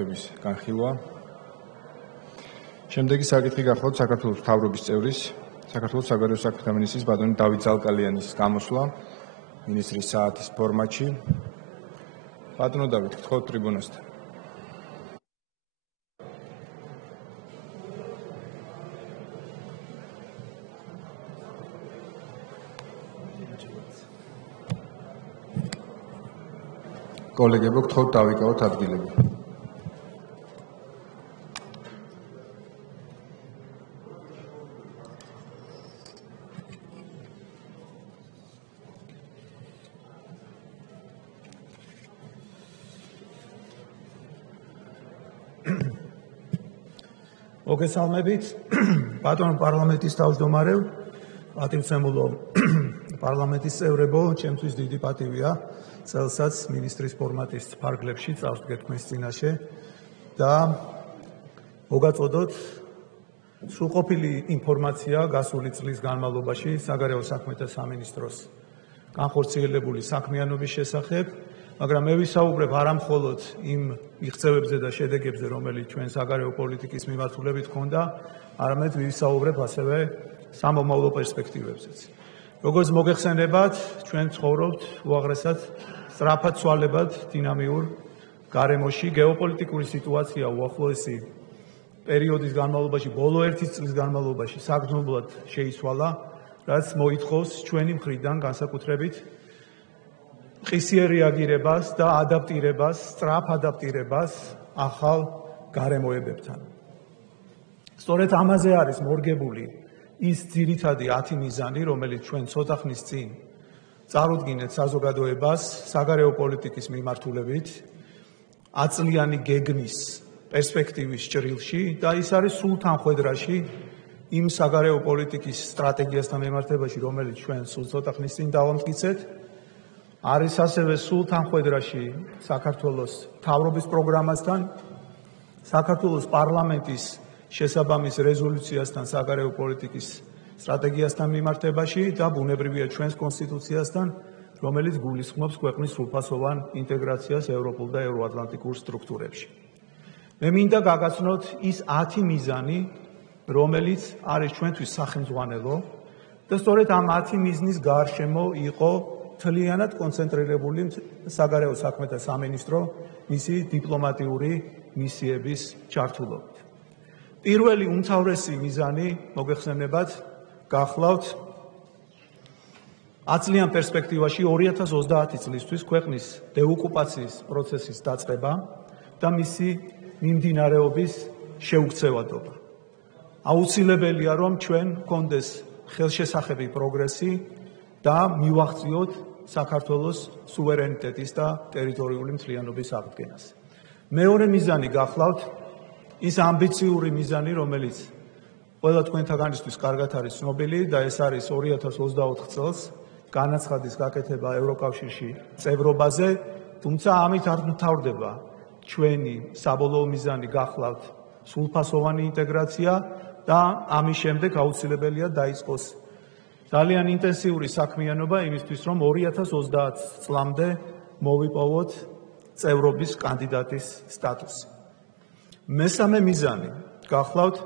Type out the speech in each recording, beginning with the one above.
საკითხების განხილვა. Შემდეგი საკითხი გახლავთ საქართველოს მთავრობის წევრის, საქართველოს საგარეო საქმეთა მინისტრის ბატონი დავით ზალკალიანის გამოსვლა მინისტრის საათის ფორმატში. ბატონო დავით, გთხოვთ ტრიბუნასთან. კოლეგებო, გთხოვთ დავიკავოთ ადგილები. მოგესალმებით, ბატონო პარლამენტის თავმჯდომარე, პატივცემულო პარლამენტის წევრებო, ჩემთვის დიდი პატივია წელსაც მინისტრის ფორმატის ფარგლებში წავდგე თქვენს წინაშე და მოგაწოდოთ სრულყოფილი ინფორმაცია გასული წლის განმავლობაში საგარეო საქმეთა სამინისტროს განხორციელებული საქმიანობის შესახებ, მაგრამ მე ვისაუბრებ არა მხოლოდ იმ მიღწევებზე და შედეგებზე, რომელიც ჩვენ საგარეო პოლიტიკის მიმართულებით ჰქონდა, არამედ ვისაუბრებ ასევე სამომავლო პერსპექტივებზეც. როგორც მოგეხსენებათ, ჩვენ ცხოვრობთ უაღრესად სწრაფად ცვალებად დინამიურ გარემოში. გეოპოლიტიკური სიტუაცია უახლოესი პერიოდის განმავლობაში, ბოლო 1 წლის განმავლობაში საგრძნობლად შეიცვალა, რაც მოითხოვს ჩვენი მხრიდან განსაკუთრებით ყისიერ რეაგირებას და ადაპტირებას, სწრაფ ადაპტირებას ახალ გარემოებებთან. სწორედ ამაზე არის მორგებული ის ძირითადი 10 მიზანი, რომელიც ჩვენ ცოტა ხნის წინ წარუდგინეთ საზოგადოებას საგარეო პოლიტიკის მიმართულებით, აწლიანი გეგმის პერსპექტივის ჭრილში და ის არის სულ თანხვედრაში იმ საგარეო პოლიტიკის სტრატეგიასთან მიმართებაში, რომელიც ჩვენ სულ ცოტა ხნის წინ დავამტკიცეთ, არის ასევე სულ თანხვედრაში საქართველოს მთავრობის პროგრამასთან, საქართველოს პარლამენტის შესაბამის რეზოლუციასთან საგარეო პოლიტიკის სტრატეგიასთან მიმართებაში და ბუნებრივია ჩვენს კონსტიტუციასთან, რომელიც გულისხმობს ქვეყნის სრულფასოვან ინტეგრაციას ევროპულ და ევროატლანტიკურ სტრუქტურებში. მე მინდა გაგაცნოთ ის 10 მიზანი, რომელიც არის ჩვენთვის სახელმძღვანელო და სწორედ ამ 10 მიზნის გარშემო იყო თლიანად კონცენტრირებული საგარეო საქმეთა სამინისტრო მისი დიპლომატიური მისიების ჩართულობით. პირველი უმთავრესი მიზანი, მოგეხსენებათ, გახლავთ აწლიან პერსპექტივაში 2030 წლისთვის ქვეყნის დეოკუპაციის პროცესის დაწყება და მისი მიმდინარეობის შეუქცევადობა. აუცილებელია, რომ ჩვენ გქონდეს ხელშესახები პროგრესი და მივახციოთ საქართველოს სუვერენიტეტის და ტერიტორიული მთლიანობის აღდგენას. მეორე მიზანი გახლავთ ის ამბიციური მიზანი, რომელიც ყველა თქვენთაგანისთვის კარგად არის ცნობილი და ეს არის 2024 წელს განაცხადის გაკეთება ევროკავშირში წევრობაზე, თუმცა ამით არ მთავრდება ჩვენი საბოლოო მიზანი გახლავთ სრულფასოვანი ინტეგრაცია და ამის შემდეგ აუცილებელია დაიწყოს ძალიან ინტენსიური საქმიანობა იმისთვის, რომ 2030 წლამდე მოვიპოვოთ წევრობის კანდიდატის სტატუსი. მესამე მიზანი გახლავთ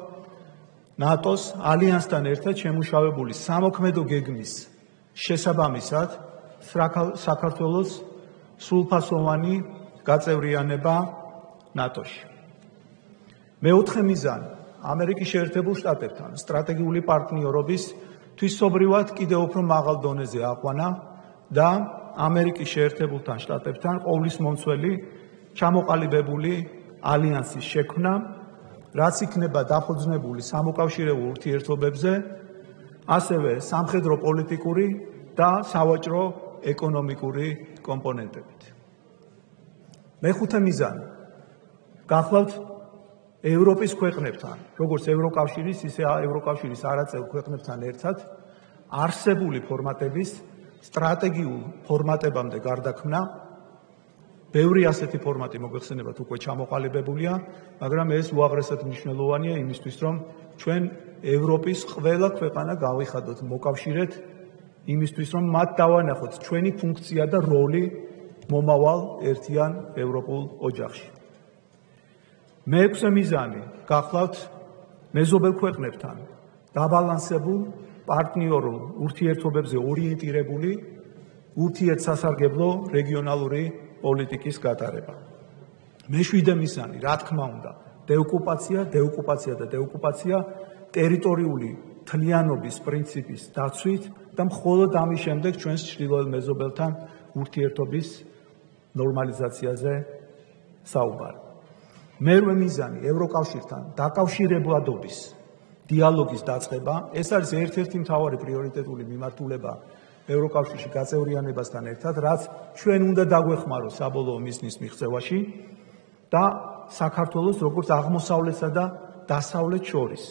ნატოს ალიანსთან ერთად შემუშავებული სამოქმედო გეგმის შესაბამისად საქართველოს სრულფასოვანი გაწევრიანება ნატოში. მეოთხე მიზანი ამერიკის შეერთებულ შტატებთან სტრატეგიული პარტნიორობის თვისობრივად კიდევ უფრო მაღალ დონეზე აყვანა და ამერიკის შეერთებულთან შტატებთან ყოვლისმომცველი ჩამოყალიბებული ალიანსის შექმნა, რაც იქნება დაფუძნებული სამოკავშირეო ურთიერთობებზე, ასევე სამხედრო პოლიტიკური და სავაჭრო ეკონომიკური კომპონენტებით. მეხუთე მიზანი გახლავთ ევროპის ქვეყნებთან, როგორც ევროკავშირის, ისე ევროკავშირის არაწევრ ქვეყნებთან ერთად არსებული ფორმატების სტრატეგიულ ფორმატებამდე გარდაქმნა. ბევრი ასეთი ფორმატი მოგეხსენებათ უკვე ჩამოყალიბებულია, მაგრამ ეს უაღრესად მნიშვნელოვანია იმისთვის, რომ ჩვენ ევროპის ყველა ქვეყანა გავიხადოთ, მოკავშირეთ იმისთვის, რომ მათ დავანახოთ ჩვენი ფუნქცია და როლი მომავალ ერთიან ევროპულ ოჯახში. მეექვსე მიზანი გახლავთ მეზობელ ქვეყნებთან დაბალანსებულ პარტნიორულ ურთიერთობებზე ორიენტირებული ურთიერთსასარგებლო რეგიონალური პოლიტიკის გატარება. მეშვიდე მიზანი, რა თქმა უნდა, დეოკუპაცია ტერიტორიული თლიანობის პრინციპის დაცვით და მხოლოდ ამის შემდეგ ჩვენს ჩრდილოეთ მეზობელთან ურთიერთობის ნორმალიზაციაზე საუბარი. მერვე მიზანი ევროკავშირთან დაკავშირებადობის დიალოგის დაწყება. ეს არის ერთ-ერთი მთავარი პრიორიტეტული მიმართულება ევროკავშირში გაწევრიანებასთან ერთად, რაც ჩვენ უნდა დაგვეხმაროს საბოლოო მიზნის მიღწევაში და საქართველოს როგორც აღმოსავლეთსა და დასავლეთს შორის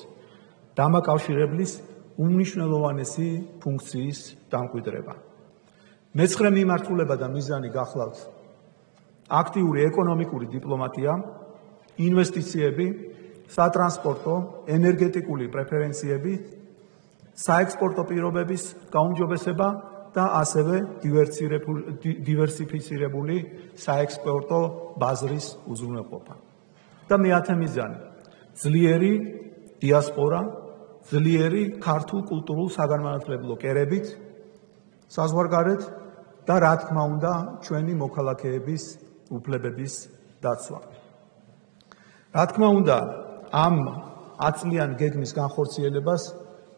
დამაკავშირებლის უმნიშვნელოვანესი ფუნქციის დამკვიდრება. მეცხრე მიმართულება და მიზანი გახლავთ აქტიური ეკონომიკური დიპლომატია, ინვესტიციები, სატრანსპორტო, ენერგეტიკული პრეფერენციები, საექსპორტო პირობების გაუმჯობესება და ასევე დივერსიფიცირებული საექსპორტო ბაზრის უზრუნველყოფა. და მეათე მიზანი ძლიერი დიასპორა, ძლიერი ქართულ კულტურულ საგანმანათლებლო კერებით საზღვარგარეთ და რა თქმა უნდა ჩვენი მოქალაქეების უფლებების დაცვა. რა თქმა უნდა ამ 10 წლიან გეგმის განხორციელებას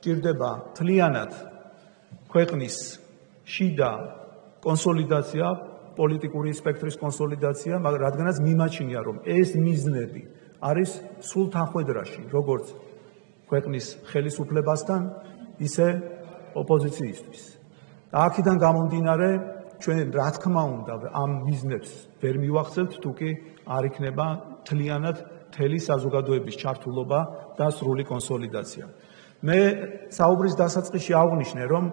ჭირდება მთლიანად ქვეყნის შიდა კონსოლიდაცია, პოლიტიკური სპექტრის კონსოლიდაცია, მაგრამ რადგანაც მიმაჩნია, რომ ეს მიზნები არის სულ თანხვედრაში, როგორც ქვეყნის ხელისუფლებასთან, ისე ოპოზიციისთვის. და აქედან გამომდინარე, ჩვენ რა თქმა უნდა ამ მიზნებს ვერ მივახცევთ, თუ კი არ იქნება მთლიანად მთელი საზოგადოების ჩართულობა და სრული კონსოლიდაცია. მე საუბრის დასაწყისში აღვნიშნე, რომ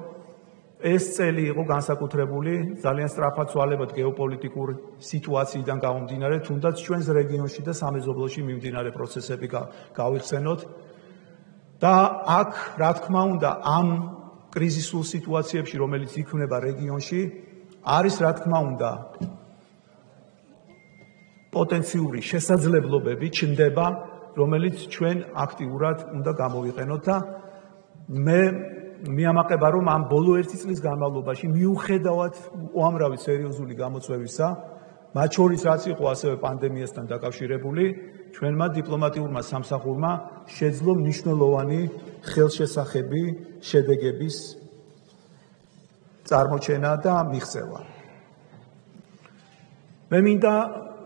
ეს წელი იყო განსაკუთრებული ძალიან სწრაფად ცვალებად გეოპოლიტიკური სიტუაციიდან გამომდინარე, თუნდაც ჩვენს რეგიონში და სამეზობლოში მიმდინარე პროცესები გავიხსენოთ და აქ რა თქმა უნდა ამ კრიზისულ სიტუაციებში, რომელიც იქმნება რეგიონში, არის რა თქმა უნდა პოტენციური შესაძლებლობები ჩნდება, რომელიც ჩვენ აქტიურად უნდა გამოვიყენოთ და მე მიამაყება, რომ ამ ბოლო 1 წლის განმავლობაში მიუხედავად უამრავი სერიოზული გამოწვევისა, მათ შორის რაც იყო ასევე პანდემიასთან დაკავშირებული, ჩვენმა დიპლომატიურმა სამსახურმა შეძლო მნიშვნელოვანი ხელშესახები შედეგების წარმოჩენა და მიღწევა. მე მინდა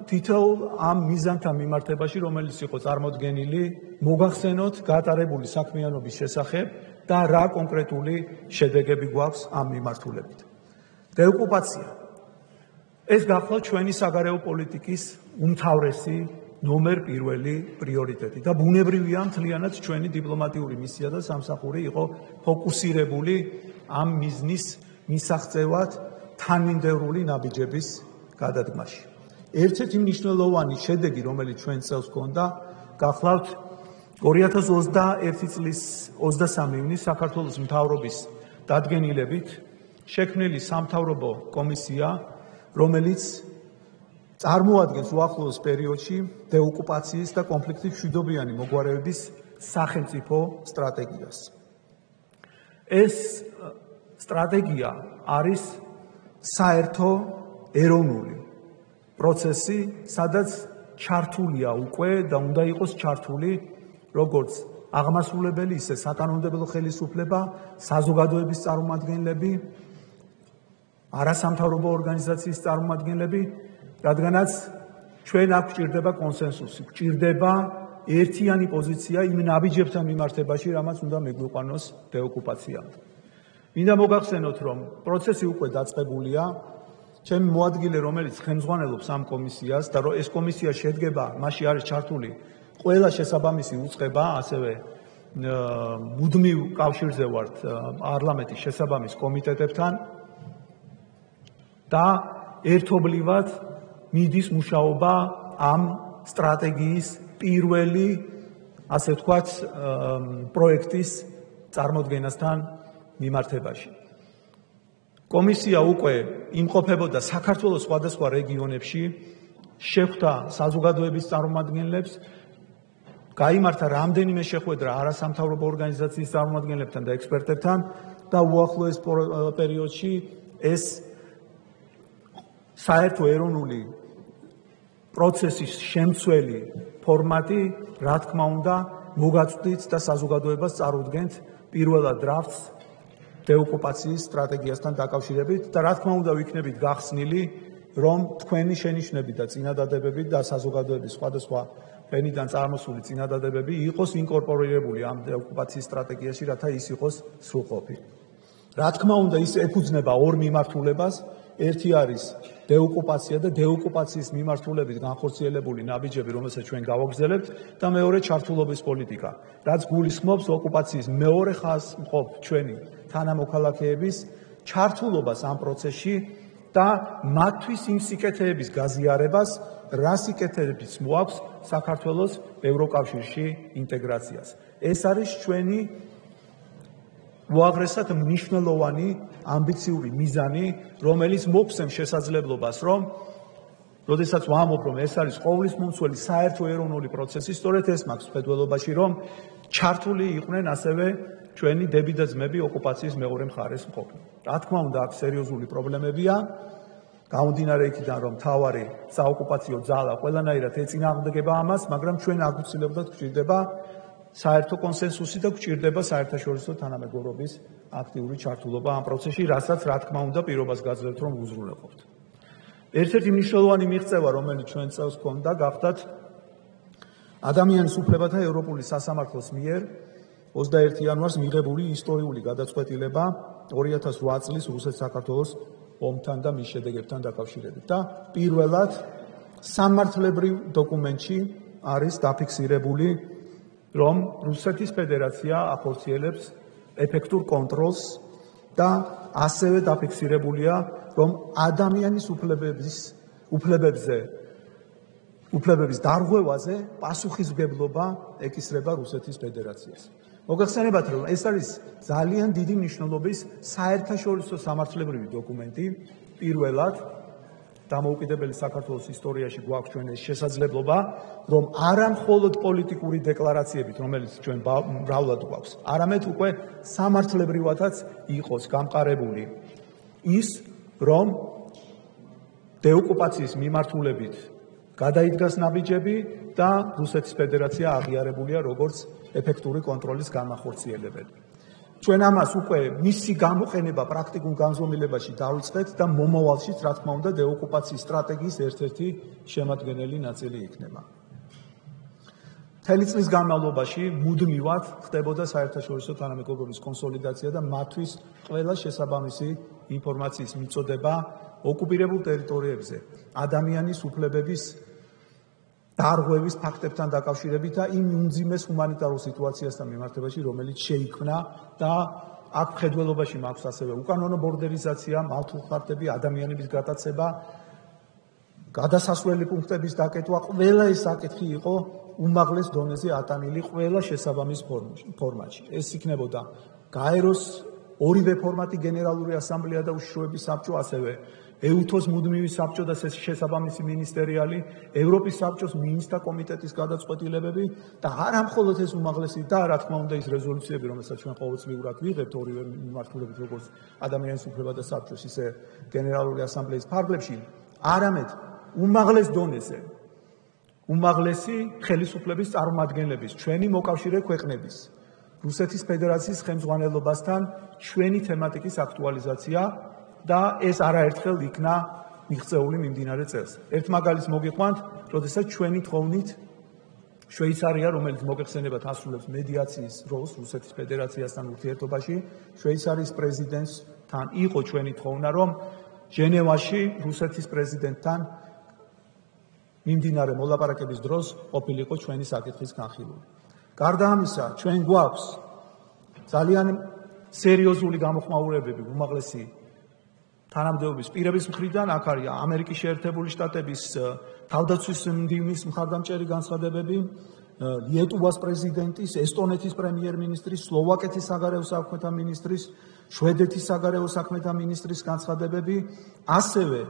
თითოეულ ამ მიზანთან მიმართებაში, რომელიც იყო წარმოდგენილი, მოგახსენოთ გატარებული საქმიანობის შესახებ და რა კონკრეტული შედეგები გვაქვს ამ მიმართულებით. დეოკუპაცია. ეს გახლავთ ჩვენი საგარეო პოლიტიკის უმთავრესი ნომერ პირველი პრიორიტეტი და ბუნებრივია მთლიანად ჩვენი დიპლომატიური მისია და სამსახური იყო ფოკუსირებული ამ მიზნის მისაღწევად თანმიმდევრული ნაბიჯების გადადგმაში. ერთ-ერთი მნიშვნელოვანი შედეგი, რომელიც ჩვენ წელს ჰქონდა, გახლავთ 2021 წლის 23 ივნის საქართველოს მთავრობის დადგენილებით შექმნილი სამთავრობო კომისია, რომელიც წარმოადგენს უახლოეს პერიოდში დეოკუპაციის და კონფლიქტის მშვიდობიანი მოგვარების სახელმწიფო სტრატეგიას. ეს სტრატეგია არის საერთო ეროვნული პროცესი, სადაც ჩართულია უკვე და უნდა იყოს ჩართული როგორც აღმასრულებელი, ისე საკანონმდებლო ხელისუფლება, საზოგადოების წარმომადგენლები, არასამთავრობო ორგანიზაციის წარმომადგენლები, რადგანაც ჩვენ აქ გვჭირდება კონსენსუსი, გვჭირდება ერთიანი პოზიცია იმ ნაბიჯებთან მიმართებაში, რამაც უნდა მეგვიყვანოს დეოკუპაციამდე. მინდა მოგახსენოთ, რომ პროცესი უკვე დაწყებულია. ჩემი მოადგილე, რომელიც ხელმძღვანელობს ამ კომისიას და ეს კომისია შედგება, მასში არის ჩართული ყველა შესაბამისი უწყება, ასევე მუდმივ კავშირზე ვართ პარლამენტის შესაბამის კომიტეტებთან და ერთობლივად მიდის მუშაობა ამ სტრატეგიის პირველი, ასე ვთქვათ, პროექტის წარმოდგენასთან მიმართებაში. კომისია უკვე იმყოფებოდა საქართველოს სხვადასხვა რეგიონებში, შეხვდა საზოგადოების წარმომადგენლებს გაიმართა რამდენიმე შეხვედრა არასამთავრობო ორგანიზაციის წარმომადგენლებთან და ექსპერტებთან და უახლოეს პერიოდში ეს საერთო ეროვნული პროცესის შემცველი ფორმატი, რა თქმა უნდა, მოგაწვდით და საზოგადოებას წარუდგენთ პირველად დრაფტს დეოკუპაციის სტრატეგიასთან დაკავშირებით და რა თქმა უნდა ვიქნებით გახსნილი, რომ თქვენი შენიშვნები და წინადადებები და საზოგადოების სხვადასხვა ფენიდან წარმოსული წინადადებები იყოს ინკორპორირებული ამ დეოკუპაციის სტრატეგიაში, რათა ის იყოს სრულყოფილი. რა თქმა უნდა, ის ეფუძნება ორ მიმართულებას. ერთი არის დეოკუპაცია და დეოკუპაციის მიმართულებით განხორციელებული ნაბიჯები, რომელსაც ჩვენ გავაგრძელებთ და მეორე ჩართულობის პოლიტიკა, რაც გულისხმობს ოკუპაციის მეორე ხაზს მყოფ ჩვენი თანამოქალაქეების ჩართულობას ამ პროცესში და მათთვის იმ სიკეთეების გაზიარებას, რა სიკეთეებიც მოაქვს საქართველოს ევროკავშირში ინტეგრაციას. ეს არის ჩვენი უაღრესად მნიშვნელოვანი ამბიციური მიზანი, რომელიც მოგვცემს შესაძლებლობას, რომ როდესაც ვამბობ, რომ ეს არის ყოვლისმომცველი საერთო ეროვნული პროცესი, სწორედ ეს მაქვს მხედველობაში, რომ ჩართული იყვნენ ასევე ჩვენი დები და ძმები ოკუპაციის მეორე მხარეს მყოფნი. რა თქმა უნდა, აქ სერიოზული პრობლემებია, გამომდინარე იქიდან, რომ მთავარი საოკუპაციო ძალა ყველანაირად ეწინააღმდეგება ამას, მაგრამ ჩვენ აგვცილებლად გვჭირდება საერთო კონსენსუსი და გვჭირდება საერთაშორისო თანამეგობრობის აქტიური ჩართულობა ამ პროცესში, რასაც რა თქმა უნდა პირობას გაძლევთ, რომ უზრუნველყოფთ. ერთ-ერთი მნიშვნელოვანი მიღწევა, რომელიც ჩვენ წელს ჰქონდა, გახდათ ადამიანის უფლებათა ევროპული სასამართლოს მიერ 21 იანვარს მიღებული ისტორიული გადაწყვეტილება 2008 წლის რუსეთ-საქართველოს ომთან და მის შედეგებთან დაკავშირებით და პირველად სამართლებრივ დოკუმენტში არის დაფიქსირებული, რომ რუსეთის ფედერაცია ახორციელებს ეფექტურ კონტროლს და ასევე დაფიქსირებულია, რომ ადამიანის უფლებების დარღვევაზე პასუხისმგებლობა ეკისრება რუსეთის ფედერაციას. მოგახსენებათ, რომ ეს არის ძალიან დიდი მნიშვნელობის საერთაშორისო სამართლებრივი დოკუმენტი, პირველად დამოუკიდებელი საქართველოს ისტორიაში გვაქვს ჩვენ ეს შესაძლებლობა, რომ არა მხოლოდ პოლიტიკური დეკლარაციებით, რომელიც ჩვენ მრავლად გვაქვს, არამედ უკვე სამართლებრივადაც იყოს გამყარებული ის, რომ დეოკუპაციის მიმართულებით გადაიდგას ნაბიჯები და რუსეთის ფედერაცია აღიარებულია როგორც ეფექტური კონტროლის განახორციელებელი. ჩვენ ამას უკვე მისი გამოყენება პრაქტიკულ განზომილებაში დავიწყეთ და მომავალშიც, რა თქმა უნდა, დეოკუპაციის სტრატეგიის ერთ-ერთი შემადგენელი ნაწილი იქნება. მთელი წლის განმავლობაში მუდმივად ხდებოდა საერთაშორისო თანამეგობრობის კონსოლიდაცია და მათთვის ყველა შესაბამისი ინფორმაციის მიწოდება ოკუპირებულ ტერიტორიებზე ადამიანის უფლებების დარღვევის ფაქტებთან დაკავშირებით და იმ უმძიმეს ჰუმანიტარულ სიტუაციასთან მიმართებაში, რომელიც შეიქმნა და აქ მხედველობაში მაქვს ასევე უკანონო ბორდერიზაცია, მართულხარტები, ადამიანების გატაცება, გადასასვლელი პუნქტების დაკეტვა, ყველა ეს საკითხი იყო უმაღლეს დონეზე ატანილი ყველა შესაბამის ფორმატში. ეს იქნებოდა გაეროს ორივე ფორმატი გენერალური ასამბლეა და უშიშროების საბჭო, ასევე ეუთოს მუდმივი საბჭო და შესაბამისი მინისტერიალი, ევროპის საბჭოს მინისტრთა კომიტეტის გადაწყვეტილებები და არა მხოლოდ ეს უმაღლესი და რა თქმა უნდა ის რეზოლუციები, რომელსაც ჩვენ ყოველწლიურად ვიღებთ ორივე მიმართულებით, როგორც ადამიანის უფლებათა საბჭოს, ისე გენერალური ასამბლეის ფარგლებში, არამედ უმაღლეს დონეზე, უმაღლესი ხელისუფლების წარმომადგენლების, ჩვენი მოკავშირე ქვეყნების, რუსეთის ფედერაციის ხელმძღვანელობასთან ჩვენი თემატიკის აქტუალიზაცია და ეს არაერთხელ იქნა მიღწეული მიმდინარე წელს. ერთ მაგალითს მოგიყვანთ, როდესაც ჩვენი თხოვნით შვეიცარია, რომელიც მოგეხსენებათ ასრულებს მედიაციის როლს რუსეთის ფედერაციასთან ურთიერთობაში, შვეიცარიის პრეზიდენტთან იყო ჩვენი თხოვნა, რომ ჟენევაში რუსეთის პრეზიდენტთან მიმდინარე მოლაპარაკების დროს ყოფილიყო ჩვენი საკითხის განხილული. გარდა ამისა, ჩვენ გვაქვს ძალიან სერიოზული გამოხმაურებები უმაღლესი თანამდებობის პირების მხრიდან, აქ არის ამერიკის შეერთებული შტატების თავდაცვის მდივნის მხარდამჭერი განცხადებები, ლიეტუვას პრეზიდენტის, ესტონეთის პრემიერ-მინისტრის, სლოვაკეთის საგარეო საქმეთა მინისტრის, შვედეთის საგარეო საქმეთა მინისტრის განცხადებები, ასევე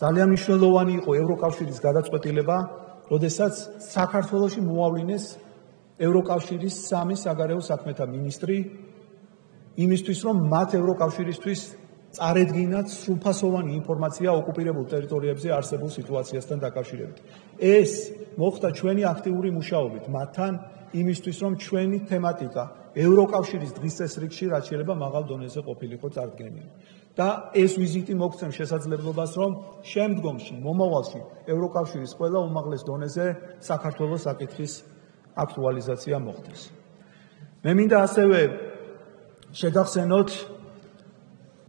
ძალიან მნიშვნელოვანი იყო ევროკავშირის გადაწყვეტილება როდესაც საქართველოში მოავლინეს ევროკავშირის 3 საგარეო საქმეთა მინისტრი იმისთვის, რომ მათ ევროკავშირისთვის წარედგინათ სრულფასოვანი ინფორმაცია ოკუპირებულ ტერიტორიებზე არსებულ სიტუაციასთან დაკავშირებით. ეს მოხდა ჩვენი აქტიური მუშაობით მათთან იმისთვის, რომ ჩვენი თემატიკა ევროკავშირის დღის წესრიგში რაც შეიძლება მაღალ დონეზე ყოფილიყო წარდგენილი. და ეს ვიზიტი მოგცემ შესაძლებლობას, რომ შემდგომში, მომავალში ევროკავშირის ყველა უმაღლეს დონეზე საქართველოს საკითხის აქტუალიზაცია მოხდეს. მე მინდა ასევე შეგახსენოთ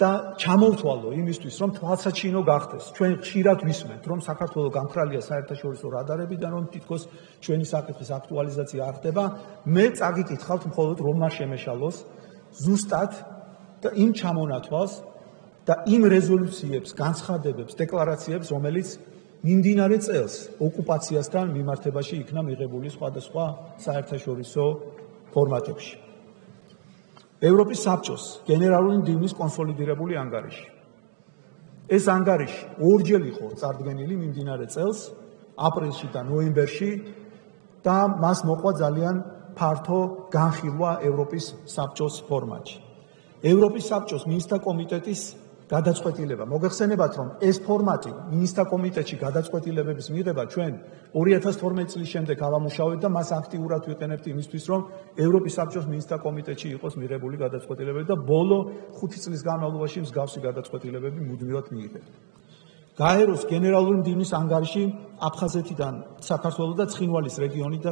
და ჩამოვთვალო იმისთვის, რომ თვალსაჩინო გახდეს. ჩვენ ხშირად ვისმენთ, რომ საქართველოს გამხრალია საერთაშორისო რადარებიდან, რომ თითქოს ჩვენი საკითხის აქტუალიზაცია არ ხდება. მე წაგიკითხავთ მხოლოდ რომმა შემეშალოს ზუსტად და იმ ჩამონათვალს და იმ რეზოლუციებს, განცხადებებს, დეკლარაციებს, რომელიც მიმდინარე წელს ოკუპაციასთან მიმართებაში იქნა მიღებული სხვადასხვა საერთაშორისო ფორმატებში. ევროპის საბჭოს გენერალური მდივნის კონსოლიდირებული ანგარიში. ეს ანგარიში ორჯერ იყო წარდგენილი მიმდინარე წელს, აპრილში და ნოემბერში და მას მოყვა ძალიან ფართო განხილვა ევროპის საბჭოს ფორმატში. ევროპის საბჭოს მინისტრთა კომიტეტის გადაწყვეტილება. მოგეხსენებათ, რომ ეს ფორმატი მინისტრთა კომიტეტში გადაწყვეტილებების მიღება ჩვენ 2012 წლის შემდეგ ავამუშავებთ და მას აქტიურად ვიყენებთ იმისთვის, რომ ევროპის საბჭოს მინისტრთა კომიტეტში იყოს მიღებული გადაწყვეტილებები და ბოლო 5 წლის განმავლობაში მსგავსი გადაწყვეტილებები მუდმივად მიიღებთ. გაეროს გენერალური მდივნის ანგარიში აფხაზეთიდან საქართველოს და ცხინვალის რეგიონი და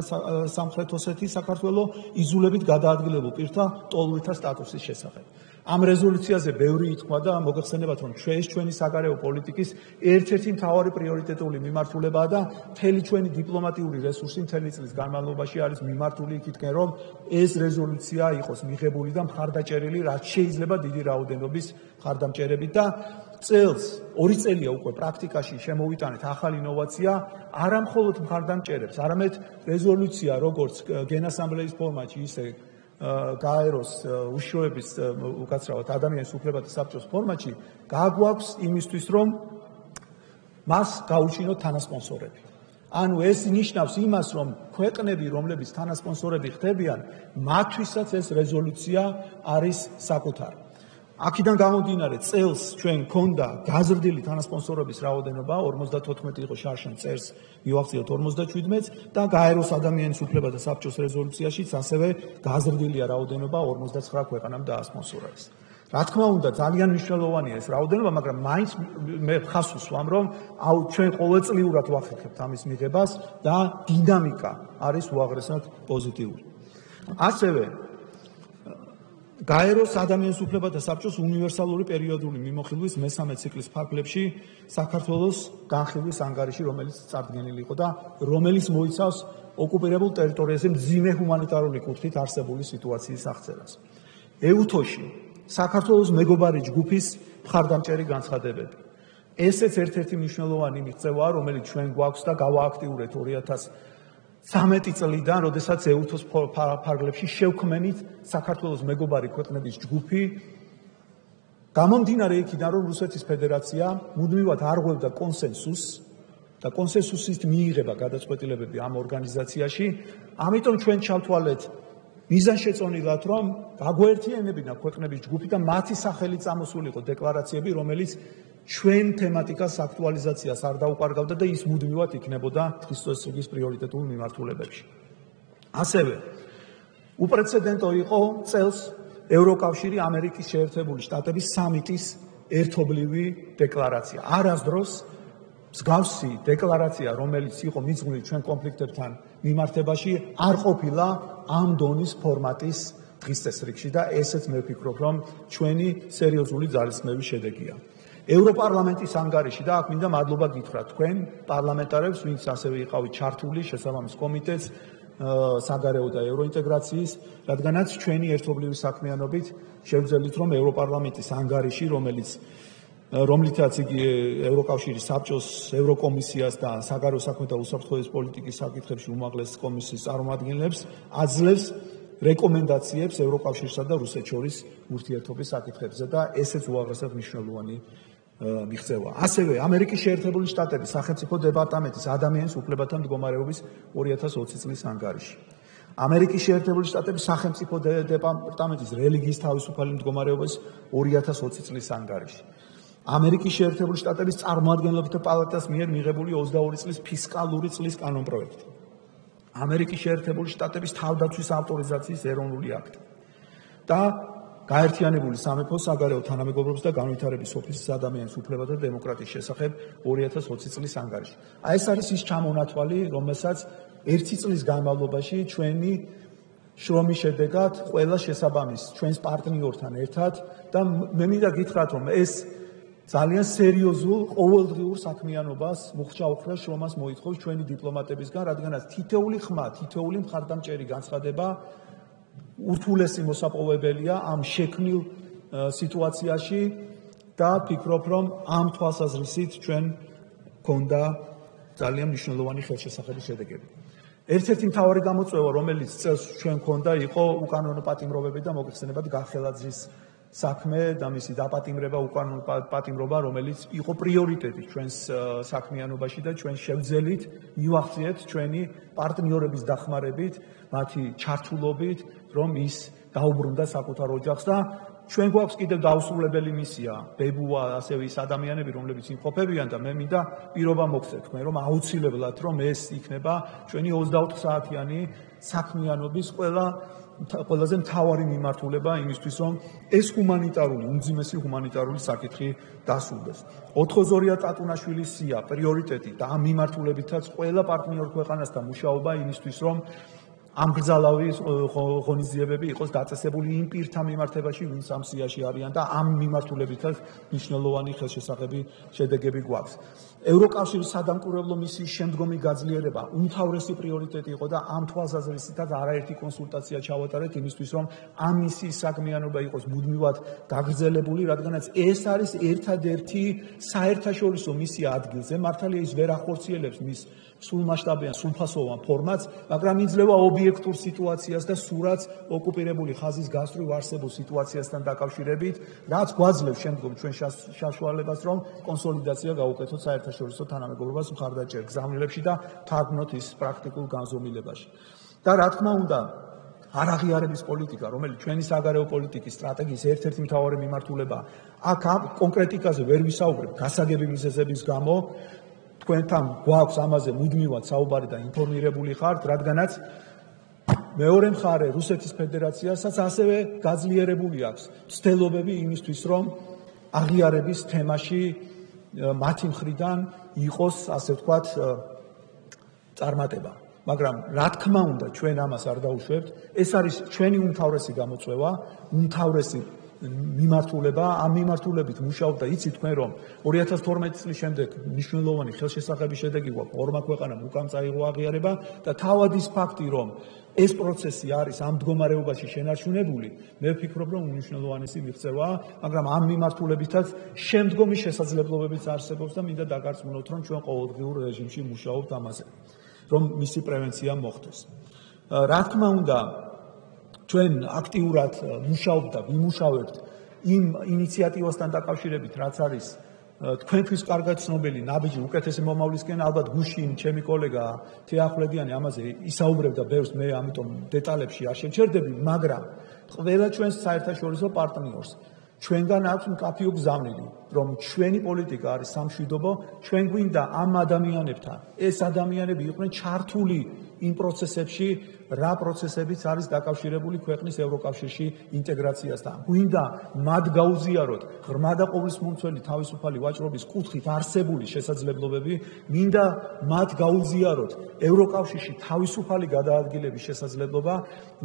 სამხრეთ ოსეთის საქართველოს იზოლებით გადაადგილებულ პირთა ტოლმილთა სტატუსის შესახებ. ამ რეზოლუციაზე ბევრი ითქვა და მოგეხსენებათ, რომ ჩვენი საგარეო პოლიტიკის ერთ-ერთი მთავარი პრიორიტეტული მიმართულებაა და მთელი ჩვენი დიპლომატიური რესურსი მთელი წლის განმავლობაში არის მიმართული იქითკენ, რომ ეს რეზოლუცია იყოს მიღებული და მხარდაჭერილი, რაც შეიძლება დიდი რაოდენობის მხარდამჭერებით და წელს 2 წელია უკვე პრაქტიკაში შემოვიტანეთ ახალი ინოვაცია, არა მხოლოდ მხარდამჭერებს, არამედ რეზოლუცია, როგორც გენასამბლეის ფორმატში, ისე გაეროს უშუალების უკაცრავად ადამიანის უფლებათა საბჭოს ფორმატში გააგვაქვს იმისთვის, რომ მას გაუჩინოთ თანასპონსორები. ანუ ეს ნიშნავს იმას, რომ ქვეყნები, რომლებიც თანასპონსორები ხდებიან, მათთვისაც ეს რეზოლუცია არის საკუთარი. აქედან გამომდინარე, წელს ჩვენ გქონდა გაზრდილი თანასპონსორების რაოდენობა, 54 იყო შარშან წერს, მივახციოთ 57-ს და გაეროს ადამიანის უფლებათა საბჭოს რეზოლუციაშიც ასევე გაზრდილია რაოდენობა 59 ქვეყანამ დაასპონსორა ეს. რა თქმა უნდა, ძალიან მნიშვნელოვანია ეს რაოდენობა, მაგრამ მაინც მე ხას ვუსვამ, რომ ჩვენ ყოველწლიურად ვახერხებთ ამის მიღებას და დინამიკა არის უაღრესად პოზიტიური. ასევე გაეროს ადამიანის უფლებათა საბჭოს უნივერსალური პერიოდული მიმოხილვის მესამე ციკლის ფარგლებში საქართველოს განხილვის ანგარიში, რომელიც წარდგენილი იყო და რომელიც მოიცავს ოკუპირებულ ტერიტორიაზე მძიმე ჰუმანიტარული კუთხით არსებული სიტუაციის აღწერას. ეუთოში საქართველოს მეგობარი ჯგუფის მხარდამჭერი განცხადებები. ესეც ერთ-ერთი მნიშვნელოვანი მიღწევაა, რომელიც ჩვენ გვაქვს და გავააქტიურეთ 2013 წლიდან, როდესაც ეუთოს ფარგლებში შევქმნით საქართველოს მეგობარი ქვეყნების ჯგუფი. გამომდინარე იქიდან, რომ რუსეთის ფედერაცია მუდმივად არღვევდა კონსენსუსს და კონსენსუსით მიიღება გადაწყვეტილებები ამ ორგანიზაციაში, ამიტომ ჩვენ ჩავთვალეთ მიზანშეწონილად, რომ გაგვაერთიანებინა ქვეყნების ჯგუფი და მათი სახელით წამოსულიყო დეკლარაციები, რომელიც ჩვენ თემატიკას აქტუალიზაციას არ დაუკარგავდა და ის მუდმივად იქნებოდა დღის წესრიგის პრიორიტეტულ მიმართულებებში. ასევე უპრეცედენტო იყო წელს ევროკავშირი ამერიკის შეერთებული შტატების სამიტის ერთობლივი დეკლარაცია. არასდროს მსგავსი დეკლარაცია, რომელიც იყო მიძღვნილი ჩვენ კონფლიქტებთან მიმართებაში, არ ყოფილა ამ დონის ფორმატის დღის წესრიგში და ესეც მე ვფიქრობ, რომ ჩვენი სერიოზული ძალისხმევის შედეგია. ევროპარლამენტის ანგარიში და აქ მინდა მადლობა გითხრათ თქვენ პარლამენტარებს, ვინც ასევე იყავით ჩართული შესაბამის კომიტეტს საგარეო და ევროინტეგრაციის, რადგანაც ჩვენი ერთობლივი საქმიანობით შევძელით, რომ ევროპარლამენტის ანგარიში, რომლითაც იგი ევროკავშირის საბჭოს, ევროკომისიას და საგარეო საქმეთა უსაფრთხოების პოლიტიკის საკითხებში უმაღლეს კომისიის წარმომადგენლებს აძლევს რეკომენდაციებს ევროკავშირსა და რუსეთს შორის ურთიერთობის საკითხებზე და ესეც უაღრესად მნიშვნელოვანი მიღწევა. ასევე ამერიკის შეერთებული შტატების სახელმწიფო დეპარტამენტის ადამიანის უფლებათა მდგომარეობის 2020 წლის ანგარიში. ამერიკის შეერთებული შტატების სახელმწიფო დეპარტამენტის რელიგიის თავისუფალი მდგომარეობის 2020 წლის ანგარიში. ამერიკის შეერთებული შტატების წარმომადგენლობითი პალატას მიერ მიღებული 22 წლის ფისკალური წლის კანონპროექტი. ამერიკის შეერთებული შტატების თავდაცვის ავტორიზაციის ეროვნული აქტი და გაერთიანებული სამეფო საგარეო თანამეგობრობის და განვითარების ოფისის ადამიანის უფლებათა და დემოკრატიის შესახებ 2020 წლის ანგარიში. აი ეს არის ის ჩამონათვალი, რომელსაც 1 წლის განმავლობაში ჩვენი შრომის შედეგად ყველა შესაბამის ჩვენს პარტნიორთან ერთად და მე მინდა გითხრათ, რომ ეს ძალიან სერიოზულ ყოველდღიურ საქმიანობას მუხჩაუხრა შრომას მოითხოვს ჩვენი დიპლომატებისგან, რადგანაც თითეული ხმა, თითეული მხარდამჭერი განცხადება ურთულესი მოსაპოვებელია ამ შექმნილ სიტუაციაში და ვფიქრობ, რომ ამ თვალსაზრისით ჩვენ გქონდა ძალიან მნიშვნელოვანი ხელშესახების შედეგები. ერთ-ერთი მთავარი გამოწვევა, რომელიც წელს ჩვენ გქონდა, იყო უკანონო პატიმრობები და მოგეხსენებათ გახელაძის საქმე და მისი დაპატიმრება, უკანონო პატიმრობა, რომელიც იყო პრიორიტეტი ჩვენს საქმიანობაში და ჩვენ შევძელით მივახციეთ ჩვენი პარტნიორების დახმარებით, მათი ჩართულობით, რომ ის დაუბრუნდა საკუთარ ოჯახს და ჩვენ გვაქვს კიდევ დაუსრულებელი მისია, ბებუა, ასევე ის ადამიანები, რომლებიც იმყოფებიან და მე მინდა პირობა მოგცეთ თქვენ, რომ აუცილებლად რომ ეს იქნება ჩვენი 24 საათიანი საქმიანობის ყველაზე მთავარი მიმართულება იმისთვის, რომ ეს ჰუმანიტარული, უმძიმესი ჰუმანიტარული საკითხი დასრულდეს. 82 ტატუნაშვილის სია, პრიორიტეტი და ამ მიმართულებითაც ყველა პარტნიორ ქვეყანასთან მუშაობა იმისთვის, რომ ამ გზალავის ღონისძიებები იყოს დაწესებული იმ პირთა მიმართებაში, ვინც ამ სიაში არიან და ამ მიმართულებითაც მნიშვნელოვანი ხელშესახები შედეგები გვაქვს. ევროკავშირის სადამკვირვებლო მისიის შემდგომი გაძლიერება უმთავრესი პრიორიტეტი იყო და ამ თვალსაზრისითაც არაერთი კონსულტაცია ჩავატარეთ იმისთვის, რომ ამ მისიის საქმიანობა იყოს მუდმივად გაგრძელებული, რადგანაც ეს არის ერთადერთი საერთაშორისო მისია ადგილზე, მართალია ის ვერ ახორციელებს მის სრულმასშტაბიან, სრულფასოვან ფორმატს, მაგრამ იძლევა ობიექტურ სიტუაციას და სურათს ოკუპირებული ხაზის გასწვრივ არსებულ სიტუაციასთან დაკავშირებით, რაც გვაძლევს შემდგომ ჩვენ საშუალებას, რომ კონსოლიდაცია გავუკეთოთ საერთაშორისო თანამეგობრობას მხარდაჭერ გზავნილებში და თარგმნოთ ის პრაქტიკულ განზომილებაში. და რა თქმა უნდა, არაღიარების პოლიტიკა, რომელიც ჩვენი საგარეო პოლიტიკის სტრატეგიის ერთ-ერთი მთავარი მიმართულებაა, აქ კონკრეტიკაზე ვერ ვისაუბრებ გასაგები მიზეზების გამო, თქვენთან გვაქვს ამაზე მუდმივად საუბარი და ინფორმირებული ხართ, რადგანაც მეორე მხარე რუსეთის ფედერაციასაც ასევე გაძლიერებული აქვს ცდილობები იმისთვის, რომ აღიარების თემაში მათი მხრიდან იყოს, ასე ვთქვათ, წარმატება. მაგრამ რა თქმა უნდა, ჩვენ ამას არ დაუშვებთ, ეს არის ჩვენი უმთავრესი გამოწვევა, უმთავრესი მიმართულება, ამ მიმართულებით მუშაობ და იცით თქვენ, რომ 2012 წლის შემდეგ მნიშვნელოვანი ხელშესახების შედეგი გვაქვს, ორმა ქვეყანამ უკან წაიღო აღიარება და თავად ის ფაქტი, რომ ეს პროცესი არის ამ მდგომარეობაში შენარჩუნებული, მე ვფიქრობ, რომ უნიშნელოვანესი მიღწევაა, მაგრამ ამ მიმართულებითაც შემდგომი შესაძლებლობებიც არსებობს და მინდა დაგარწმუნოთ, რომ ჩვენ ყოველდღიურ რეჟიმში მუშაობთ ამაზე, რომ მისი პრევენცია მოხდეს. რა თქმა უნდა, ჩვენ აქტიურად მუშაობთ და ვიმუშავებთ იმ ინიციატივასთან დაკავშირებით, რაც არის თქვენთვის კარგად ცნობილი ნაბიჯი უკეთესი მომავლისკენ, ალბათ გუშინ ჩემი კოლეგა თეახვლედიანი ამაზე ისაუბრებდა ბევრს, მე ამიტომ დეტალებში არ შევჩერდები, მაგრამ ყველა ჩვენს საერთაშორისო პარტნიორს ჩვენგან აქვს მკაფიო გზავნილი, რომ ჩვენი პოლიტიკა არის სამშვიდობო, ჩვენ გვინდა ამ ადამიანებთან, ეს ადამიანები იყვნენ ჩართული იმ პროცესებში, რა პროცესებიც არის დაკავშირებული ქვეყნის ევროკავშირში ინტეგრაციასთან. გვინდა მათ გაუზიაროთ ღრმა და ყოვლისმომცველი თავისუფალი ვაჭრობის კუთხით არსებული შესაძლებლობები, მინდა მათ გაუზიაროთ ევროკავშირში თავისუფალი გადაადგილების შესაძლებლობა,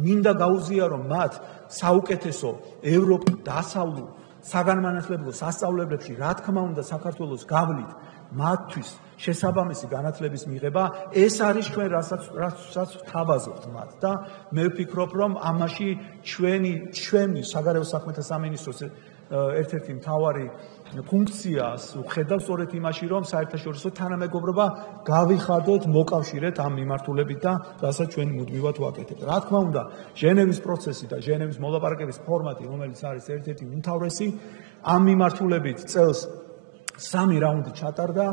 მინდა გაუზიარო მათ საუკეთესო ევროპის დასავლურ საგანმანათლებლო სასწავლებლებში, რა თქმა უნდა, საქართველოს გავლით მათთვის შესაბამისი განათლების მიღება, ეს არის ჩვენ რასაც ვთავაზობთ მათ და მე ვფიქრობ, რომ ამაში ჩვენი საგარეო საქმეთა სამინისტროს ერთ-ერთი მთავარი ფუნქციას ვხედავ სწორედ იმაში, რომ საერთაშორისო თანამეგობრობა გავიხადოთ, მოკავშირეთ ამ მიმართულებით და რასაც ჩვენ მუდმივად ვაკეთებთ. რა თქმა უნდა, ჟენევის პროცესი და ჟენევის მოლაპარაკების ფორმატი, რომელიც არის ერთ-ერთი უმთავრესი, ამ მიმართულებით წელს 3 რაუნდი ჩატარდა,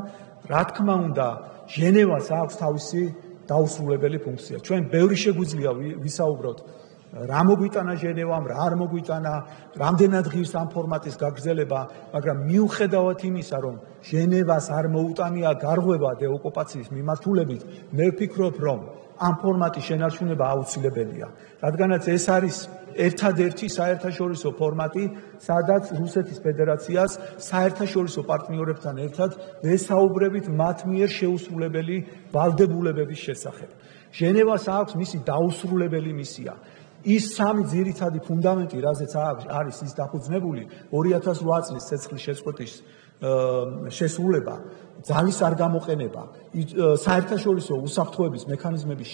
რა თქმა უნდა, ჟენევას აქვს თავისი დაუსრულებელი ფუნქცია. ჩვენ ბევრი შეგვიძლია ვისაუბროთ რა მოგვიტანა ჟენევამ, რა არ მოგვიტანა, რამდენად ღირს ამ ფორმატის გაგრძელება, მაგრამ მიუხედავად იმისა, რომ ჟენევას არ მოუტანია გარღვევა დეოკუპაციის მიმართულებით, მე ვფიქრობ, რომ ამ ფორმატის შენარჩუნება აუცილებელია, რადგანაც ეს არის ერთადერთი საერთაშორისო ფორმატი, სადაც რუსეთის ფედერაციას საერთაშორისო პარტნიორებთან ერთად ვესაუბრებით მათ მიერ შეუსრულებელი ვალდებულებების შესახებ. ჟენევას აქვს მისი დაუსრულებელი მისია. ის 3 ძირითადი ფუნდამენტი, რაზეც არის ის დაფუძნებული 2008 წლის ცეცხლის შეწყვეტის შესრულება, ძალის არ გამოყენება, საერთაშორისო უსაფრთხოების მექანიზმების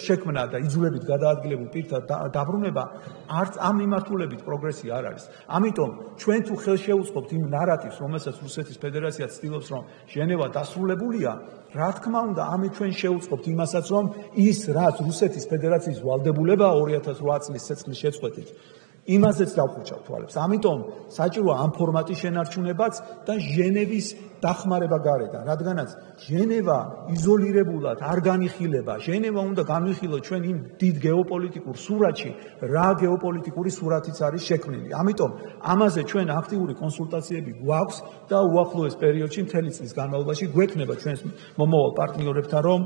შექმნა და იძულებით გადაადგილებულ პირთა დაბრუნება, არც ამ მიმართულებით პროგრესი არ არის. ამიტომ ჩვენ თუ ხელშეუწყობთ იმ ნარატივს, რომელსაც რუსეთის ფედერაცია ცდილობს, რომ ჟენევა დასრულებულია, რა თქმა უნდა, ამით ჩვენ შევუწყობთ იმასაც, რომ ის, რაც რუსეთის ფედერაციის ვალდებულებაა 2008 წლის ცეცხლის შეწყვეტით, იმაზეც დავხურჩავ თვალებს. ამიტომ საჭიროა ამ ფორმატის შენარჩუნებაც და ჟენევის დახმარება გარედან, რადგანაც ჟენევა იზოლირებულად არ განიხილება. ჟენევა უნდა განვიხილოთ ჩვენ იმ დიდ გეოპოლიტიკურ სურათში, რა გეოპოლიტიკური სურათიც არის შექმნილი. ამიტომ ამაზე ჩვენ აქტიური კონსულტაციები გვაქვს და უახლოეს პერიოდში მთელი წლის განმავლობაში გვექნება ჩვენს მომავალ პარტნიორებთან, რომ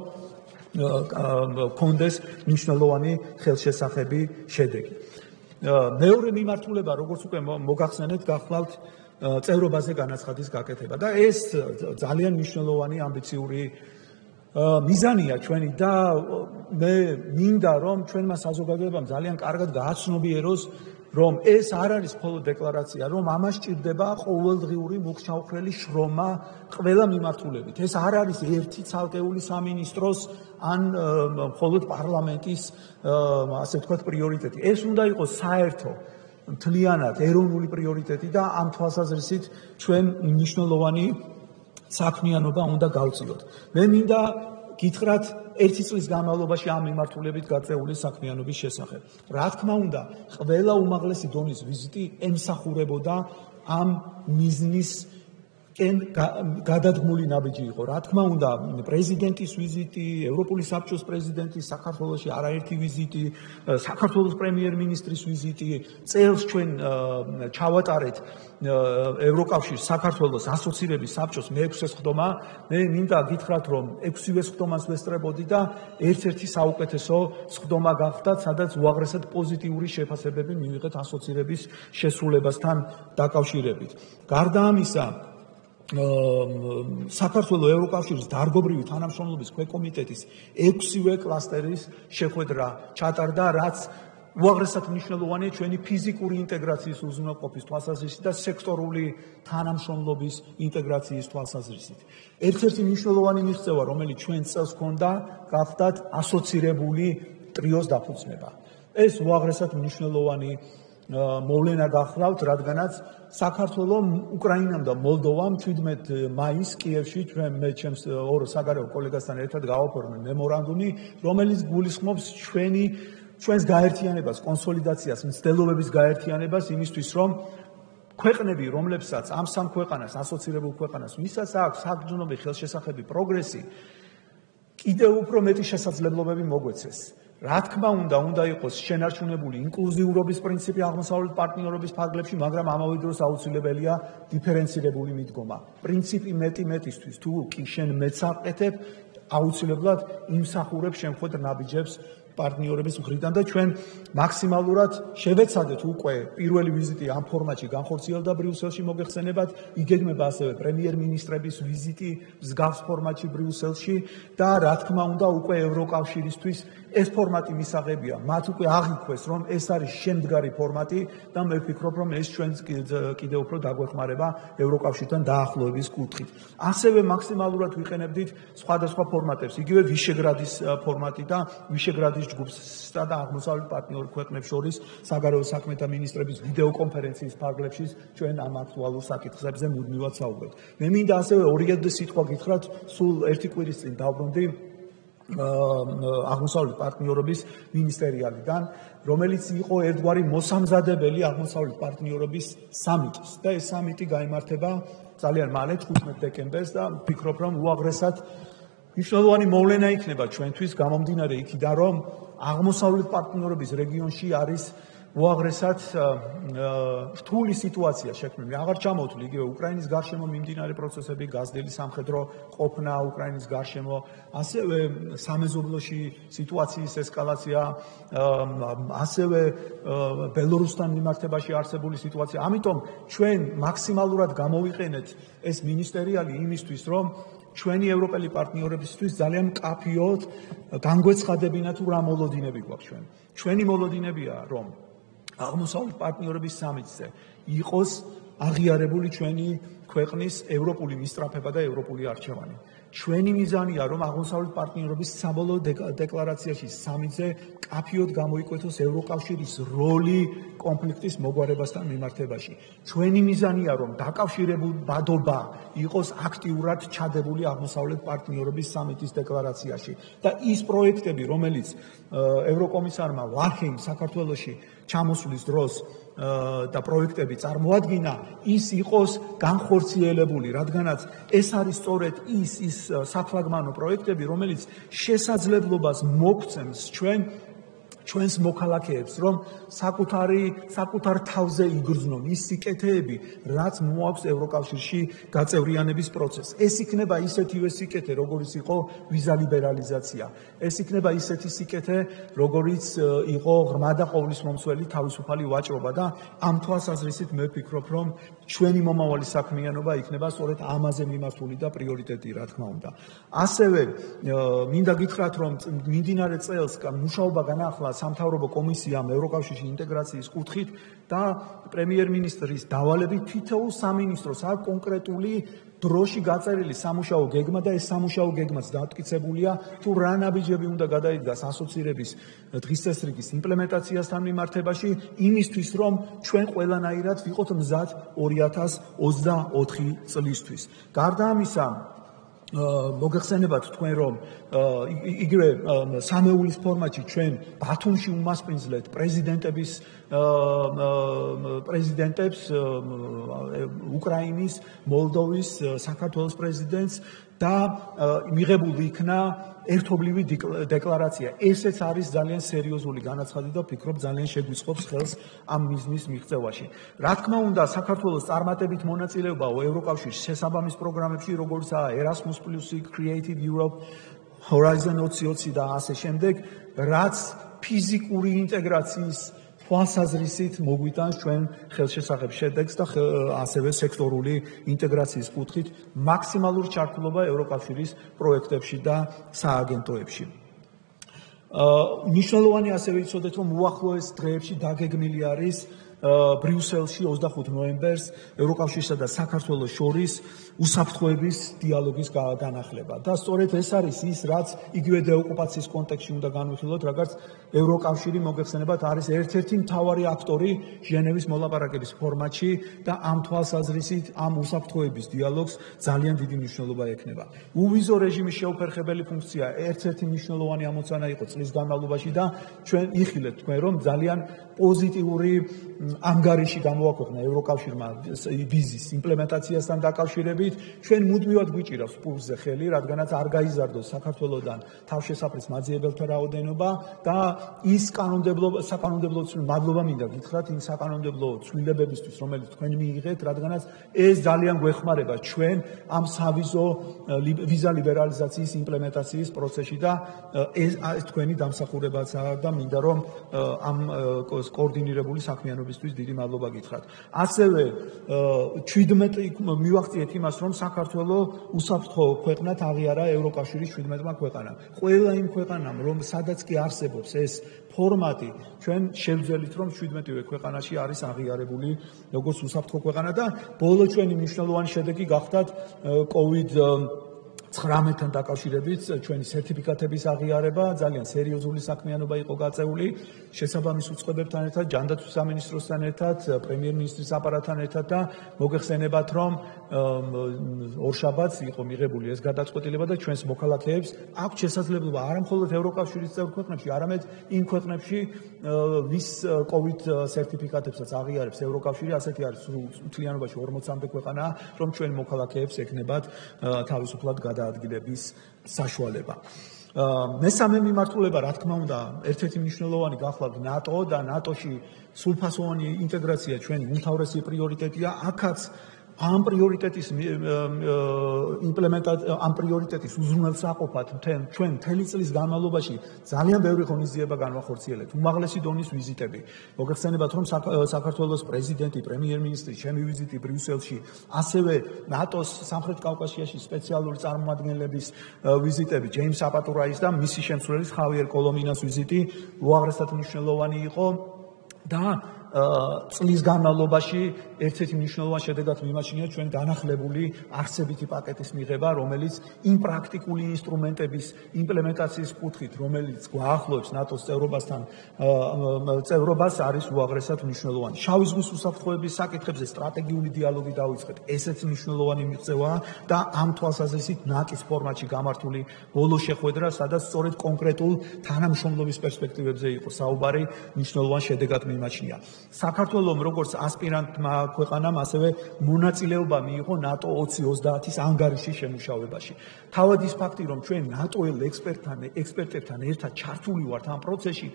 კონდეს მნიშვნელოვანი ხელშესახები შედეგი. მეორე მიმართულება, როგორც უკვე მოგახსენეთ, გახლავთ წევრობაზე განაცხადის გაკეთება და ეს ძალიან მნიშვნელოვანი ამბიციური მიზანია ჩვენი და მე მინდა რომ ჩვენმა საზოგადოებამ ძალიან კარგად გააცნობიეროს, რომ ეს არ არის მხოლოდ დეკლარაცია, რომ ამას სჭირდება ყოველდღიური მუქჩაუხრელი შრომა ყველა მიმართულებით. ეს არ არის ერთი ცალკეული სამინისტროს ან მხოლოდ პარლამენტის ასე ვთქვათ პრიორიტეტი. ეს უნდა იყოს საერთო მთლიანად ეროვნული პრიორიტეტი და ამ თვალსაზრისით ჩვენ მნიშვნელოვანი საქმიანობა უნდა გავწიოთ. მე მინდა გითხრათ ერთი წლის განმავლობაში ამ მიმართულებით გაწეული საქმიანობის შესახებ. რა თქმა უნდა, ყველა უმაღლესი დონის ვიზიტი ემსახურებოდა ამ მიზნის გადადგმული ნაბიჯი იყო. რა თქმა უნდა, პრეზიდენტის ვიზიტი, ევროპული საბჭოს პრეზიდენტის საქართველოში არაერთი ვიზიტი, საქართველოს პრემიერ-მინისტრის ვიზიტი, წელს ჩვენ ჩავატარეთ ევროკავშირის საქართველოს ასოცირების საბჭოს მე-6 სხდომა. მე მინდა გითხრათ, რომ 6-ვე სხდომას ვესწრებოდი და ერთ-ერთი საუკეთესო სხდომა გახდათ, სადაც უაღრესად პოზიტიური შეფასებები მივიღეთ ასოცირების შესრულებასთან დაკავშირებით. გარდა ამისა, საქართველოს ევროკავშირის დარგობრივი თანამშრომლობის ქვეკომიტეტის 6-ვე კლასტერის შეხვედრა ჩატარდა, რაც უაღრესად მნიშვნელოვანია ჩვენი ფიზიკური ინტეგრაციის უზრუნველყოფის თვალსაზრისით და სექტორული თანამშრომლობის ინტეგრაციის თვალსაზრისით. ერთ-ერთი მნიშვნელოვანი მიღწევა, რომელიც ჩვენ წელს ჰქონდა, გახდათ ასოცირებული ტრიოს დაფუძნება. ეს უაღრესად მნიშვნელოვანი მოვლენა გახლავთ, რადგანაც საქართველოს, უკრაინამ და მოლდოვამ 17 მაისს კიევში მე ჩემს ორ საგარეო კოლეგასთან ერთად გავაფორმე მემორანდუმი, რომელიც გულისხმობს ჩვენს გაერთიანებას, კონსოლიდაციას, მცდელობების გაერთიანებას იმისთვის, რომ ქვეყნები, რომლებსაც ამ სამ ქვეყანას, ასოცირებულ ქვეყანას, ვისაც აქვს საგრძნობი ხელშესახები პროგრესი, კიდევ უფრო მეტი შესაძლებლობები მოგვეცეს. რა თქმა უნდა იყოს შენარჩუნებული ინკლუზიურობის პრინციპი აღმოსავლეთ პარტნიორობის ფარგლებში, მაგრამ ამავე დროს აუცილებელია დიფერენცირებული მიდგომა. პრინციპი მეტისთვის, თუ კი შენ მეც აკეთებ, აუცილებლად იმსახურებს შემხვედრ ნაბიჯებს პარტნიორების მხრიდან და ჩვენ მაქსიმალურად შევეცადეთ უკვე პირველი ვიზიტი ამ ფორმატში განხორციელდა ბრიუსელში მოგეხსენებათ, იგეგმება ასევე პრემიერ-მინისტრების ვიზიტი მსგავს ფორმატში ბრიუსელში და რა თქმა უნდა უკვე ევროკავშირისთვის ეს ფორმატი მისაღებია. მათ უკვე აღიქვეს, რომ ეს არის შემდგარი ფორმატი და მე ვფიქრობ, რომ ეს ჩვენს კიდევ უფრო დაგვეხმარება ევროკავშირთან დაახლოების კუთხით. ასევე მაქსიმალურად ვიყენებდით სხვადასხვა ფორმატებს, იგივე ვიშეგრადის ფორმატი და ვიშეგრადის ჯგუფსა და აღმოსავლეთ პარტნიორ ქვეყნებს შორის საგარეო საქმეთა მინისტრების ვიდეო კონფერენციის ფარგლებში ჩვენ ამ აქტუალურ საკითხებზე მუდმივად საუბრობთ. მე მინდა ასევე 2 სიტყვა გითხრათ, სულ ერთი კვირის წინ დავბრუნდი აღმოსავლეთ პარტნიორობის მინისტერიალიდან, რომელიც იყო ერთგვარი მოსამზადებელი აღმოსავლეთ პარტნიორობის სამიტის და ეს სამიტი გაიმართება ძალიან მალე 15 დეკემბერს და ვფიქრობ რომ უაღრესად მნიშვნელოვანი მოვლენა იქნება ჩვენთვის გამომდინარე იქიდან რომ აღმოსავლეთ პარტნიორობის რეგიონში არის უაღრესად რთული სიტუაცია შექმნილი. აღარ ჩამოვთვლი იგივე უკრაინის გარშემო მიმდინარე პროცესები, გაზრდილი სამხედრო ყოფნა უკრაინის გარშემო, ასევე სამეზობლოში სიტუაციის ესკალაცია, ასევე ბელორუსთან მიმართებაში არსებული სიტუაცია. ამიტომ ჩვენ მაქსიმალურად გამოვიყენეთ ეს მინისტერიალი იმისთვის, რომ ჩვენი ევროპელი პარტნიორებისთვის ძალიან მკაფიოდ განგვეცხადებინა თუ რა მოლოდინები გვაქვს ჩვენ. ჩვენი მოლოდინებია, რომ აღმოსავლეთ პარტნიორების სამიტზე იყოს აღიარებული ჩვენი ქვეყნის ევროპული მისწრაფება და ევროპული არჩევანი. ჩვენი მიზანია, რომ აღმოსავლეთ პარტნიორობის საბოლოო დეკლარაციაში სამიტზე კაფიოდ გამოიკვეთოს ევროკავშირის როლი კონფლიქტის მოგვარებასთან მიმართებაში. ჩვენი მიზანია, რომ დაკავშირებულობა იყოს აქტიურად ჩადებული აღმოსავლეთ პარტნიორობის სამიტის დეკლარაციაში და ის პროექტები, რომელიც ევროკომისარმა ვარჰეიმ საქართველოში ჩამოსვლის დროს და პროექტები წარმოადგინა, ის იყოს განხორციელებული, რადგანაც ეს არის სწორედ ის საფლაგმანო პროექტები, რომელიც შესაძლებლობას მოგცემს ჩვენს მოქალაქეებს, რომ საკუთარ თავზე იგრძნონ ის სიკეთეები, რაც მოაქვს ევროკავშირში გაწევრიანების პროცესს. ეს იქნება ისეთივე სიკეთე, როგორიც იყო ვიზა ლიბერალიზაცია. ეს იქნება ისეთი სიკეთე, როგორიც იყო ღრმა და ყოვლისმომცველი თავისუფალი ვაჭრობა და ამ თვალსაზრისით მე ვფიქრობ, რომ ჩვენი მომავალი საქმიანობა იქნება სწორედ ამაზე მიმართული და პრიორიტეტი, რა თქმა უნდა. ასევე მინდა გითხრათ, რომ მიმდინარე წელს მუშაობა განაახლა სამთავრობო კომისიამ ევროკავშირში ინტეგრაციის კუთხით და პრემიერ-მინისტრის დავალებით თითოეულ სამინისტროს აქვს კონკრეტული დროში გაწერილი სამუშაო გეგმა და ეს სამუშაო გეგმაც დამტკიცებულია თუ რა ნაბიჯები უნდა გადაიდგას ასოცირების დღის წესრიგის იმპლემენტაციასთან მიმართებაში იმისთვის რომ ჩვენ ყველანაირად ვიყოთ მზად 2024 წლისთვის. გარდა ამისა მოგეხსენებათ თქვენ რომ იგივე სამეულის ფორმატში ჩვენ ბათუმში უმასპინძლეთ პრეზიდენტებს უკრაინის, მოლდოვის, საქართველოს პრეზიდენტს და მიღებული იქნა ერთობლივი დეკლარაცია. ესეც არის ძალიან სერიოზული განაცხადი და ვფიქრობ ძალიან შეგვიწყობს ხელს ამ მიზნის მიღწევაში. რა თქმა უნდა, საქართველოს წარმატებით მონაწილეობაა ევროკავშირის შესაბამის პროგრამებში, როგორიცაა Erasmus+, Creative Europe, Horizon 2020 და ასე შემდეგ, რაც ფიზიკური ინტეგრაციის თვალსაზრისით მოგვიტანს ჩვენ ხელშესახებ შედეგს და ასევე სექტორული ინტეგრაციის კუთხით მაქსიმალურ ჩართულობა ევროკავშირის პროექტებში და სააგენტოებში. მნიშვნელოვანი ასევე იცოდეთ, რომ უახლოეს დღეებში დაგეგმილი არის ბრიუსელში 25 ნოემბერს ევროკავშირსა და საქართველოს შორის უსაფრთხოების დიალოგის განახლება. და სწორედ ეს არის ის, რაც იგივე დეოკუპაციის კონტექსტში უნდა განვიხილოთ, რაღაც ევროკავშირი მოგეხსენებათ არის ერთ-ერთი მთავარი აქტორი ჟენევის მოლაპარაკების ფორმატში და ამ თვალსაზრისით ამ უსაფრთხოების დიალოგს ძალიან დიდი მნიშვნელობა ექნება. უვიზო რეჟიმის შეუფერხებელი ფუნქცია ერთ-ერთი მნიშვნელოვანი ამოცანა იყო წლის განმავლობაში და ჩვენ იხილეთ თქვენ რომ ძალიან პოზიტიური ანგარიში გამოაქვეყნა ევროკავშირმა ვიზის იმპლემენტაციასთან დაკავშირებით. ჩვენ მუდმივად გვიჭირავს პულსზე ხელი, რადგანაც არ გაიზარდოს საქართველოსთან თავშესაფრის მაძიებელთა რაოდენობა და ის საკანონმდებლო მადლობა მინდა გითხრათ იმ საკანონმდებლო ცვლილებებისთვის, რომელიც თქვენ მიიღეთ, რადგანაც ეს ძალიან გვეხმარება ჩვენ ამ სავიზო ვიზა ლიბერალიზაციის იმპლემენტაციის პროცესში და ეს თქვენი დამსახურებაა და მინდა რომ ამ კოორდინირებული საქმიანობისთვის დიდი მადლობა გითხრათ. ასევე 17 მივახციეთ იმას, რომ საქართველოს უსაფრთხო ქვეყნად აღიარა ევროკავშირის 17-მა ქვეყანამ. ყველა იმ ქვეყანამ, რომ სადაც კი არსებობს ეს ფორმატი, ჩვენ შევძელით, რომ 17-ვე ქვეყანაში არის აღიარებული როგორც უსაფრთხო ქვეყანა და ბოლო ჩვენი მნიშვნელოვანი შედეგი გახდათ COVID 19-თან დაკავშირებით ჩვენი სერტიფიკატების აღიარება ძალიან სერიოზული საქმიანობა იყო გაწეული შესაბამის უწყებებთან ერთად, ჯანდაცვის სამინისტროსთან ერთად, პრემიერ-მინისტრის აპარატთან ერთად და მოგეხსენებათ, რომ ორშაბათს იყო მიღებული ეს გადაწყვეტილება და ჩვენს მოქალაქეებს აქვს შესაძლებლობა არა მხოლოდ ევროკავშირის წევრ ქვეყნებში, არამედ იმ ქვეყნებში, ვის COVID სერტიფიკატებსაც აღიარებს ევროკავშირი, ასეთი არის მთლიანობაში 40-მდე ქვეყანაა, რომ ჩვენ მოქალაქეებს ექნებათ თავისუფლად გადაადგილების საშუალება. მესამე მიმართულება, რა თქმა უნდა, ერთ-ერთი მნიშვნელოვანი გახლავთ ნატო და ნატოში სრულფასოვანი ინტეგრაცია ჩვენი უმთავრესი პრიორიტეტია. აქაც ამ პრიორიტეტის ამ პრიორიტეტის უზრუნველსაყოფად ჩვენ მთელი წლის განმავლობაში ძალიან ბევრი ღონისძიება განვახორციელებთ. უმაღლესი დონის ვიზიტები. მოგეხსენებათ, რომ საქართველოს პრეზიდენტი, პრემიერ-მინისტრი, ჩემი ვიზიტი ბრიუსელში, ასევე ნატოს სამხრეთ კავკასიაში სპეციალური წარმომადგენლების ვიზიტები, ჯეიმს აპატურაის და მისი შემცვლელის ხავიერ კოლომინას ვიზიტი უაღრესად მნიშვნელოვანი იყო და წლის განმავლობაში ერთ-ერთი მნიშვნელოვანი შედეგად მიმაჩნია ჩვენ განახლებული არსებითი პაკეტის მიღება, რომელიც იმ პრაქტიკული ინსტრუმენტების იმპლემენტაციის კუთხით, რომელიც გვაახლოებს ნატოს წევრობასთან წევრობას, არის უაღრესად მნიშვნელოვანი. შავი ზღვის უსაფრთხოების საკითხებზე სტრატეგიული დიალოგი დავიწყეთ. ესეც მნიშვნელოვანი მიღწევაა და ამ თვალსაზრისით ნაკის ფორმატში გამართული ბოლო შეხვედრა, სადაც სწორედ კონკრეტულ თანამშრომლობის პერსპექტივებზე იყო საუბარი, მნიშვნელოვან შედეგად მიმაჩნია. საქართველოს როგორც ასპირანტმა ქვეყანამ ასევე მონაწილეობა მიიღო ნატო 2030-ის ანგარიშის შემუშავებაში. თავად ის ფაქტი, რომ ჩვენ ნატოელ ექსპერტებთან ერთად ჩართული ვართ ამ პროცესში,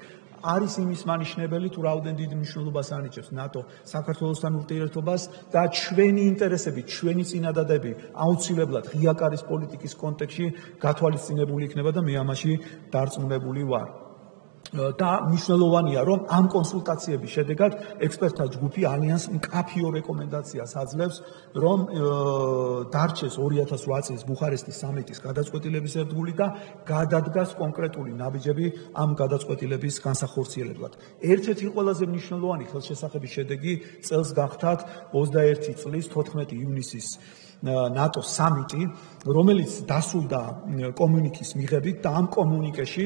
არის იმის მანიშნებელი, თუ რაოდენ დიდ მნიშვნელობას ანიჭებს ნატო საქართველოსთან ურთიერთობას და ჩვენი ინტერესები, ჩვენი წინადადები აუცილებლად ღია კარის პოლიტიკის კონტექსტში გათვალისწინებული იქნება და მე ამაში დარწმუნებული ვარ. და მნიშვნელოვანია, რომ ამ კონსულტაციების შედეგად ექსპერტთა ჯგუფი ალიანს მკაფიო რეკომენდაციას აძლევს, რომ დარჩეს 2008 წლის ბუხარესტის სამიტის გადაწყვეტილების ერთგული და გადადგას კონკრეტული ნაბიჯები ამ გადაწყვეტილების განსახორციელებლად. ერთ-ერთი ყველაზე მნიშვნელოვანი ხელშესახების შედეგი წელს გახდათ 21 წლის 14 ივნისის ნატოს სამიტი, რომელიც დასრულდა კომუნიკის მიღებით და ამ კომუნიკეში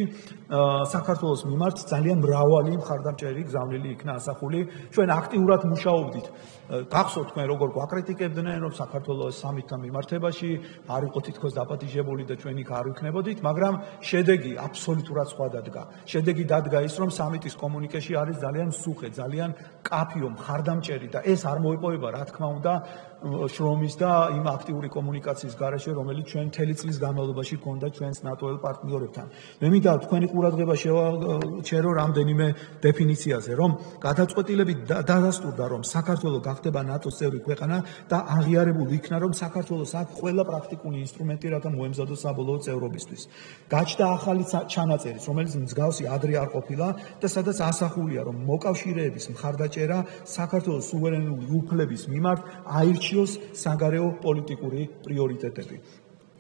საქართველოს მიმართ ძალიან მრავალი მხარდამჭერი გზავნილი იქნა ასახული. ჩვენ აქტიურად მუშაობდით. გახსოვთ თქვენ როგორ გვაკრიტიკებდნენ, რომ საქართველოს სამიტთან მიმართებაში არ იყო თითქოს დაპატიჟებული და ჩვენ იქ არ ვიქნებოდით, მაგრამ შედეგი აბსოლუტურად სხვა დადგა. შედეგი დადგა ის, რომ სამიტის კომუნიკეში არის ძალიან მსუხე, ძალიან მკაფიო, მხარდამჭერი და ეს არ მოიპოვება, რა თქმა უნდა, შრომის და იმ აქტიური კომუნიკაციის გარეშე, რომელიც ჩვენ მთელი წლის განმავლობაში ჰქონდა ჩვენს ნატოელ პარტნიორებთან. მე მინდა თქვენი ყურადღება შევჩერო რამდენიმე დეფინიციაზე, რომ გადაწყვეტილებით დადასტურდა, რომ საქართველოს გახდება ნატოს წევრი ქვეყანა და აღიარებულ იქნა, რომ საქართველოს აქვს ყველა პრაქტიკული ინსტრუმენტი, რათა მოემზადოს საბოლოო წევრობისთვის. გაჩნდა ახალი ჩანაწერიც, რომელიც მსგავსი ადრე არ ყოფილა და სადაც ასახულია, რომ მოკავშირეების მხარდაჭერა საქართველოს სუვერენული უფლების მიმართ აირჩიოს საგარეო პოლიტიკური პრიორიტეტები.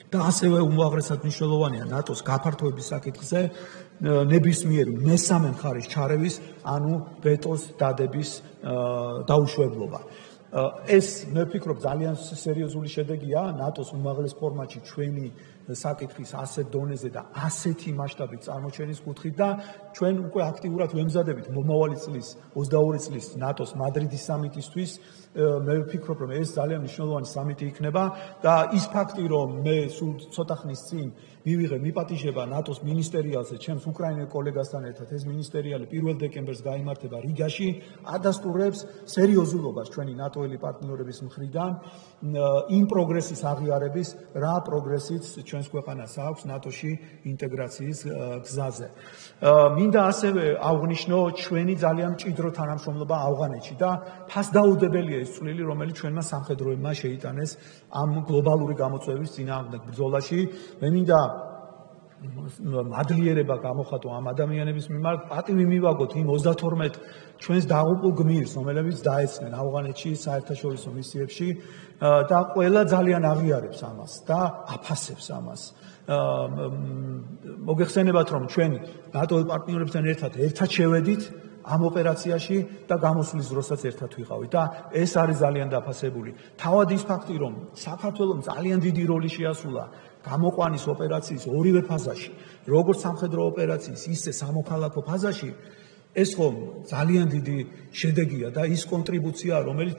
და ასევე უმაღრესად მნიშვნელოვანია ნატოს გაფართოების საკითხზე ნებისმიერი მესამე მხარის ჩარევის, ანუ ვეტოს დადების დაუშვებლობა. ეს მე ვფიქრობ ძალიან სერიოზული შედეგია ნატოს უმაღლეს ფორმატში ჩვენი საკითხის ასეთ დონეზე და ასეთი მასშტაბით წარმოჩენის კუთხით და ჩვენ უკვე აქტიურად ვემზადებით მომავალი წლის 22 წლის ნატოს მადრიდის სამიტისთვის. მე ვფიქრობ, რომ ეს ძალიან მნიშვნელოვანი სამიტი იქნება და ის ფაქტი, რომ მე სულ ცოტა ხნის წინ მივიღე მიპატიჟება ნატოს მინისტერიალზე, ჩემს უკრაინელ კოლეგასთან ერთად ეს მინისტერიალი 1 დეკემბერს გაიმართება რიგაში, ადასტურებს სერიოზულობას ჩვენი ნატოელი პარტნიორების მხრიდან იმ პროგრესის აღიარების, რა პროგრესიც ჩვენს ქვეყანას აქვს ნატოში ინტეგრაციის გზაზე. მინდა ასევე აღვნიშნო ჩვენი ძალიან მჭიდრო თანამშრომლობა ავღანეთში და ფასდაუდებელია ის წვლილი, რომელიც ჩვენმა სამხედროებმა შეიტანეს ამ გლობალური გამოწვევის წინააღმდეგ ბრძოლაში. მე მინდა მადლიერება გამოხატო ამ ადამიანების მიმართ, პატივი მივაგოთ იმ 32 ჩვენს დაღუპულ გმირს, რომლებიც დაეცნენ ავღანეთში საერთაშორისო მისიებში და ყველა ძალიან აღიარებს ამას და აფასებს ამას. მოგეხსენებათ, რომ ჩვენ ნატოელ პარტნიორებთან ერთად შევედით ამ ოპერაციაში და გამოსვლის დროსაც ერთად ვიყავით და ეს არის ძალიან დაფასებული. თავად ის ფაქტი, რომ საქართველოს ძალიან დიდი როლი შეასრულა გამოყვანის ოპერაციის ორივე ფაზაში, როგორც სამხედრო ოპერაციის, ისე სამოქალაქო ფაზაში, ეს ხომ ძალიან დიდი შედეგია და ის კონტრიბუცია, რომელიც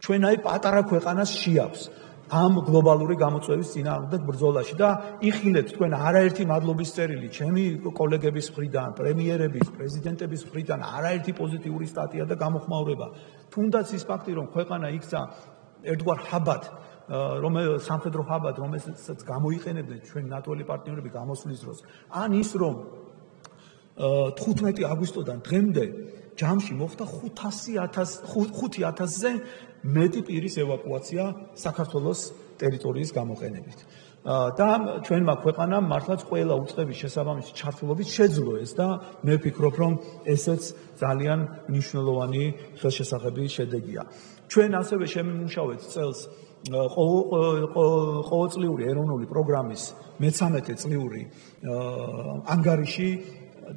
ჩვენ აი პატარა ქვეყანას შეავს ამ გლობალური გამოწვევის წინააღმდეგ ბრძოლაში და იხილეთ თქვენ არაერთი მადლობის წერილი ჩემი კოლეგების მხრიდან, პრემიერების, პრეზიდენტების მხრიდან არაერთი პოზიტიური სტატია და გამოხმაურება. თუნდაც ის ფაქტი, რომ ქვეყანა იქცა ერთგვარ ჰაბად, სამხედრო ჰაბად, რომელსაც გამოიყენებდნენ ჩვენ ნატოელი პარტნიორები გამოსვლის დროს. ან ის, რომ 15 აგვისტოდან დღემდე ჯამში მოხდა 5,000-ზე მეტი პირის ევაკუაცია საქართველოს ტერიტორიის გამოყენებით. და ჩვენმა ქვეყანამ მართლაც ყველა უწყების შესაბამისი ჩართულობით შეძლო ეს და მე ვფიქრობ, რომ ესეც ძალიან მნიშვნელოვანი ხელშესახები შედეგია. ჩვენ ასევე შემიმუშავეთ წელს ყოველწლიური ეროვნული პროგრამის მე-13 წლიური ანგარიში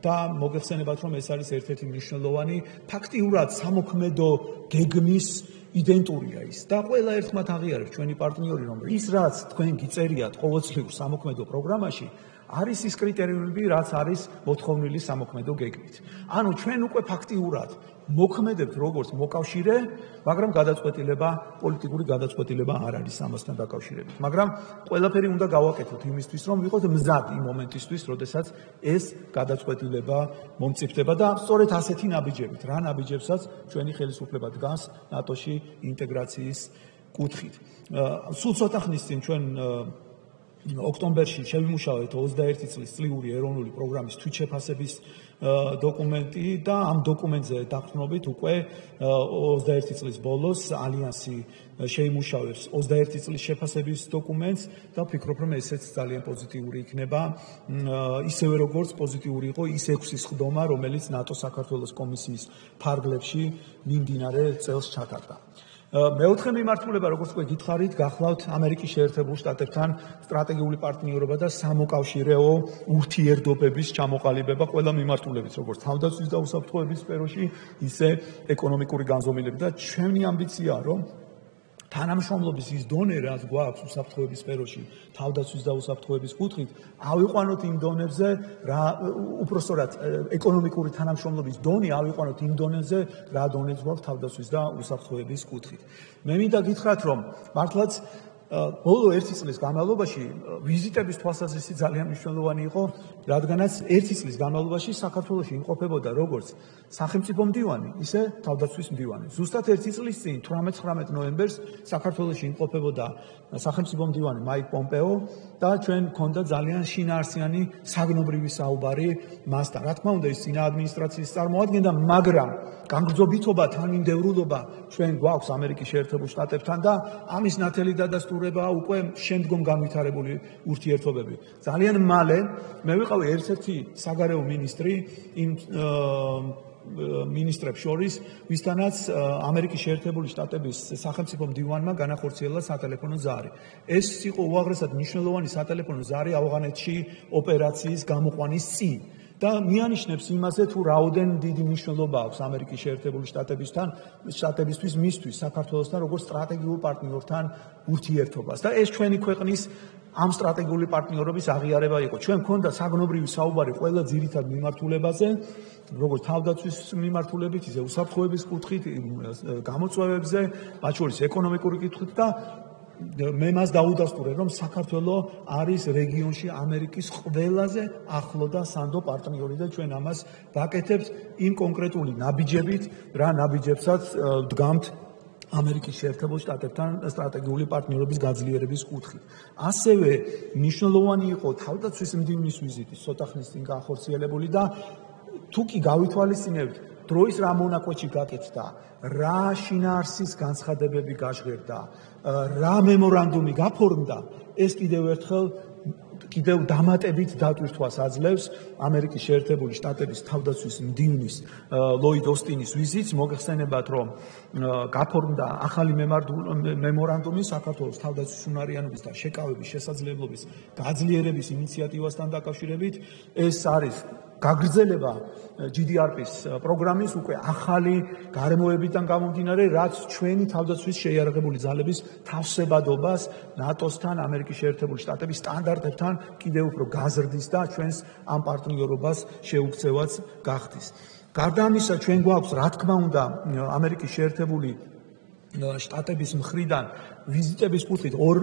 და მოგეხსენებათ, რომ ეს არის ერთ-ერთი მნიშვნელოვანი ფაქტიურად სამოქმედო გეგმის იდენტურია ის და ყველა ერთმანეთ აღიარებს ჩვენი პარტნიორი, რომ ის რაც თქვენ გიწერიათ ყოველწლიურ სამოქმედო პროგრამაში არის ის კრიტერიუმები, რაც არის მოთხოვნილი სამოქმედო გეგმით. ანუ ჩვენ უკვე ფაქტიურად მოქმედებთ როგორც მოკავშირე, მაგრამ პოლიტიკური გადაწყვეტილება არ არის ამასთან დაკავშირებით. მაგრამ ყველაფერი უნდა გავაკეთოთ იმისთვის, რომ ვიყოთ მზად იმ მომენტისთვის, როდესაც ეს გადაწყვეტილება მომწიფდება და სწორედ ასეთი ნაბიჯებით, რა ნაბიჯებსაც ჩვენი ხელისუფლება დგას ნატოში ინტეგრაციის კუთხით. სულ ცოტა ხნის წინ ჩვენ ოქტომბერში შევიმუშავეთ 21 წლის წლიური ეროვნული პროგრამის თვითშეფასების დოკუმენტი და ამ დოკუმენტზე დაყრდნობით უკვე 21 წლის ბოლოს ალიანსი შეიმუშავებს 21 წლის შეფასების დოკუმენტს და ვფიქრობ, რომ ესეც ძალიან პოზიტიური იქნება, ისევე როგორც პოზიტიური იყო ის 6 სხდომა, რომელიც ნატო საქართველოს კომისიის ფარგლებში მიმდინარე წელს ჩატარდა. მეოთხე მიმართულება, როგორც უკვე გითხარით, გახლავთ ამერიკის შეერთებულ შტატებთან სტრატეგიული პარტნიორობა და სამოკავშირეო ურთიერთობების ჩამოყალიბება ყველა მიმართულებით, როგორც თავდაცვის და უსაფრთხოების სფეროში, ისე ეკონომიკური განზომილებით და ჩვენი ამბიციაა, რომ თანამშრომლობის ის დონე, რაც გვაქვს უსაფრთხოების სფეროში, თავდაცვის და უსაფრთხოების კუთხით, ავიყვანოთ იმ დონეზე, უпростоრად ეკონომიკური თანამშრომლობის დონე ავიყვანოთ იმ დონეზე, რა დონეც გვაქვს თავდაცვის და უსაფრთხოების კუთხით. მე მინდა გითხრათ, რომ მართლაც ბოლო 1 წლის განმავლობაში ვიზიტების თვალსაზრისით ძალიან მნიშვნელოვანი იყო, რადგანაც 1 წლის განმავლობაში საქართველოში იმყოფებოდა როგორც სახელმწიფო მდივანი, ისე თავდაცვის მდივანი. ზუსტად 1 წლის წინ 18-19 ნოემბერს საქართველოში იმყოფებოდა სახელმწიფო მდივანი მაიკ პომპეო და ჩვენ გქონდა ძალიან შინაარსიანი საგნობრივი საუბარი მასთან. რა თქმა უნდა, ის წინა ადმინისტრაციის წარმოადგენდა, მაგრამ განგრძობითობა, თანმიმდევრულობა ჩვენ გვაქვს ამერიკის შეერთებულ შტატებთან და ამის ნათელი დადასტურება უკვე შემდგომ განვითარებული ურთიერთობები. ძალიან მალე მე ვიყავი ერთ-ერთი საგარეო მინისტრი იმ მინისტრებს შორის, ვისთანაც ამერიკის შეერთებული შტატების სახელმწიფო მდივანმა განახორციელა სატელეფონო ზარი. ეს იყო უაღრესად მნიშვნელოვანი სატელეფონო ზარი ავღანეთში ოპერაციის გამოყვანის წინ. და მიანიშნებს იმაზე, თუ რაოდენ დიდი მნიშვნელობა აქვს ამერიკის შეერთებული შტატებისთვის მისთვის საქართველოსთან როგორც სტრატეგიულ პარტნიორთან ურთიერთობას. და ეს ჩვენი ქვეყნის ამ სტრატეგიული პარტნიორობის აღიარება იყო. ჩვენ გქონდა საგნობრივი საუბარი ყველა ძირითად მიმართულებაზე, როგორც თავდაცვის მიმართულებით, ისე უსაფრთხოების კუთხით, გამოწვევებზე, მათ შორის ეკონომიკური კუთხით და მე მას დაუდასტურე, რომ საქართველო არის რეგიონში ამერიკის ყველაზე ახლო და სანდო პარტნიორი და ჩვენ ამას ვაკეთებთ იმ კონკრეტული ნაბიჯებით, რა ნაბიჯებსაც დგამთ ამერიკის შეერთებულ შტატებთან სტრატეგიული პარტნიორობის გაძლიერების კუთხით. ასევე მნიშვნელოვანი იყო თავდაცვის მდივნის ვიზიტი, ცოტა ხნის წინ განხორციელებული და თუ კი გავითვალისწინებთ დროის რა მონაკვეთში გაკეთდა, რა შინაარსის განცხადებები გაჟღერდა, რა მემორანდუმი გაფორმდა, ეს კიდევ დამატებით დატვირთვას აძლევს ამერიკის შეერთებული შტატების თავდაცვის მდივნის ლოიდ ოსტინის ვიზიტს. მოგეხსენებათ, რომ გაფორმდა ახალი მემორანდუმი საქართველოს თავდაცვის უნარიანობის და შეკავების შესაძლებლობის გაძლიერების ინიციატივასთან დაკავშირებით. ეს არის გაგრძელება GDRP-ის პროგრამის უკვე ახალი გარემოებიდან გამომდინარე, რაც ჩვენი თავდაცვის შეიარაღებული ძალების თავსებადობას ნატოსთან, ამერიკის შეერთებული შტატების სტანდარტებთან კიდევ უფრო გაზრდის და ჩვენს ამ პარტნიორობას შეუქცევაც გახდის. გარდა ამისა, ჩვენ გვაქვს, რა თქმა უნდა, ამერიკის შეერთებული შტატების მხრიდან ვიზიტების კუთხით ორ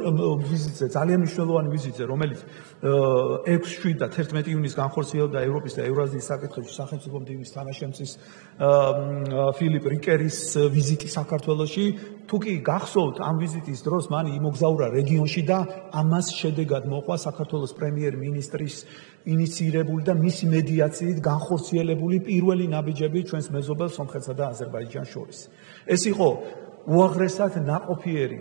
ვიზიტზე, ძალიან მნიშვნელოვანი ვიზიტზე, რომელიც 6-7 და 11 ივნისს განხორციელდა ევროპის და ევრაზიის საკითხებში სახელმწიფო მდივნის თანაშემწის ფილიპ რიკერის ვიზიტი საქართველოში. თუ კი გახსოვთ, ამ ვიზიტის დროს მან იმოგზაურა რეგიონში და ამას შედეგად მოყვა საქართველოს პრემიერ-მინისტრის ინიციირებული და მისი მედიაციით განხორციელებული პირველი ნაბიჯები ჩვენს მეზობელ სომხეთსა და აზერბაიჯანს შორის. ეს იყო უაღრესად ნაყოფიერი,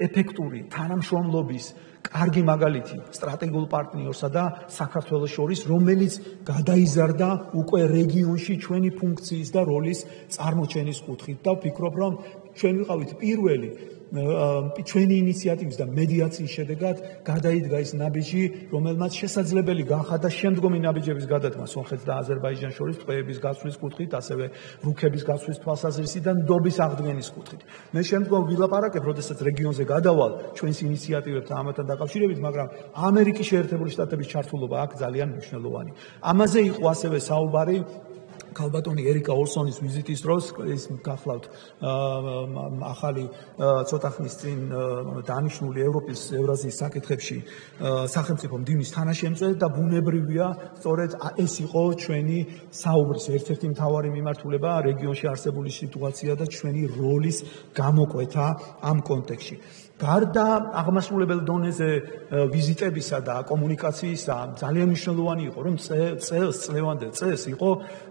ეფექტური თანამშრომლობის კარგი მაგალითი სტრატეგიულ პარტნიორსა და საქართველოს შორის, რომელიც გადაიზარდა უკვე რეგიონში ჩვენი ფუნქციის და როლის წარმოჩენის კუთხით და ვფიქრობ, რომ ჩვენ ვიყავით პირველი ჩვენი ინიციატივის და მედიაციის შედეგად გადაიდგა ის ნაბიჯი, რომელმაც შესაძლებელი განხადა შემდგომი ნაბიჯების გადადგმა სომხეთს და აზერბაიჯანს შორის ტყვეების გაცვლის კუთხით, ასევე რუქების გაცვლის თვალსაზრისით და ნდობის აღდგენის კუთხით. მე შემდგომ ვილაპარაკებ, როდესაც რეგიონზე გადავალ ჩვენს ინიციატივებთან ამათთან დაკავშირებით, მაგრამ ამერიკის შეერთებული შტატების ჩართულობა აქ ძალიან მნიშვნელოვანი. ამაზე იყო ასევე საუბარი ქალბატონი ერიკა ოლსონის ვიზიტის დროს, ის გახლავთ ახალი ცოტა ხნის წინ დანიშნული ევროპის ევრაზიის საკითხებში სახელმწიფო მდივნის თანაშემწე და ბუნებრივია, სწორედ ეს იყო ჩვენი საუბრის ერთ-ერთი მთავარი მიმართულება რეგიონში არსებული სიტუაცია და ჩვენი როლის გამოკვეთა ამ კონტექსტში. გარდა აღმასრულებელ დონეზე ვიზიტებისა და კომუნიკაციისა, ძალიან მნიშვნელოვანი იყო, რომ წლევანდელ წელს იყო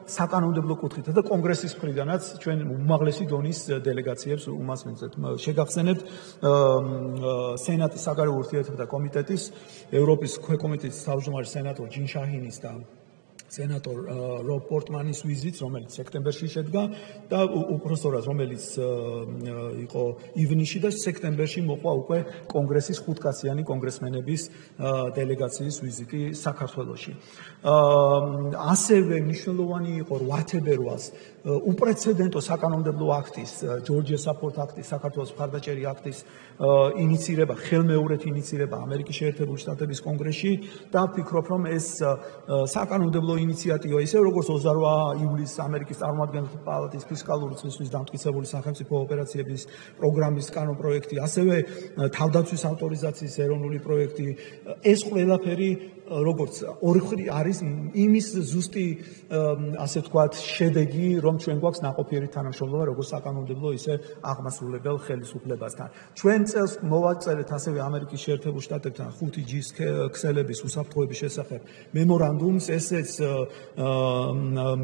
საკანონმდებლო კუთხითა და კონგრესის მხრიდანაც ჩვენ უმაღლესი დონის დელეგაციებს უმასპინძლეთ. შეგახსენებთ სენატის საგარეო ურთიერთობათა კომიტეტის, ევროპის ქვეკომიტეტის თავმჯდომარე სენატორ ჯინ შაჰინის და სენატორ რობ პორტმანის ვიზიტს, რომელიც სექტემბერში შედგა და უпростоრად, რომელიც იყო ივნისში და სექტემბერში მოყვა უკვე კონგრესის ხუთკაციანი კონგრესმენების დელეგაციის ვიზიტი საქართველოში. ასევე მნიშვნელოვანი იყო 8 თებერვალს უპრეცედენტო საკანონმდებლო აქტის, ჯორჯია საფორთ აქტის, საქართველოს მხარდაჭერი აქტის ინიცირება, ხელმეორედ ინიცირება ამერიკის შეერთებული შტატების კონგრესში და ვფიქრობ, რომ ეს საკანონმდებლო ინიციატივა, ისე როგორც 28 ივლისს ამერიკის წარმომადგენელთა პალატის ფისკალური წლისთვის დამტკიცებული სახელმწიფო ოპერაციების პროგრამის კანონპროექტი, ასევე თავდაცვის ავტორიზაციის ეროვნული პროექტი, ეს ყველაფერი როგორც ორი არის იმის ზუსტი ასე ვთქვათ შედეგი, რომ ჩვენ გვაქვს ნაყოფიერი თანამშრომლობა როგორც საკანონმდებლო, ისე აღმასრულებელ ხელისუფლებასთან. ჩვენ წელს მოვაწერეთ ასევე ამერიკის შეერთებულ შტატებთან 5G-ის ქსელების უსაფრთხოების შესახებ მემორანდუმს, ესეც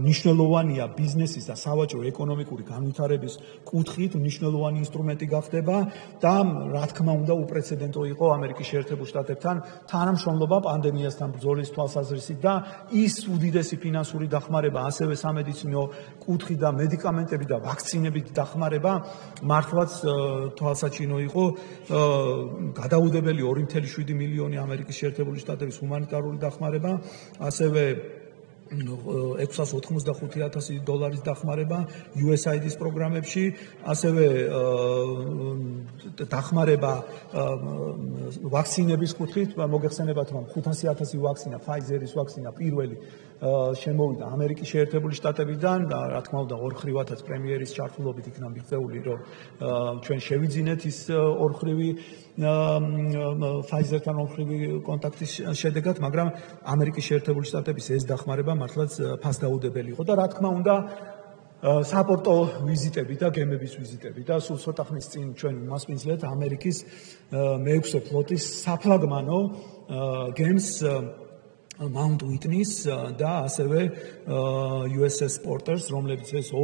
მნიშვნელოვანია ბიზნესის და სავაჭრო ეკონომიკური განვითარების კუთხით, მნიშვნელოვანი ინსტრუმენტი გახდება და რა თქმა უნდა უპრეცედენტო იყო ამერიკის შეერთებულ შტატებთან თანამშრომლობა პანდემიას ბრძოლის თვალსაზრისით და ის უდიდესი ფინანსური დახმარება, ასევე სამედიცინო კუთხით და მედიკამენტები და ვაქცინებით დახმარება მართლაც თვალსაჩინო იყო. გადაუდებელი 2.7 მილიონი ამერიკის შეერთებული შტატების ჰუმანიტარული დახმარება, ასევე $685,000 დახმარება USAID-ის პროგრამებში, ასევე დახმარება ვაქცინების კუთხით, მოგეხსენებათ, რომ 500,000 ვაქცინა, Pfizer-ის ვაქცინა პირველი შემოვიდა ამერიკის შეერთებული შტატებიდან და რა თქმა უნდა ორხრივათაც პრემიერის ჩართულობით იქნა მიღწეული, რომ ჩვენ შევიძინეთ ის ორხრივი Pfizer-თან ორხრივი კონტაქტის შედეგად, მაგრამ ამერიკის შეერთებული შტატების ეს დახმარება მართლაც ფასდაუდებელი იყო და რა თქმა უნდა საპორტო ვიზიტები და გემების ვიზიტები და სულ ცოტა ხნის წინ ჩვენ მასპინძლეთ ამერიკის მე-6 ფლოტის საფლაგმანო გემს Mount Whitney-ს და ასევე USS Porter-ს, რომლებიც ეს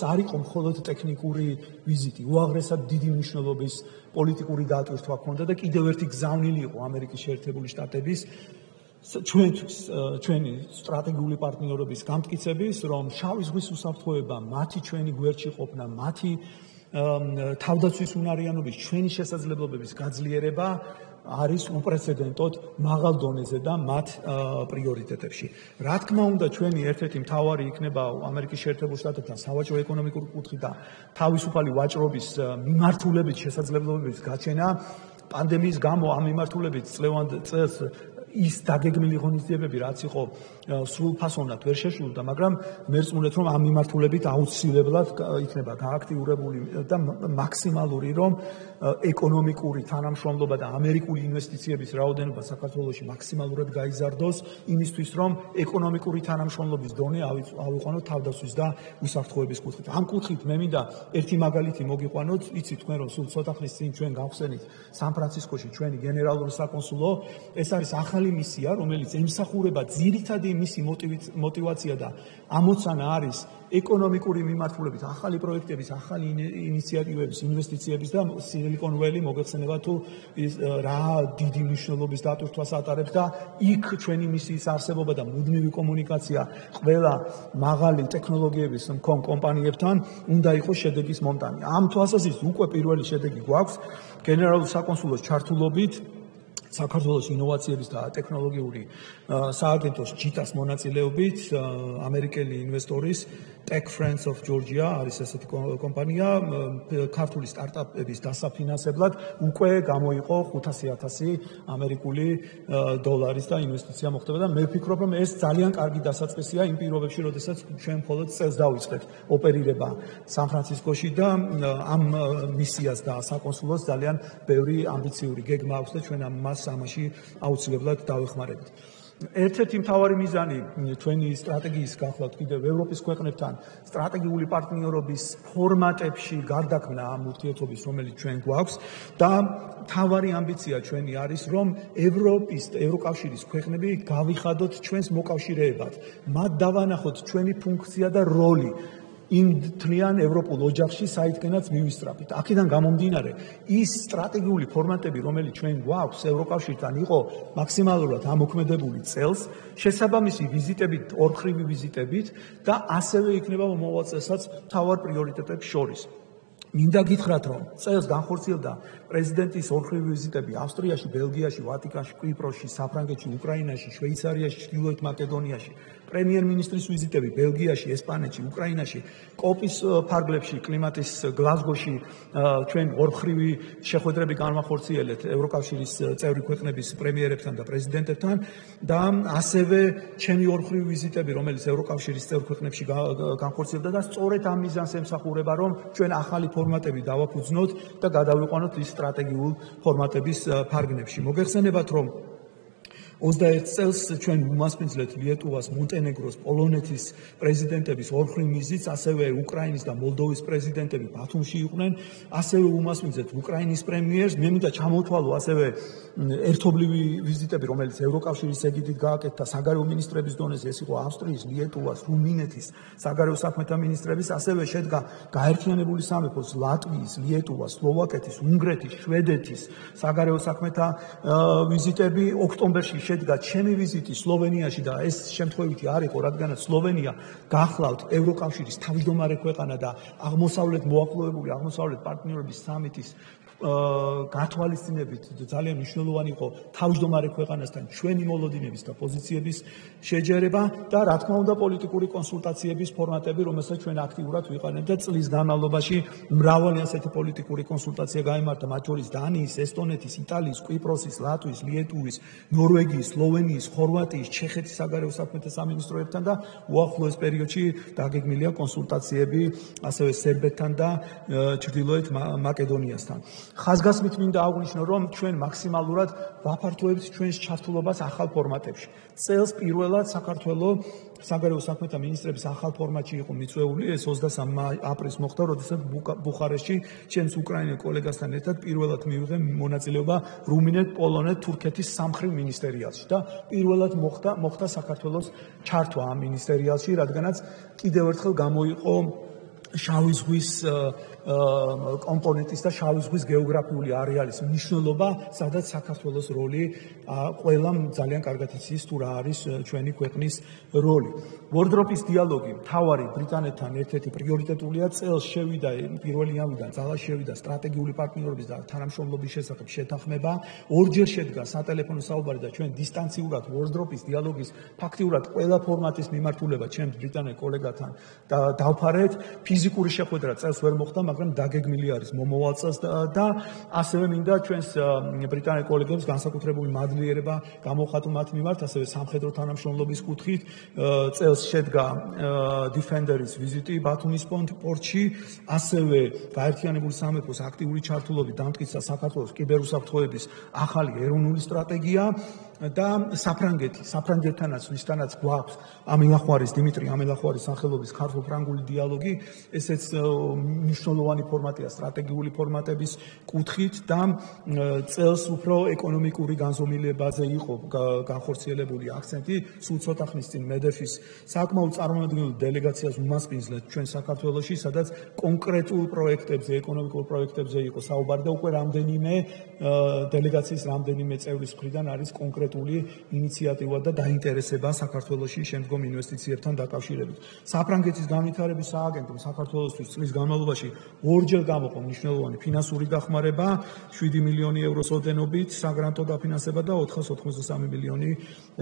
არ იყო მხოლოდ ტექნიკური ვიზიტი, უაღრესად დიდი მნიშვნელობის პოლიტიკური დაატვირთვა ჰქონდა და კიდევ ერთი გზავნილი იყო ამერიკის შეერთებული შტატების ჩვენთვის, ჩვენი სტრატეგიული პარტნიორობის გამტკიცების, რომ შავი ზღვის უსაფრთხოება, მათი ჩვენი გვერდში ყოფნა, მათი თავდაცვის უნარიანობის, ჩვენი შესაძლებლობების გაძლიერება არის უპრეცედენტოდ მაღალ დონეზე და მათ პრიორიტეტებში. რა თქმა უნდა, ჩვენი ერთ-ერთი მთავარი იქნება ამერიკის შეერთებულ შტატებთან სავაჭრო ეკონომიკური კუთხით და თავისუფალი ვაჭრობის მიმართულებით შესაძლებლობების გაჩენა. პანდემიის გამო ამ მიმართულებით წელს ის დაგეგმილი ღონისძიებები, რაც იყო სრულფასოვნად ვერ შეშლილდა, მაგრამ მე ვწმუნდეთ, რომ ამ მიმართულებით აუცილებლად იქნება გააქტიურებული და მაქსიმალური, რომ ეკონომიკური თანამშრომლობა და ამერიკული ინვესტიციების რაოდენობა საქართველოში მაქსიმალურად გაიზარდოს, იმისთვის, რომ ეკონომიკური თანამშრომლობის დონე ავიყვანოთ თავდასხმის და უსაფრთხოების კუთხით. ამ კუთხით მე მინდა ერთი მაგალითი მოგიყვანოთ, იცი თქვენ რომ სულ ცოტა ხნის წინ ჩვენ გავხსენით სან-ფრანცისკოში ჩვენი გენერალური საკონსულო, ეს არის ახალი მისია, რომელიც ემსახურება ძირითადი მისი мотивация და ამოცანა არის ეკონომიკური მიმართულებით, ახალი პროექტების, ახალი ინიციატივების, ინვესტიციების და Silicon Valley მოგეხსენება თუ რა დიდი მნიშვნელობის დატვირთვას ატარებს და იქ ჩვენი მისიის არსებობა და მუდმივი კომუნიკაცია ყველა მაღალი ტექნოლოგიების კომპანიებთან უნდა იყოს შედეგის მომტანი. ამ თვალსაზრისით უკვე პირველი შედეგი გვაქვს გენერალური საკონსულოს ჩართულობით საქართველოს ინოვაციების და ტექნოლოგიური სააგენტოს ჯიტას მონაწილეობით ამერიკელი ინვესტორის Tech Friends of Georgia არის ესეთი კომპანია ქართული სტარტაპების დასაფინანსებლად უკვე გამოიყო 500,000 ამერიკული დოლარის და ინვესტიცია მოხდება და მე ვფიქრობ რომ ეს ძალიან კარგი დასაწყისია იმ პირობებში, როდესაც ჩვენ მხოლოდ წელს დავიწყეთ ოპერირება სან-ფრანცისკოში და ამ მისიას და საკონსულოს ძალიან ბევრი ამბიციური გეგმა აქვს და ჩვენ ამაში აუცილებლად დავეხმარებით. ერთ-ერთი მთავარი მიზანი ჩვენი სტრატეგიის გახლავთ კიდევ ევროპის ქვეყნებთან სტრატეგიული პარტნიორობის ფორმატებში გარდაქმნა ამ ურთიერთობის, რომელიც ჩვენ გვაქვს და მთავარი ამბიცია ჩვენი არის, რომ ევროკავშირის ქვეყნები გავიხადოთ ჩვენს მოკავშირეებად, მათ დავანახოთ ჩვენი ფუნქცია და როლი იმ თლიან ევროპულ ოჯახში, საიდანაც მივისწრაფით. აქედან გამომდინარე, ის სტრატეგიული ფორმატები, რომელიც ჩვენ გვაქვს ევროკავშირთან, იყო მაქსიმალურად ამოქმედებული წელს, შესაბამისი ვიზიტებით, ორხრივი ვიზიტებით და ასევე იქნება მომავალ წელსაც მთავარ პრიორიტეტებს შორის. მინდა გითხრათ, რომ წელს განხორციელდა პრეზიდენტის ორხრივი ვიზიტები ავსტრიაში, ბელგიაში, ვატიკანში, კვიპროსში, საფრანგეთში, უკრაინაში, შვეიცარიაში, ჩრდილოეთ მაკედონიაში, პრემიერ-მინისტრის ვიზიტები ბელგიაში, ესპანეთში, უკრაინაში, კოპის ფარგლებში, კლიმატის გლაზგოში ჩვენ ორხრივი შეხვედრები განვახორციელეთ ევროკავშირის წევრი ქვეყნების პრემიერებთან და პრეზიდენტებთან და ასევე ჩემი ორხრივი ვიზიტები, რომელიც ევროკავშირის წევრი ქვეყნებში განხორციელდა და სწორედ ამ მიზანს ემსახურება, რომ ჩვენ ახალი ფორმატები დავაფუძნოთ და გადავიყვანოთ ის სტრატეგიულ ფორმატების ფარგლებში. მოგეხსენებათ, რომ 21 წელს ჩვენ უმასპინძლეთ ლიეტუვას, მონტენეგროს, პოლონეთის პრეზიდენტების ორხრივ ვიზიტს, ასევე უკრაინის და მოლდოვის პრეზიდენტები ბათუმში იყვნენ, ასევე უმასპინძლეთ უკრაინის პრემიერს. მე მინდა ჩამოვთვალო ასევე ერთობლივი ვიზიტები, რომელიც ევროკავშირის ეგიდით გააკეთა საგარეო მინისტრების დონეზე, ეს იყო ავსტრიის, ლიეტუვას, რუმინეთის საგარეო საქმეთა მინისტრების, ასევე შედგა გაერთიანებული სამეფოს ლატვიის, ლიეტუვას, სლოვაკეთის, უნგრეთის, შვედეთის საგარეო საქმეთა ვიზიტები. ოქტომბერში შედგა ჩემი ვიზიტი სლოვენიაში და ეს შემთხვევითი არ იყო, რადგანაც სლოვენია გახლავთ ევროკავშირის თავმჯდომარე ქვეყანა და მოახლოებული აღმოსავლეთ პარტნიორების სამიტის გათვალისწინებით ძალიან მნიშვნელოვანი იყო თავმჯდომარე ქვეყანასთან ჩვენი მოლოდინების და პოზიციების შეჯერება და რა თქმა უნდა პოლიტიკური კონსულტაციების ფორმატები, რომელსაც ჩვენ აქტიურად ვიყენებთ და წლის განმავლობაში მრავალი ასეთი პოლიტიკური კონსულტაცია გაიმართა, მათ შორის დანიის, ესტონეთის, იტალიის, კვიპროსის, ლატვიის, ლიეტუვის, ნორვეგიის, სლოვენიის, ხორვატიის, ჩეხეთის საგარეო საქმეთა სამინისტროებთან და უახლოეს პერიოდში დაგეგმილია კონსულტაციები ასევე სერბეთთან და ჩრდილოეთ მაკედონიასთან. ხაზგასმით მინდა აღვნიშნო, რომ ჩვენ მაქსიმალურად ვაფართოებთ ჩვენს ჩართულობას ახალ ფორმატებში. წელს პირველად საქართველოს საგარეო საქმეთა მინისტრების ახალ ფორმატში იყო მიწვეული, ეს 23 აპრილს მოხდა, როდესაც ბუხარესტში ჩემს უკრაინელ კოლეგასთან ერთად პირველად მივიღე მონაწილეობა რუმინეთ, პოლონეთ, თურქეთის სამხრივ მინისტერიალში და პირველად მოხდა საქართველოს ჩართვა ამ მინისტერიალში, რადგანაც კიდევ ერთხელ გამოიყო შავი ზღვის კომპონენტის და შავი ზღვის გეოგრაფიული არეალის მნიშვნელობა, სადაც საქართველოს როლი ყველამ ძალიან კარგად იცის თუ რა არის ჩვენი ქვეყნის როლი. ვორდროპის დიალოგი მთავარი ბრიტანეთთან ერთ-ერთი პრიორიტეტულია. წელს შევიდა პირველი იანვრიდან ძალაში შევიდა სტრატეგიული პარტნიორობის და თანამშრომლობის შესახებ შეთანხმება. ორჯერ შედგა სატელეფონო საუბარი და ჩვენ დისტანციურად ვორდროპის დიალოგის ფაქტიურად ყველა ფორმატის მიმართულება ჩემს ბრიტანელ კოლეგათან დავფარეთ. ფიზიკური შეხვედრა წელს ვერ მოხდა, მაგრამ დაგეგმილი არის მომავალ წელს და ასევე მინდა ჩვენს ბრიტანელ კოლეგებს განსაკუთრებული მადლიერება გამოვხატო მათ მიმართ, ასევე სამხედრო თანამშრომლობის კუთხით. წელს შედგა Defender-ის ვიზიტი ბათუმის პორტში, ასევე გაერთიანებული სამეფოს აქტიური ჩართულობით დამტკიცა საქართველოს კიბერუსაფრთხოების ახალი ეროვნული სტრატეგია და საფრანგეთთანაც, ვისთანაც გვაქვს ამილახვარის დიმიტრი ამილახვარის სახელობის ქართულ-ფრანგული დიალოგი, ესეც მნიშვნელოვანი ფორმატია სტრატეგიული ფორმატების კუთხით და წელს უფრო ეკონომიკური განზომილებაზე იყო განხორციელებული აქცენტი. სულ ცოტა ხნის წინ მედეფის საკმაოდ წარმომადგენელი დელეგაციას უმასპინძლეთ ჩვენ საქართველოში, სადაც კონკრეტულ პროექტებზე, ეკონომიკურ პროექტებზე იყო საუბარი და უკვე რამდენიმე დელეგაციის რამდენიმე წევრის მხრიდან არის კონკრეტული ინიციატივა და დაინტერესება საქართველოში შემდგომ ინვესტიციებთან დაკავშირებით. საფრანგეთის განვითარების სააგენტომ საქართველოსთვის წლის განმავლობაში ორჯერ გამოყო მნიშვნელოვანი ფინანსური დახმარება 7 მილიონი ევროს ოდენობით საგრანტო დაფინანსება და 483 მილიონი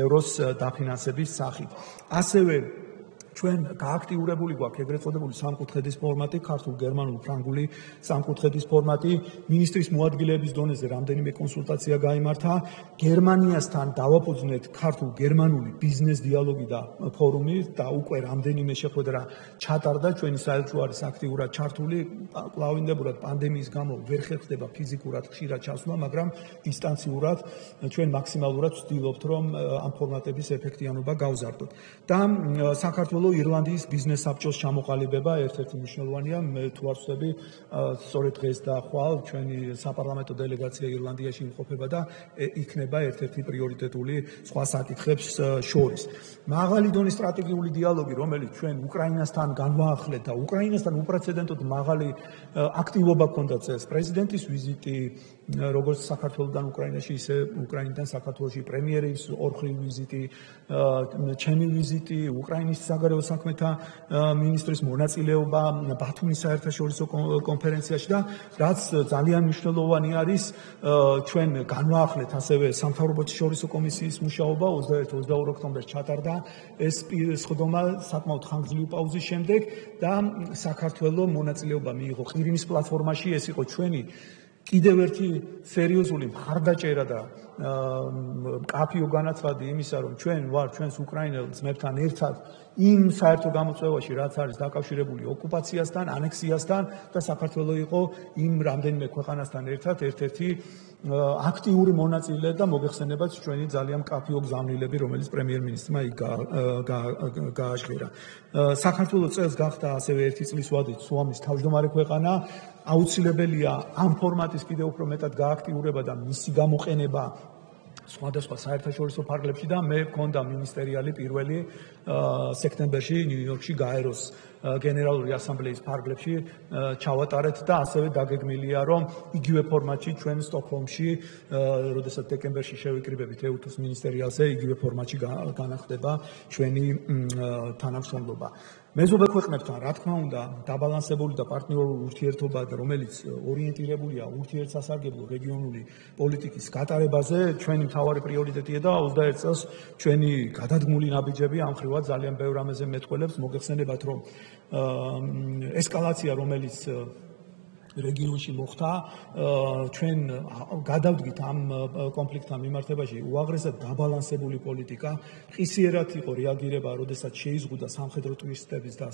ევროს დაფინანსების სახით. ასევე ჩვენ გააქტიურებული გვაქვს ეგრეთ წოდებული სამკუთხედის ფორმატი, ქართულ-გერმანულ-ფრანგული სამკუთხედის ფორმატი. მინისტრის მოადგილეების დონეზე რამდენიმე კონსულტაცია გაიმართა. გერმანიასთან დავაფუძნეთ ქართულ-გერმანული ბიზნეს დიალოგი და ფორუმი და უკვე რამდენიმე შეხვედრა ჩატარდა. ჩვენი საელჩო არის აქტიურად ჩართული. კლავინდებურად პანდემიის გამო ვერ ხერხდება ფიზიკურად ხშირად ჩასვლა, მაგრამ დისტანციურად ჩვენ მაქსიმალურად ვცდილობთ, რომ ამ ფორმატების ეფექტიანობა გავზარდოთ. და საქართველოს ირლანდიის ბიზნეს საბჭოს ჩამოყალიბება ერთ-ერთი მნიშვნელოვანია. მე თუ არ ვცდები, სწორედ დღეს და ხვალ ჩვენი საპარლამენტო დელეგაცია ირლანდიაში იმყოფება და იქნება ერთ-ერთი პრიორიტეტული სხვა საკითხებს შორის. მაღალი დონის სტრატეგიული დიალოგი, რომელიც ჩვენ უკრაინასთან განვაახლეთ და უკრაინასთან უპრეცედენტოდ მაღალი აქტივობა ჰქონდა წელს პრეზიდენტის ვიზიტი, როგორც საქართველოსთან უკრაინაში, ისე უკრაინიდან საქართველოში პრემიერის ორხრივ ვიზიტი, ჩემი ვიზიტი, უკრაინის საგარეო საქმეთა მინისტრის მონაწილეობა ბათუმის საერთაშორისო კონფერენციაში და რაც ძალიან მნიშვნელოვანი არის, ჩვენ განვაახლეთ ასევე სამთავრობოთშორისო კომისიის მუშაობა 21-22 ოქტომბერს ჩატარდა ეს სხდომა საკმაოდ ხანგრძლივი პაუზის შემდეგ და საქართველოს მონაწილეობა მიიღო ყირიმის პლატფორმაში. ეს იყო ჩვენი კიდევ ერთი სერიოზული მხარდაჭერა და მკაფიო განაცვადი იმისა, რომ ჩვენ ვართ ჩვენს უკრაინელ ძმებთან ერთად იმ საერთო გამოწვევაში, რაც არის დაკავშირებული ოკუპაციასთან, ანექსიასთან და საქართველოს იყო იმ რამდენიმე ქვეყანასთან ერთად ერთ-ერთი აქტიური მონაწილე და მოგეხსენებათ ჩვენი ძალიან მკაფიო გზავნილები, რომელიც პრემიერ-მინისტრმა გააჟღერა. საქართველოს წელს გახდა ასევე ერთი წლის ვადით სუამის თავმჯდომარე ქვეყანა. აუცილებელია ამ ფორმატის კიდევ უფრო მეტად გააქტიურება და მისი გამოყენება სხვადასხვა საერთაშორისო ფარგლებში და მე მქონდა მინისტერიალი პირველი სექტემბერში ნიუ-იორკში გაეროს გენერალური ასამბლეის ფარგლებში ჩავატარეთ და ასევე დაგეგმილია, რომ იგივე ფორმატში ჩვენ სტოკჰოლმში, როდესაც დეკემბერში შევიკრიბებით ეუთოს მინისტერიალზე, იგივე ფორმატში განახდება ჩვენი თანამშრომლობა. მეზობელ ქვეყნებთან, რა თქმა უნდა, დაბალანსებული და პარტნიორული ურთიერთობა, რომელიც ორიენტირებულია ურთიერთსასარგებლო რეგიონული პოლიტიკის გატარებაზე, ჩვენი მთავარი პრიორიტეტია და 21 წელს ჩვენი გადადგმული ნაბიჯები ამ ხრივად ძალიან ბევრ რამეზე მეტყველებს. მოგეხსენებათ, რომ ესკალაცია, რომელიც რეგიონში მოხდა, ჩვენ გადავდგით ამ კონფლიქტთან მიმართებაში უაღრესად დაბალანსებული პოლიტიკა, ხისიერად იყო რეაგირება, როდესაც შეიზღუდა სამხედრო ტურისტების და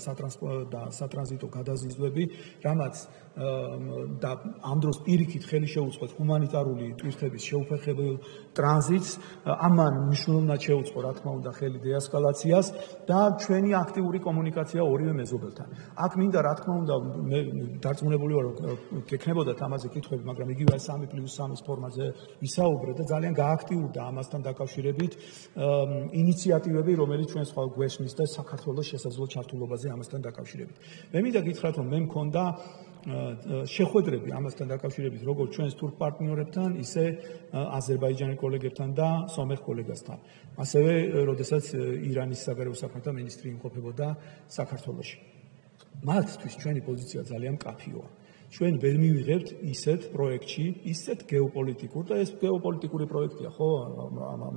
სატრანზიტო გადაზიდვები, რამაც და ამ დროს პირიქით ხელი შეუწყოთ ჰუმანიტარული ტვირთების შეუფერხებელ ტრანზიტს, ამან მნიშვნელოვნად შეუწყო, რა თქმა უნდა, ხელი დეესკალაციას და ჩვენი აქტიური კომუნიკაცია ორივე მეზობელთან. აქ მინდა, რა თქმა უნდა, მე დარწმუნებული ვარ, რომ გექნებოდათ ამაზე კითხვები, მაგრამ იგივე 3+3-ის ფორმაზე ვისაუბრეთ და ძალიან გააქტიურდა ამასთან დაკავშირებით ინიციატივები, რომელიც ჩვენ სხვა გვესმის და საქართველოს შესაძლო ჩართულობაზე ამასთან დაკავშირებით. მე მინდა გითხრათ, რომ მე მქონდა შეხვედრები ამასთან დაკავშირებით, როგორც ჩვენს თურქ პარტნიორებთან, ისე აზერბაიჯანელ კოლეგებთან და სომეხ კოლეგასთან. ასევე, როდესაც ირანის საგარეო საქმეთა მინისტრი იმყოფებოდა საქართველოში. მათთვის ჩვენი პოზიცია ძალიან მკაფიოა. ჩვენ ვერ მივიღებთ ისეთ პროექტში, ისეთ გეოპოლიტიკურ და ეს გეოპოლიტიკური პროექტია, ხო?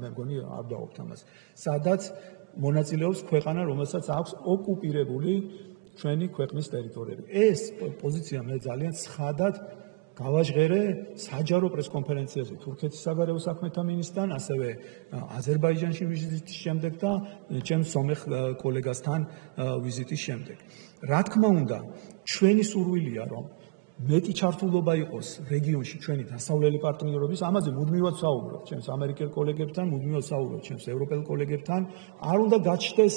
მე მგონი არ დავობთ ამას. სადაც მონაწილეობს ქვეყანა, რომელსაც აქვს ოკუპირებული ჩვენი ქვეყნის ტერიტორიები. ეს პოზიცია მე ძალიან ცხადად გავაჟღერე საჯარო პრესკონფერენციაზე თურქეთის საგარეო საქმეთა მინისტრთან, ასევე აზერბაიჯანში ვიზიტის შემდეგ და ჩემს სომეხ კოლეგასთან ვიზიტის შემდეგ. რა თქმა უნდა, ჩვენი სურვილია, რომ მეტი ჩართულობა იყოს რეგიონში ჩვენი დასავლელი პარტნიორების, ამაზე მუდმივად ვსაუბრობ ჩემს ამერიკელ კოლეგებთან, მუდმივად ვსაუბრობ ჩემს ევროპელ კოლეგებთან, არ უნდა გაჩნდეს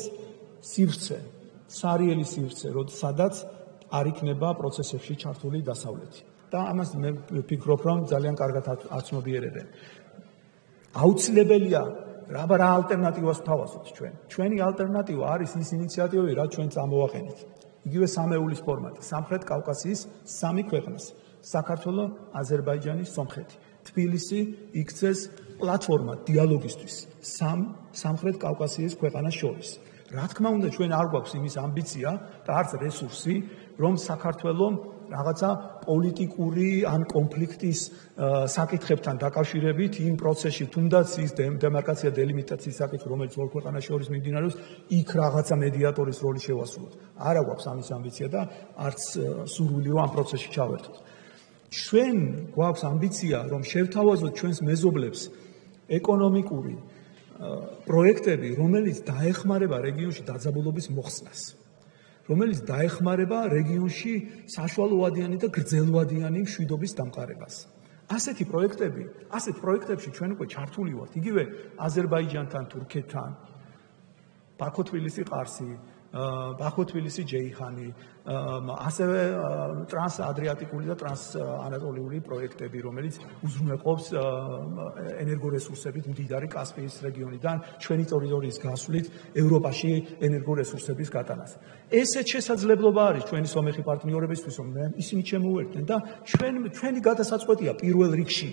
სივრცე, სარიელი სივრცე, სადაც არ იქნება პროცესებში ჩართული დასავლეთი. და ამას მე ვფიქრობ, რომ ძალიან კარგად აცნობიერებენ. აუცილებელია რა ალტერნატივას ვთავაზობთ ჩვენ. ჩვენი ალტერნატივა არის ის ინიციატივები, რაც ჩვენ წამოვაყენეთ. იგივე სამეულის ფორმატი, სამხრეთ კავკასიის 3 ქვეყნის, საქართველო, აზერბაიჯანი, სომხეთი. თბილისი იქცეს პლატფორმა დიალოგისთვის სამხრეთ კავკასიის ქვეყანას შორის. რა თქმა უნდა, ჩვენ არ გვაქვს იმის ამბიცია და არც რესურსი, რომ საქართველოს რაღაცა პოლიტიკური ან კონფლიქტის საკითხებთან დაკავშირებით იმ პროცესში, თუნდაც ის დემარკაცია დელიმიტაციის საკითხი, რომელიც ორ ქვეყანას შორის მიმდინარეობს, იქ რაღაცა მედიატორის როლი შევასრულოთ. არა გვაქვს ამის ამბიცია და არც სურვილი რომ ამ პროცესში ჩავერთოთ. ჩვენ გვაქვს ამბიცია, რომ შევთავაზოთ ჩვენს მეზობლებს ეკონომიკური პროექტები, რომელიც დაეხმარება რეგიონში დაძაბულობის მოხსნას. რომელიც დაეხმარება რეგიონში საშუალოვადიანი და გრძელვადიანი მშვიდობის დამყარებას. ასეთ პროექტებში ჩვენ უკვე ჩართული ვართ. იგივე აზერბაიჯანთან, თურქეთთან, ბაქო-თბილისი-ყარსი, ბაქო-თბილისი-ჯეიხანი, ასევე ტრანსადრიატიკული და ტრანსანატოლიური პროექტები, რომელიც უზრუნველყოფს ენერგორესურსებით მდიდარი კასპიის რეგიონიდან ჩვენი ტერიტორიის გასვლით ევროპაში ენერგორესურსების გატანას. ესეც შესაძლებლობა არის ჩვენი სომეხი პარტნიორებისთვის, რომ ისინი შემოუერთდნენ და ჩვენი გადასაწყვეტია პირველ რიგში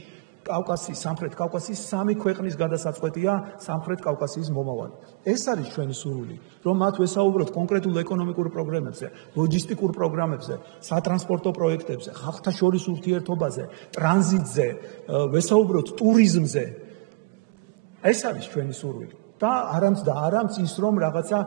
კავკასიის, სამხრეთ კავკასიის 3 ქვეყნის გადასაწყვეტია სამხრეთ კავკასიის მომავალი. ეს არის ჩვენი სურვილი, რომ მათ ვესაუბროთ კონკრეტულ ეკონომიკურ პროგრამებზე, ლოჯისტიკურ პროგრამებზე, სატრანსპორტო პროექტებზე, ხალხთა შორის ურთიერთობაზე, ტრანზიტზე, ვესაუბროთ ტურიზმზე. ეს არის ჩვენი სურვილი. და არამც ის რომ რაღაცა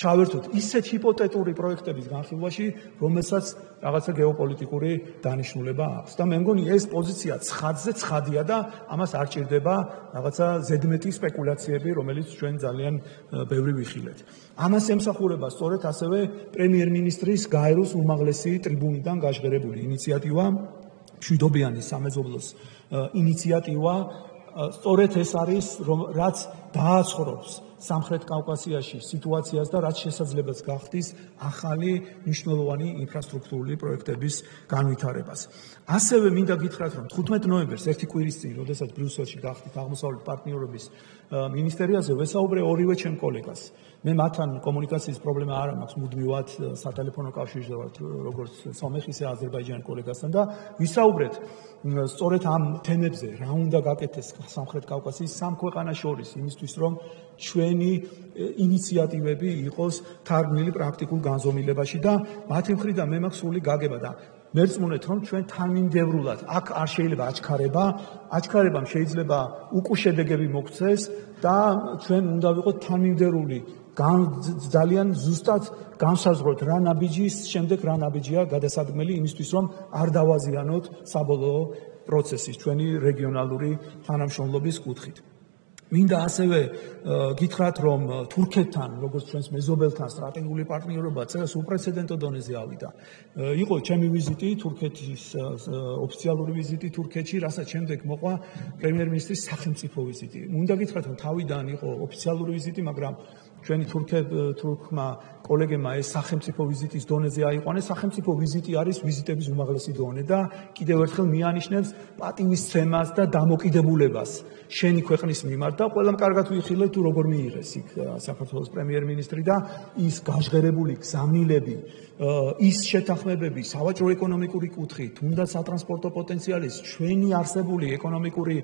ჩავერთოთ ისეთ ჰიპოთეტური პროექტების განხილვაში, რომელსაც რაღაცა გეოპოლიტიკური დანიშნულება აქვს. და მე მგონი ეს პოზიცია ცხადზე ცხადია და ამას არ ჭირდება რაღაცა ზედმეტი სპეკულაციები, რომელიც ჩვენ ძალიან ბევრი ვიხილეთ. ამას ემსახურება სწორედ ასევე პრემიერ-მინისტრის გაეროს უმაღლესი ტრიბუნიდან გაჟღერებული ინიციატივა, მშვიდობიანი სამეზობლოს ინიციატივა. სწორედ ეს არის, რაც დააცხრობს სამხრეთ კავკასიაში სიტუაციას და რაც შესაძლებას გახდის ახალი მნიშვნელოვანი ინფრასტრუქტურული პროექტების განვითარებას. ასევე მინდა გითხრათ, რომ 15 ნოემბერს, ერთი კვირის წინ, როდესაც ბრიუსელში გახდით აღმოსავლეთ პარტნიორობის მინისტერიაზე, ვესაუბრე ორივე ჩემ კოლეგას. მე მათთან კომუნიკაციის პრობლემა არ მაქვს, მუდმივად სატელეფონო კავშირში ვართ, როგორც სომეხ ისე აზერბაიჯანის კოლეგასთან და ვისაუბრეთ სწორედ ამ თემებზე, რა უნდა გაკეთდეს სამხრეთ კავკასიის 3 ქვეყანას შორის, იმისთვის რომ ჩვენი ინიციატივები იყოს თარგმნილი პრაქტიკულ განზომილებაში და მათი მხრიდან მე მაქვს სრული გაგება და მერწმუნეთ, რომ ჩვენ თანმიმდევრულად აქ არ შეიძლება აჩქარებამ შეიძლება უკუ შედეგები მოგცეს და ჩვენ უნდა ვიყოთ თანმიმდევრული ძალიან ზუსტად განსაზღვროთ რა ნაბიჯის შემდეგ რა ნაბიჯია გადასადგმელი იმისთვის რომ არ დავაზიანოთ საბოლოო პროცესის ჩვენი რეგიონალური თანამშრომლობის კუთხით. მინდა ასევე გითხრათ, რომ თურქეთთან, როგორც ჩვენს მეზობელთან სტრატეგიული პარტნიორობა წელს უპრეცედენტო დონეზე ავიდა. იყო ჩემი ვიზიტი თურქეთის, ოფიციალური ვიზიტი თურქეთში, რასაც შემდეგ მოყვა პრემიერ-მინისტრის სახელმწიფო ვიზიტი. მინდა გითხრათ, რომ თავიდან იყო ოფიციალური ვიზიტი, მაგრამ ჩვენი თურქმა კოლეგებმა ეს სახელმწიფო ვიზიტის დონეზე აიყვანეს. სახელმწიფო ვიზიტი არის ვიზიტების უმაღლესი დონე და კიდევ ერთხელ მიანიშნებს პატივისცემას და დამოკიდებულებას შენი ქვეყნის მიმართ და ყველამ კარგად ვიხილეთ თუ როგორ მიიღეს იქ საქართველოს პრემიერ-მინისტრი და ის გაჟღერებული გზავნილები ის შეთანხმებები სავაჭრო ეკონომიკური კუთხით, თუნდაც სატრანსპორტო პოტენციალის ჩვენი არსებული ეკონომიკური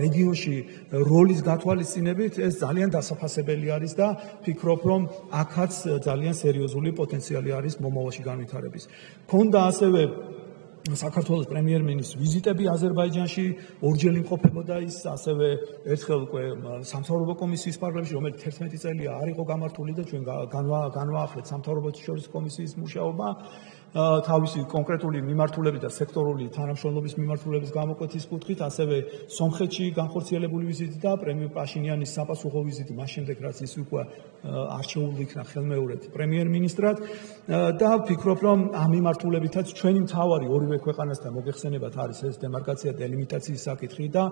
რეგიონში როლის გათვალისწინებით ეს ძალიან დასაფასებელი არის და ფიქრობ რომ აქაც ძალიან სერიოზული პოტენციალი არის მომავალში განვითარების. ქონდა ასევე საქართველოს პრემიერ-მინისტრის ვიზიტები აზერბაიჯანში ორჯერ იმყოფებოდა ის ასევე ერთხელ უკვე სამთავრობო კომისიის პარლამენტში რომელიც 11 წელია არ იყო გამართული და ჩვენ განვაახლეთ სამთავრობოთა შორის კომისიის მუშაობა თავისი კონკრეტული მიმართულებით და სექტორული თანამშრომლობის მიმართულების გამოკვეთის კუთხით, ასევე სომხეთში განხორციელებული ვიზიტი და პრემიერ პაშინიანის საპასუხო ვიზიტი მას შემდეგ რაც ის უკვე არჩეული იქნა ხელმეორედ პრემიერ-მინისტრად და ვფიქრობ რომ ამ მიმართულებითაც ჩვენი მთავარი ორივე ქვეყანასთან მოგეხსენებათ არის ეს დემარკაცია დელიმიტაციის საკითხი და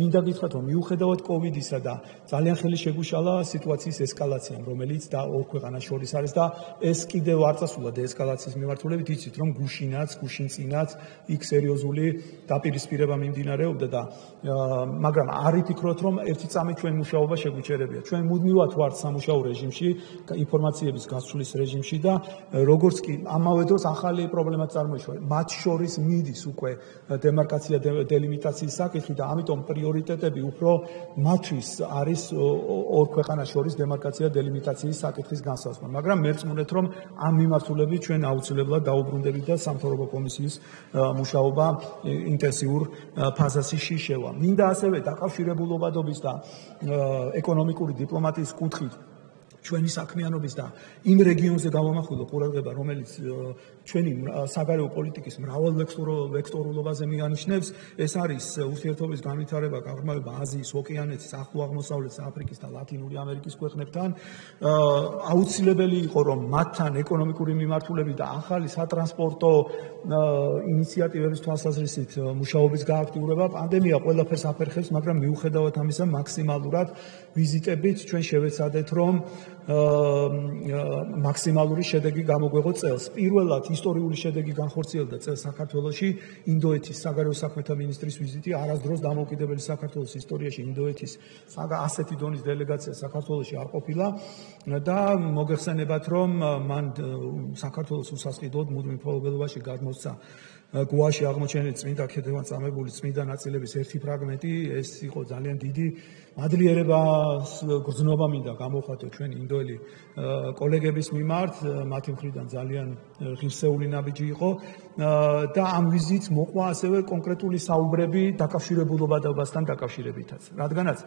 მინდა გითხრათ რომ მიუხედავად კოვიდისა და ძალიან ხელი შეგუშალა სიტუაციის ესკალაციამ რომელიც და ორ ქვეყანას შორის არის და ეს კიდევ არ წასულა დეესკალაციის მიმართულებით იცით რომ გუშინწინაც იქ სერიოზული დაპირისპირება მიმდინარეობდა და მაგრამ არ ვფიქრობთ რომ ერთი წამით ჩვენ მუშაობა შეგვიჩერებია ჩვენ მუდმივად ვართ სამუშაო რეჟიმში ინფორმაციების გასვლის რეჟიმში და როგორც კი ამავე დროს ახალი პრობლემა წარმოიშვა მათ შორის მიდის უკვე დემარკაცია დელიმიტაციის საკითხი და ამიტომ პრიორიტეტები უფრო მათთვის არის ორ ქვეყანას შორის დემარკაცია დელიმიტაციის საკითხის განსაზღვრა მაგრამ მერწმუნეთ რომ ამ მიმართულებით ჩვენ აუცილებლად დაუბრუნდებით და სამთავრობო კომისიის მუშაობა ინტენსიურ ფაზაში შევა. მინდა ასევე დაკავშირებულობადობის და ეკონომიკური დიპლომატიის კუთხით ჩვენი საქმიანობის და იმ რეგიონზე გავამახვილო ყურადღება, რომელიც ჩვენი საგარეო პოლიტიკის მრავალვექტორულობაზე მიანიშნებს, ეს არის ურთიერთობის განვითარება, გაღრმავება აზიის, ოკეანეთის, ახლო აღმოსავლეთის, აფრიკის და ლათინური ამერიკის ქვეყნებთან. აუცილებელი იყო, რომ მათთან ეკონომიკური მიმართულებით და ახალი სატრანსპორტო ინიციატივების თვალსაზრისით მუშაობის გააქტიურება. პანდემია ყველაფერს აფერხებს, მაგრამ მიუხედავად ამისა, მაქსიმალურად ვიზიტებით ჩვენ შევეცადეთ, რომ მაქსიმალური შედეგი გამოგვეღო წელს. პირველად ისტორიული შედეგი განხორციელდა წელს საქართველოში ინდოეთის საგარეო საქმეთა მინისტრის ვიზიტი. არასდროს დამოუკიდებელი საქართველოს ისტორიაში ინდოეთის ასეთი დონის დელეგაცია საქართველოში არ ყოფილა და მოგეხსენებათ, რომ მან საქართველოს უსასყიდლოდ მუდმივ მფლობელობაში გადმოსცა გუაში აღმოჩენილი წმინდა ქედევან წამებული წმინდა ნაწილების ერთი ფრაგმენტი. ეს იყო ძალიან დიდი მადლიერებას გრძნობა მინდა გამოხატო ჩვენი ინდოელი კოლეგების მიმართ, მათი მხრიდან ძალიან ღირსეული ნაბიჯი იყო და ამ ვიზიტს მოყვა ასევე კონკრეტული საუბრები დაკავშირებულობასთან დაკავშირებითაც. რადგანაც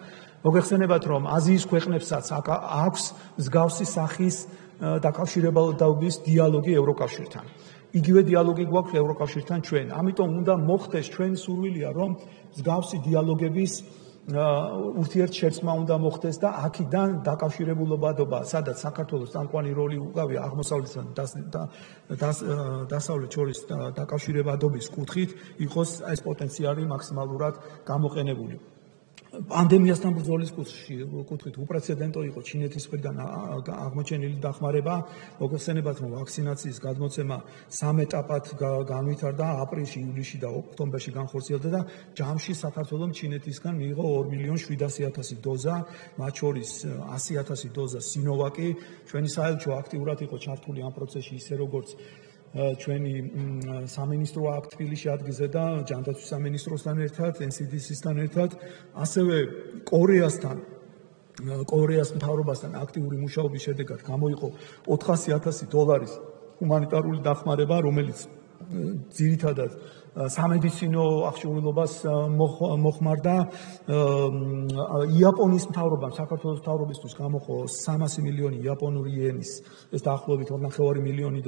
მოგეხსენებათ, რომ აზიის ქვეყნებსაც აქვს მსგავსი სახის დაკავშირებულობის დიალოგი ევროკავშირთან. იგივე დიალოგი გვაქვს ევროკავშირთან ჩვენ. ამიტომ უნდა მოხდეს ჩვენი სურვილია, რომ მსგავსი დიალოგების ურთიერთშერწყმა უნდა მოხდეს და აქედან დაკავშირებულობადობა, სადაც საქართველოს წამყვანი როლი უკავია აღმოსავლეთთან დასავლეთ შორის დაკავშირებადობის კუთხით, იყოს ეს პოტენციალი მაქსიმალურად გამოყენებული. პანდემიასთან ბრძოლის კუთხით უპრეცედენტო იყო ჩინეთის მხრიდან აღმოჩენილი დახმარება. მოგეხსენებათ, რომ ვაქცინაციის გადმოცემა 3 ეტაპად განვითარდა, აპრილში, ივლისში და ოქტომბერში განხორციელდა და ჯამში საქართველოს ჩინეთისგან მიიღო 2.700.000 დოზა, მათ შორის 100.000 დოზა სინოვაკი. ჩვენი საელჩო აქტიურად იყო ჩართული ამ პროცესში, ისე როგორც ჩვენი სამინისტრო აქ თბილისში ადგილზე და ჯანდაცვის სამინისტროსთან ერთად, NCDC-სთან ერთად, ასევე კორეას მთავრობასთან აქტიური მუშაობის შედეგად გამოიყო $400,000 ჰუმანიტარული დახმარება, რომელიც ძირითადად სამედიცინო აღჭურვილობას მოხმარდა. იაპონიის მთავრობამ საქართველოს მთავრობისთვის გამოყო 300 მილიონი იაპონური იენის, ეს დაახლოებით $2.5 მილიონი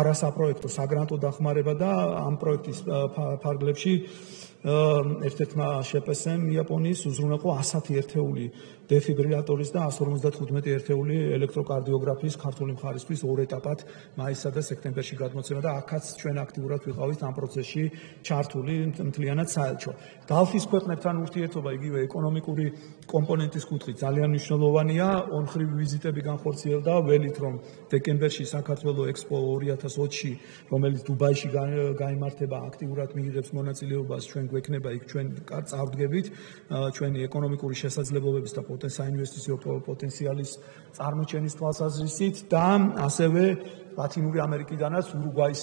არასაპროექტო საგრანტო დახმარება და ამ პროექტის ფარგლებში ერთ-ერთმა შეპესემ იაპონიის უზრუნველყო 100 ერთეული დეფიბრილატორის და 155 ერთეული ელექტროკარდიოგრაფიის ქართული მხარისთვის 2 ეტაპად მაისსა და სექტემბერში გადმოცემა და აქაც ჩვენ აქტიურად ვიყავით ყავით ამ პროცესში ჩართული მთლიანად საელჩო. დალფის ქვეყნებთან ურთიერთობა იგივე ეკონომიკური კომპონენტის კუთხით ძალიან მნიშვნელოვანია. ორმხრივი ვიზიტები განხორციელდა ველით, რომ დეკემბერში საქართველოს ექსპო 2020-ში, რომელიც დუბაიში გაიმართება, აქტიურად მიიღებს მონაწილეობას, ჩვენ გვექნება იქ ჩვენ წარდგებით ჩვენი ეკონომიკური შესაძლებლობების და საინვესტიციო პოტენციალის წარმოჩენის თვალსაზრისით და ასევე ლათინური ამერიკიდანაც ურუგვაის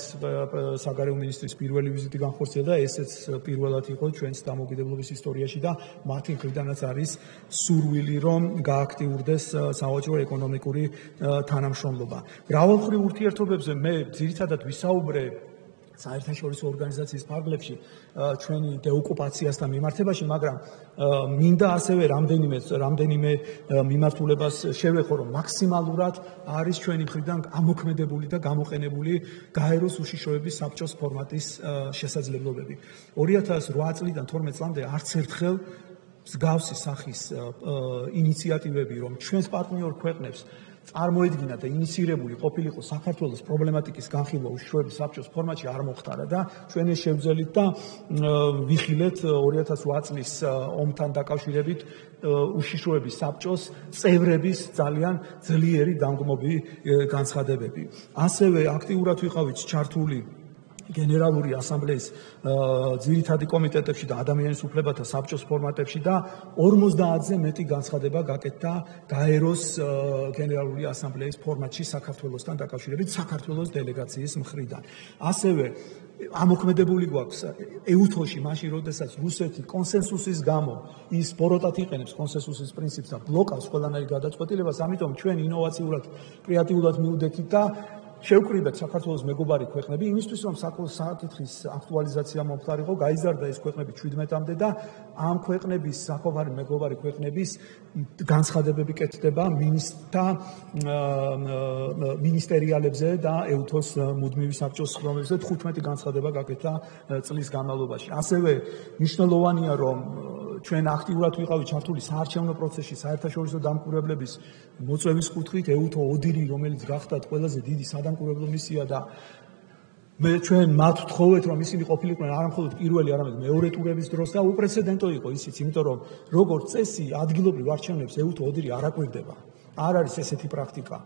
საგარეო მინისტრის პირველი ვიზიტი განხორციელდა, ესეც პირველად იყო ჩვენს დამოუკიდებლობის ისტორიაში და მათი მხრიდანაც არის სურვილი, რომ გააქტიურდეს სავაჭრო ეკონომიკური თანამშრომლობა. მრავალმხრივ ურთიერთობებზე მე ძირითადად ვისაუბრე საერთაშორისო ორგანიზაციის ფარგლებში ჩვენი დეოკუპაციასთან მიმართებაში, მაგრამ მინდა ასევე რამდენიმე მიმართულებას შევეხო, რომ მაქსიმალურად არის ჩვენი მხრიდან ამოქმედებული და გამოყენებული გაეროს უშიშროების საბჭოს ფორმატის შესაძლებლობები. 2008 წლიდან 12 წლამდე არც ერთხელ მსგავსი სახის ინიციატივები, რომ ჩვენს პარტნიორ ქვეყნებს წარმოედგინა და ინიცირებული ყოფილიყო საქართველოს პრობლემატიკის განხილვა უშიშროების საბჭოს ფორმატში არ მოხდარა და ჩვენ ეს შევძელით და ვიხილეთ 2008 წლის ომთან დაკავშირებით უშიშროების საბჭოს წევრების ძალიან ძლიერი დამგმობი განცხადებები. ასევე აქტიურად ვიყავით ჩართული გენერალური ასამბლეის ძირითადი კომიტეტებში და ადამიანის უფლებათა საბჭოს ფორმატებში და 50-ზე მეტი განცხადება გაკეთდა გაეროს გენერალური ასამბლეის ფორმატში საქართველოსთან დაკავშირებით საქართველოს დელეგაციის მხრიდან. ასევე ამოქმედებული გვაქვს ეუთოში, მაშინ როდესაც რუსეთი კონსენსუსის გამო ის ბოროტად იყენებს კონსენსუსის პრინციპს და ბლოკავს ყველანაირ გადაწყვეტილებას, ამიტომ ჩვენ ინოვაციურად, კრეატიულად მივდექით და შევკრიბეთ საქართველოს მეგობარი ქვეყნები იმისთვის, რომ საკითხის აქტუალიზაცია მომხდარიყო, გაიზარდა ეს ქვეყნები 17-მდე და ამ ქვეყნების საქმარი მეგობარი ქვეყნების განცხადებები კეთდება მინისტერიალებზე და ეუთოს მუდმივი საბჭოს ხდომებზე 15 განცხადება გაკეთდა წლის განმავლობაში. ასევე მნიშვნელოვანია, რომ ჩვენ აქტიურად ვიყავით ჩართული საარჩევნო პროცესში საერთაშორისო დამკვირვებლების მოწვევის კუთხით, ეუთო ოდირი, რომელიც გახდათ ყველაზე დიდი სადამკვირვებლო მისია და ჩვენ მათ ვთხოვეთ, რომ ისინი ყოფილიყვნენ არა მხოლოდ პირველი, არამედ მეორე ტურების დროს და უპრეცედენტო იყო ისიც, იმიტომ რომ როგორც წესი ადგილობრივ არჩევნებს ეუთო ოდირი არ აკვირდება. არ არის ესეთი პრაქტიკა.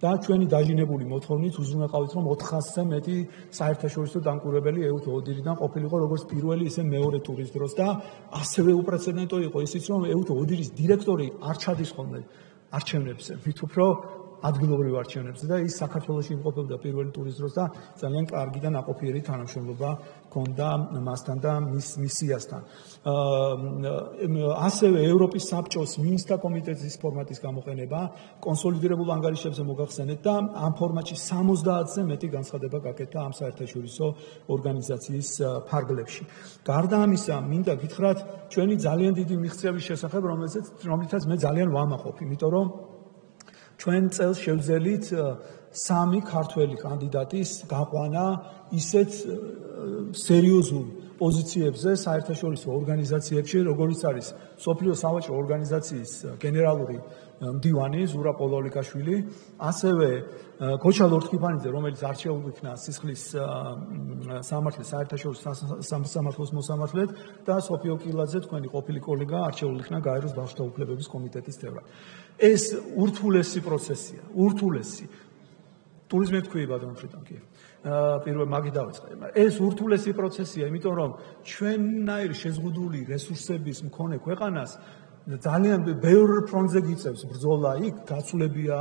და ჩვენი დაჟინებული მოთხოვნით უზრუნველყავით, რომ 400-ზე მეტი საერთაშორისო დამკვირვებელი ეუთო ოდირიდან ყოფილიყო როგორც პირველი, ისე მეორე ტურის დროს და ასევე უპრეცედენტო იყო ისიც, რომ ეუთო ოდირის დირექტორი არ ჩადის ხოლმე არჩევნებზე, მით უფრო ადგილობრივ არჩევნებზე და ის საქართველოში იმყოფებოდა პირველი ტურის დროს და ძალიან კარგი და ნაყოფიერი თანამშრომლობა ჰქონდა მასთან და მის მისიასთან. ასევე ევროპის საბჭოს მინისტრთა კომიტეტის ფორმატის გამოყენება კონსოლიდირებულ ანგარიშებზე მოგახსენეთ და ამ ფორმატში 70-ზე მეტი განცხადება გაკეთდა ამ საერთაშორისო ორგანიზაციის ფარგლებში. გარდა ამისა, მინდა გითხრათ ჩვენი ძალიან დიდი მიღწევის შესახებ, რომლითაც მე ძალიან ვამაყობ, იმიტომ რომ ჩვენ წელს შევძელით 3 ქართველი კანდიდატის გაყვანა ისეთ სერიოზულ პოზიციებზე საერთაშორისო ორგანიზაციებში, როგორიც არის სოფლიო სავაჭრო ორგანიზაციის გენერალური მდივანი ზურაბ პოლოლიკაშვილი, ასევე გოჩა ლორთქიფანიძე, რომელიც არჩეულ იქნა სისხლის სამართლის საერთაშორისო სამართლის მოსამართლედ და სოფიო კილაძე, თქვენი ყოფილი კოლეგა, არჩეულ იქნა გაეროს ბავშვთა უფლებების კომიტეტის წევრად. ეს ურთულესი პროცესია, ურთულესი. ტურიზმი თქვი ბატონ ფრიდანკი. პირველ მაგი დავიწყე. ეს ურთულესი პროცესია, იმიტომ რომ ჩვენნაირ შეზღუდული რესურსების მქონე ქვეყანას ძალიან ბევრ ფრონტზე გიწევს ბრძოლა, იქ გაცვლებია,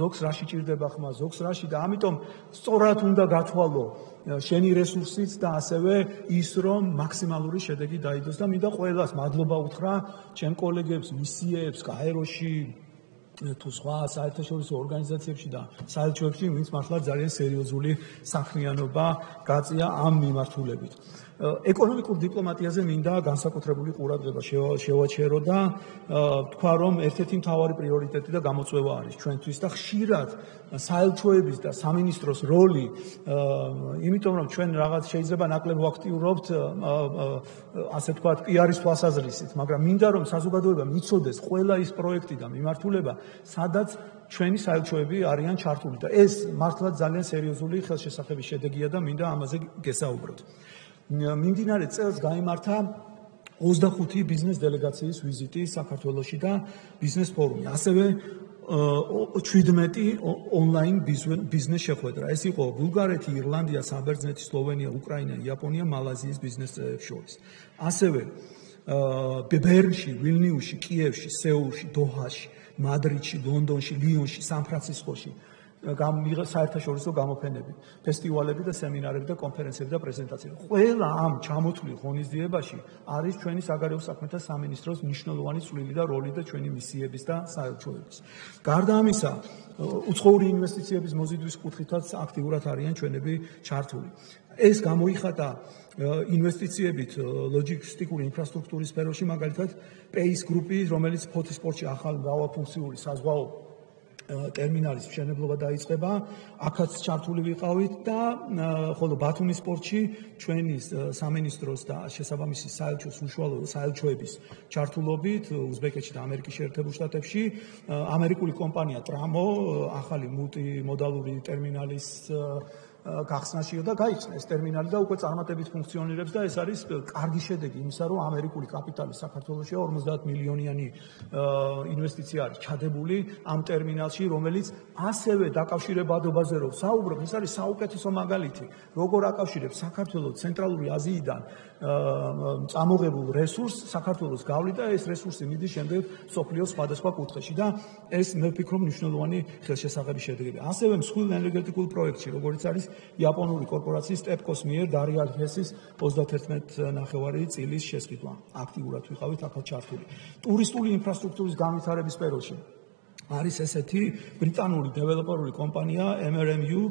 ზოგს რაში ჭირდება ხმა, ზოგს რაში და ამიტომ სწორად უნდა გათვალო შენი რესურსიც და ასევე ის, რომ მაქსიმალური შედეგი დაიდოს და მინდა ყველას მადლობა უთხრა ჩემ კოლეგებს, მისიებს, გაეროში, თუ სხვა საერთაშორისო ორგანიზაციებში და საელჩოებში, ვინც მართლა ძალიან სერიოზული საქმიანობა გაწია ამ მიმართულებით. ეკონომიკურ დიპლომატიაზე მინდა განსაკუთრებული ყურადღება შევაჩერო და თქვა რომ ერთ-ერთი მთავარი პრიორიტეტი და გამოწვევა არის ჩვენთვის და ხშირად საელჩოების და სამინისტროს როლი იმიტომ რომ ჩვენ რაღაც შეიძლება ნაკლებ ვაქტიურობთ ასე ვთქვათ პიარის თვალსაზრისით მაგრამ მინდა რომ საზოგადოება მიცოდეს ყველა ის პროექტი და მიმართულება სადაც ჩვენი საელჩოები არიან ჩართული და ეს მართლაც ძალიან სერიოზული ხელშესახების შედეგია და მინდა ამაზე გესაუბროთ. მიმდინარე წელს გაიმართა 25 ბიზნეს დელეგაციის ვიზიტი საქართველოში და ბიზნეს ფორუმი. ასევე 17 ონლაინ ბიზნეს შეხვედრა. ეს იყო ბულგარეთი, ირლანდია, საბერძნეთი, სლოვენია, უკრაინა, იაპონია, მალაზიის ბიზნესების შორის. ასევე ბერნში, ვილნიუსში, კიევში, სეულში, დოჰაში, მადრიდში, ლონდონში, ლიონში, სან-ფრანცისკოში საერთაშორისო გამოფენები, ფესტივალები და სემინარები და კონფერენციები და პრეზენტაციები. ყველა ამ ჩამოთვლილ ღონისძიებაში არის ჩვენი საგარეო საქმეთა სამინისტროს მნიშვნელოვანი წვლილი და როლი და ჩვენი მისიების და საელჩოების. გარდა ამისა, უცხოური ინვესტიციების მოზიდვის კუთხითაც აქტიურად არიან ჩვენები ჩართული. ეს გამოიხატა ინვესტიციებით ლოჯისტიკური ინფრასტრუქტურის სფეროში, მაგალითად, პეის გრუპი, რომელიც ფოთის პორტში ახალი მრავალფუნქციური საზღვაო ტერმინალის მშენებლობა დაიწყება, აქაც ჩართული ვიყავით და ხოლო ბათუმის პორტში ჩვენი სამინისტროს და შესაბამისი საელჩოს უშუალო საელჩოების ჩართულობით უზბეკეთში და ამერიკის შეერთებულ შტატებში ამერიკული კომპანია ტრამო ახალი მულტიმოდალური ტერმინალის გახსნაშია და გაიხსნა ეს ტერმინალი და უკვე წარმატებით ფუნქციონირებს და ეს არის კარგი შედეგი იმისა, რომ ამერიკული კაპიტალი საქართველოში 50 მილიონიანი ინვესტიცია არის ჩადებული ამ ტერმინალში, რომელიც ასევე დაკავშირებადობაზე რომ საუბრობ, ეს არის საუკეთესო მაგალითი, როგორ აკავშირებს საქართველოს ცენტრალური აზიიდან წამოღებულ რესურსს საქართველოს გავლით და ეს რესურსი მიდის შემდეგ სოფლიოს სხვადასხვა კუთხეში და ეს მე ვფიქრობ მნიშვნელოვანი ხელშესახების შედეგია. ასევე მსხვილ ენერგეტიკულ პროექტში, როგორც არის იაპონური კორპორაციის TEPCO-ს მიერ დარიალ ჰესის 31 წილის შესყიდვა. აქტიურად ვიყავით აქაც ჩართული. ტურისტული ინფრასტრუქტურის განვითარების სფეროში არის ესეთი ბრიტანული დეველოპერული კომპანია MRMU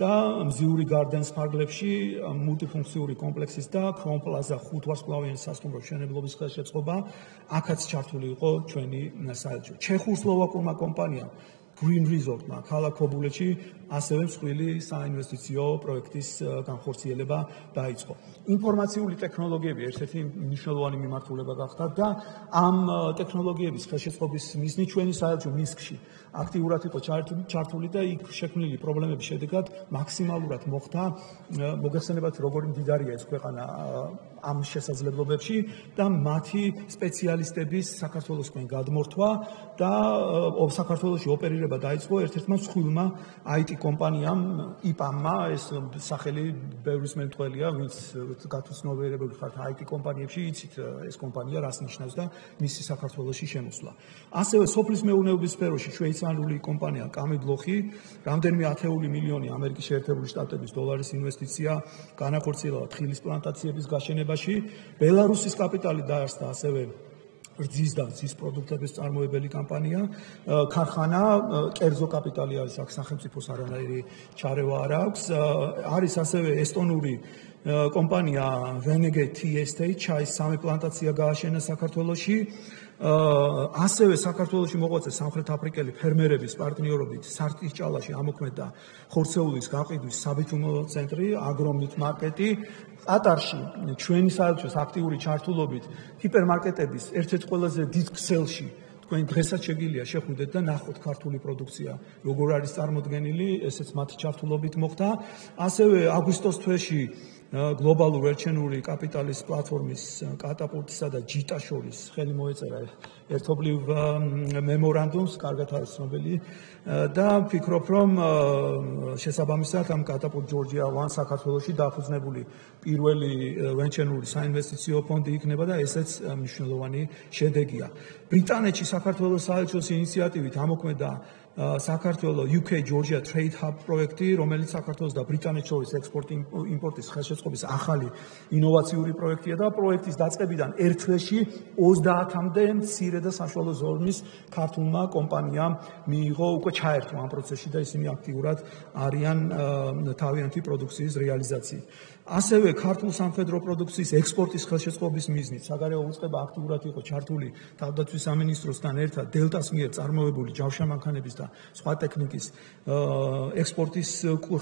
და მზიური გარდენს ფარგლებში მულტიფუნქციური კომპლექსის და ქრომ პლაზა 5 ვარსკვლავიანი სასტუმრო მშენებლობის ხელშეწყობა აქაც ჩართული იყო ჩვენი საელჩო. ჩეხურ-სლოვაკურმა კომპანიამ Green Resort-მა ქალაქ ობულეთში ასევე მსხვილი საინვესტიციო პროექტის განხორციელება დაიწყო. ინფორმაციული ტექნოლოგიები ერთ-ერთი მნიშვნელოვანი მიმართულება გახდა და ამ ტექნოლოგიების ხელშეწყობის მიზნით ჩვენი საელჩო მინსკში აქტიურად იყო ჩართული და იქ შექმნილი პრობლემების შედეგად მაქსიმალურად მოხდა მოგეხსენებათ როგორი მდიდარია ეს ქვეყანა ამ შესაძლებლობებში და მათი სპეციალისტების საქართველოსკენ გადმორთვა და საქართველოში ოპერირება დაიწყო ერთ-ერთმა მსხვილმა IT კომპანიამ IPAM-მა ეს სახელი ბევრის მემთხველია ვინც გათვისნობიერებული ხართ IT კომპანიებში იცით ეს კომპანია რას ნიშნავს და მისი საქართველოში შემოსვლა. ასევე სოფლის მეურნეობის სფეროში შვეიცარიული კომპანია კამიბლოხი რამდენიმე ათეული მილიონი ამერიკის შეერთებული შტატების დოლარის ინვესტიცია განახორციელა თხილის პლანტაციების გაშენებაში. ბელარუსის კაპიტალი დაარსდა ასევე რძის და რძის პროდუქტების წარმოებელი კომპანია, ქარხანა, კერძო კაპიტალი არის აქ სახელმწიფოს არანაირი ჩარევა არ აქვს. არის ასევე ესტონური კომპანია Renegade Tea Estate, ჩაის 3 პლანტაცია გააშენა საქართველოში. ასევე საქართველოში მოღვაწე სამხრეთ აფრიკელი ფერმერების პარტნიორობით სარტის ჭალაში ამოქმედა ხორცეულის გაყიდვის საბითუმო ცენტრი, აგრომით მარკეტი. ყატარში ჩვენი საელჩოს აქტიური ჩართულობით ჰიპერმარკეტების ერთ-ერთ ყველაზე დიდ ქსელში თქვენ დღესაც შეგიძლია შეხვიდეთ და ნახოთ ქართული პროდუქცია როგორ არის წარმოდგენილი, ესეც მათი ჩართულობით მოხდა. ასევე აგვისტოს თვეში გლობალურ ერჩენური კაპიტალის პლატფორმის კატაპულტისა და ჯიტა შორის ხელი მოეწერა ერთობლივ მემორანდუმს, კარგად არის ცნობილი და ვფიქრობ, რომ შესაბამისად ამ კატაპულტ ჯორჯია 1 საქართველოში დაფუძნებული პირველი ვენჩერული საინვესტიციო ფონდი იქნება და ესეც მნიშვნელოვანი შედეგია. ბრიტანეთში საქართველოს საელჩოს ინიციატივით ამოქმედა საქართველოს UK Georgia Trade Hub პროექტი, რომელიც საქართველოს და ბრიტანეთს შორის ექსპორტ-იმპორტის ხელშეწყობის ახალი ინოვაციური პროექტია და პროექტის დაწყებიდან ერთ თვეში 30-მდე მცირე და საშუალო ზომის ქართულმა კომპანიამ მიიღო უკვე ჩაერთო ამ პროცესში და ისინი აქტიურად არიან თავიანთი პროდუქციის რეალიზაციით. ასევე ქართულ სამხედრო პროდუქციის ექსპორტის ხელშეწყობის მიზნით საგარეო უწყება აქტიურად იყო ჩართული თავდაცვის სამინისტროსთან ერთად დელტას მიერ წარმოებული ჯავშანმანქანების და სხვა ტექნიკის ექსპორტის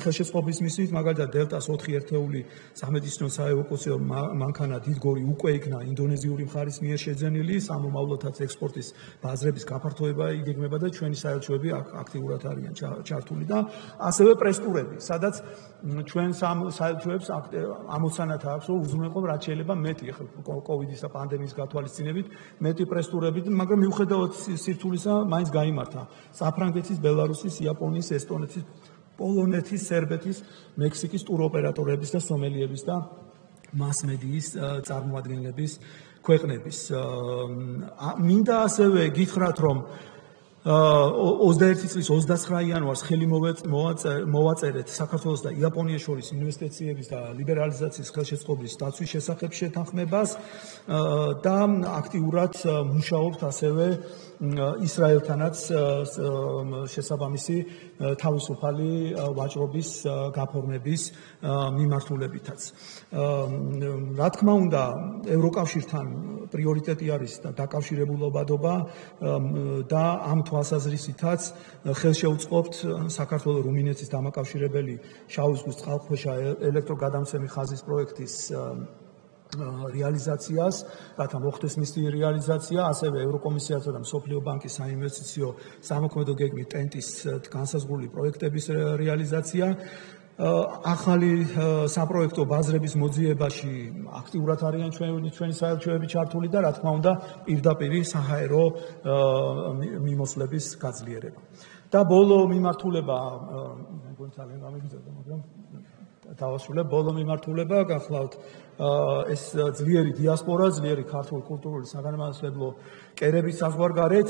ხელშეწყობის მიზნით, მაგალითად დელტას 4 ერთეული სამედიცინო საევაკუაციო მანქანა დიდგორი უკვე იქნა ინდონეზიური მხარის მიერ შეძენილი, სამომავლოდაც ექსპორტის ბაზრების გაფართოება იგეგმება და ჩვენი საელჩოები აქტიურად არიან ჩართული და ასევე პრესტურები, სადაც ჩვენ საელჩოებს ამოცანა აქვს, რომ უზრუნველყო რაც შეიძლება მეტი ახლა კოვიდის და პანდემიის გათვალისწინებით მეტი პრესტურებით, მაგრამ მიუხედავად სირთულისა მაინც გაიმართა საფრანგეთის, ბელარუსის, იაპონიის, ესტონეთის, პოლონეთის, სერბეთის, მექსიკის ტუროპერატორების და სომელიების და მასმედიის წარმოადგენლების ქვეყნების. მინდა ასევე გითხრათ, რომ 21 წლის 29 იანვარს ხელი მოვაწერეთ საქართველოს და იაპონიას შორის ინვესტიციების და ლიბერალიზაციის ხელშეწყობის დაცვის შესახებ შეთანხმებას და აქტიურად მუშაობთ ასევე ისრაელთანაც შესაბამისი თავისუფალი ვაჭრობის გაფორმების მიმართულებითაც. რა თქმა უნდა, ევროკავშირთან პრიორიტეტი არის დაკავშირებულობადობა და ამ თვალსაზრისითაც ხელშეუწყობთ საქართველოს რუმინეთის დამაკავშირებელი შავი ზღვის წყალქვეშა ელექტროგადამცემი ხაზის პროექტის რეალიზაციას, რათა მოხდეს მისი რეალიზაცია, ასევე ევროკომისიასა და მსოფლიო ბანკის საინვესტიციო სამოქმედო გეგმით ტენტის განსაზღვრული პროექტების რეალიზაცია. ახალი საპროექტო ბაზრების მოძიებაში აქტიურად არიან ჩვენი საელჩოები ჩართული და რა თქმა უნდა პირდაპირ საჰაერო მიმოსვლების გაძლიერება. და ბოლო მიმართულება, მეგონი ძალიან გამიგზავნა, მაგრამ დავასრულებ, ბოლო მიმართულება გახლავთ ეს ძლიერი დიასპორა, ძლიერი ქართული კულტურული საგანმანათლებლო კერების საზღვარგარეთ.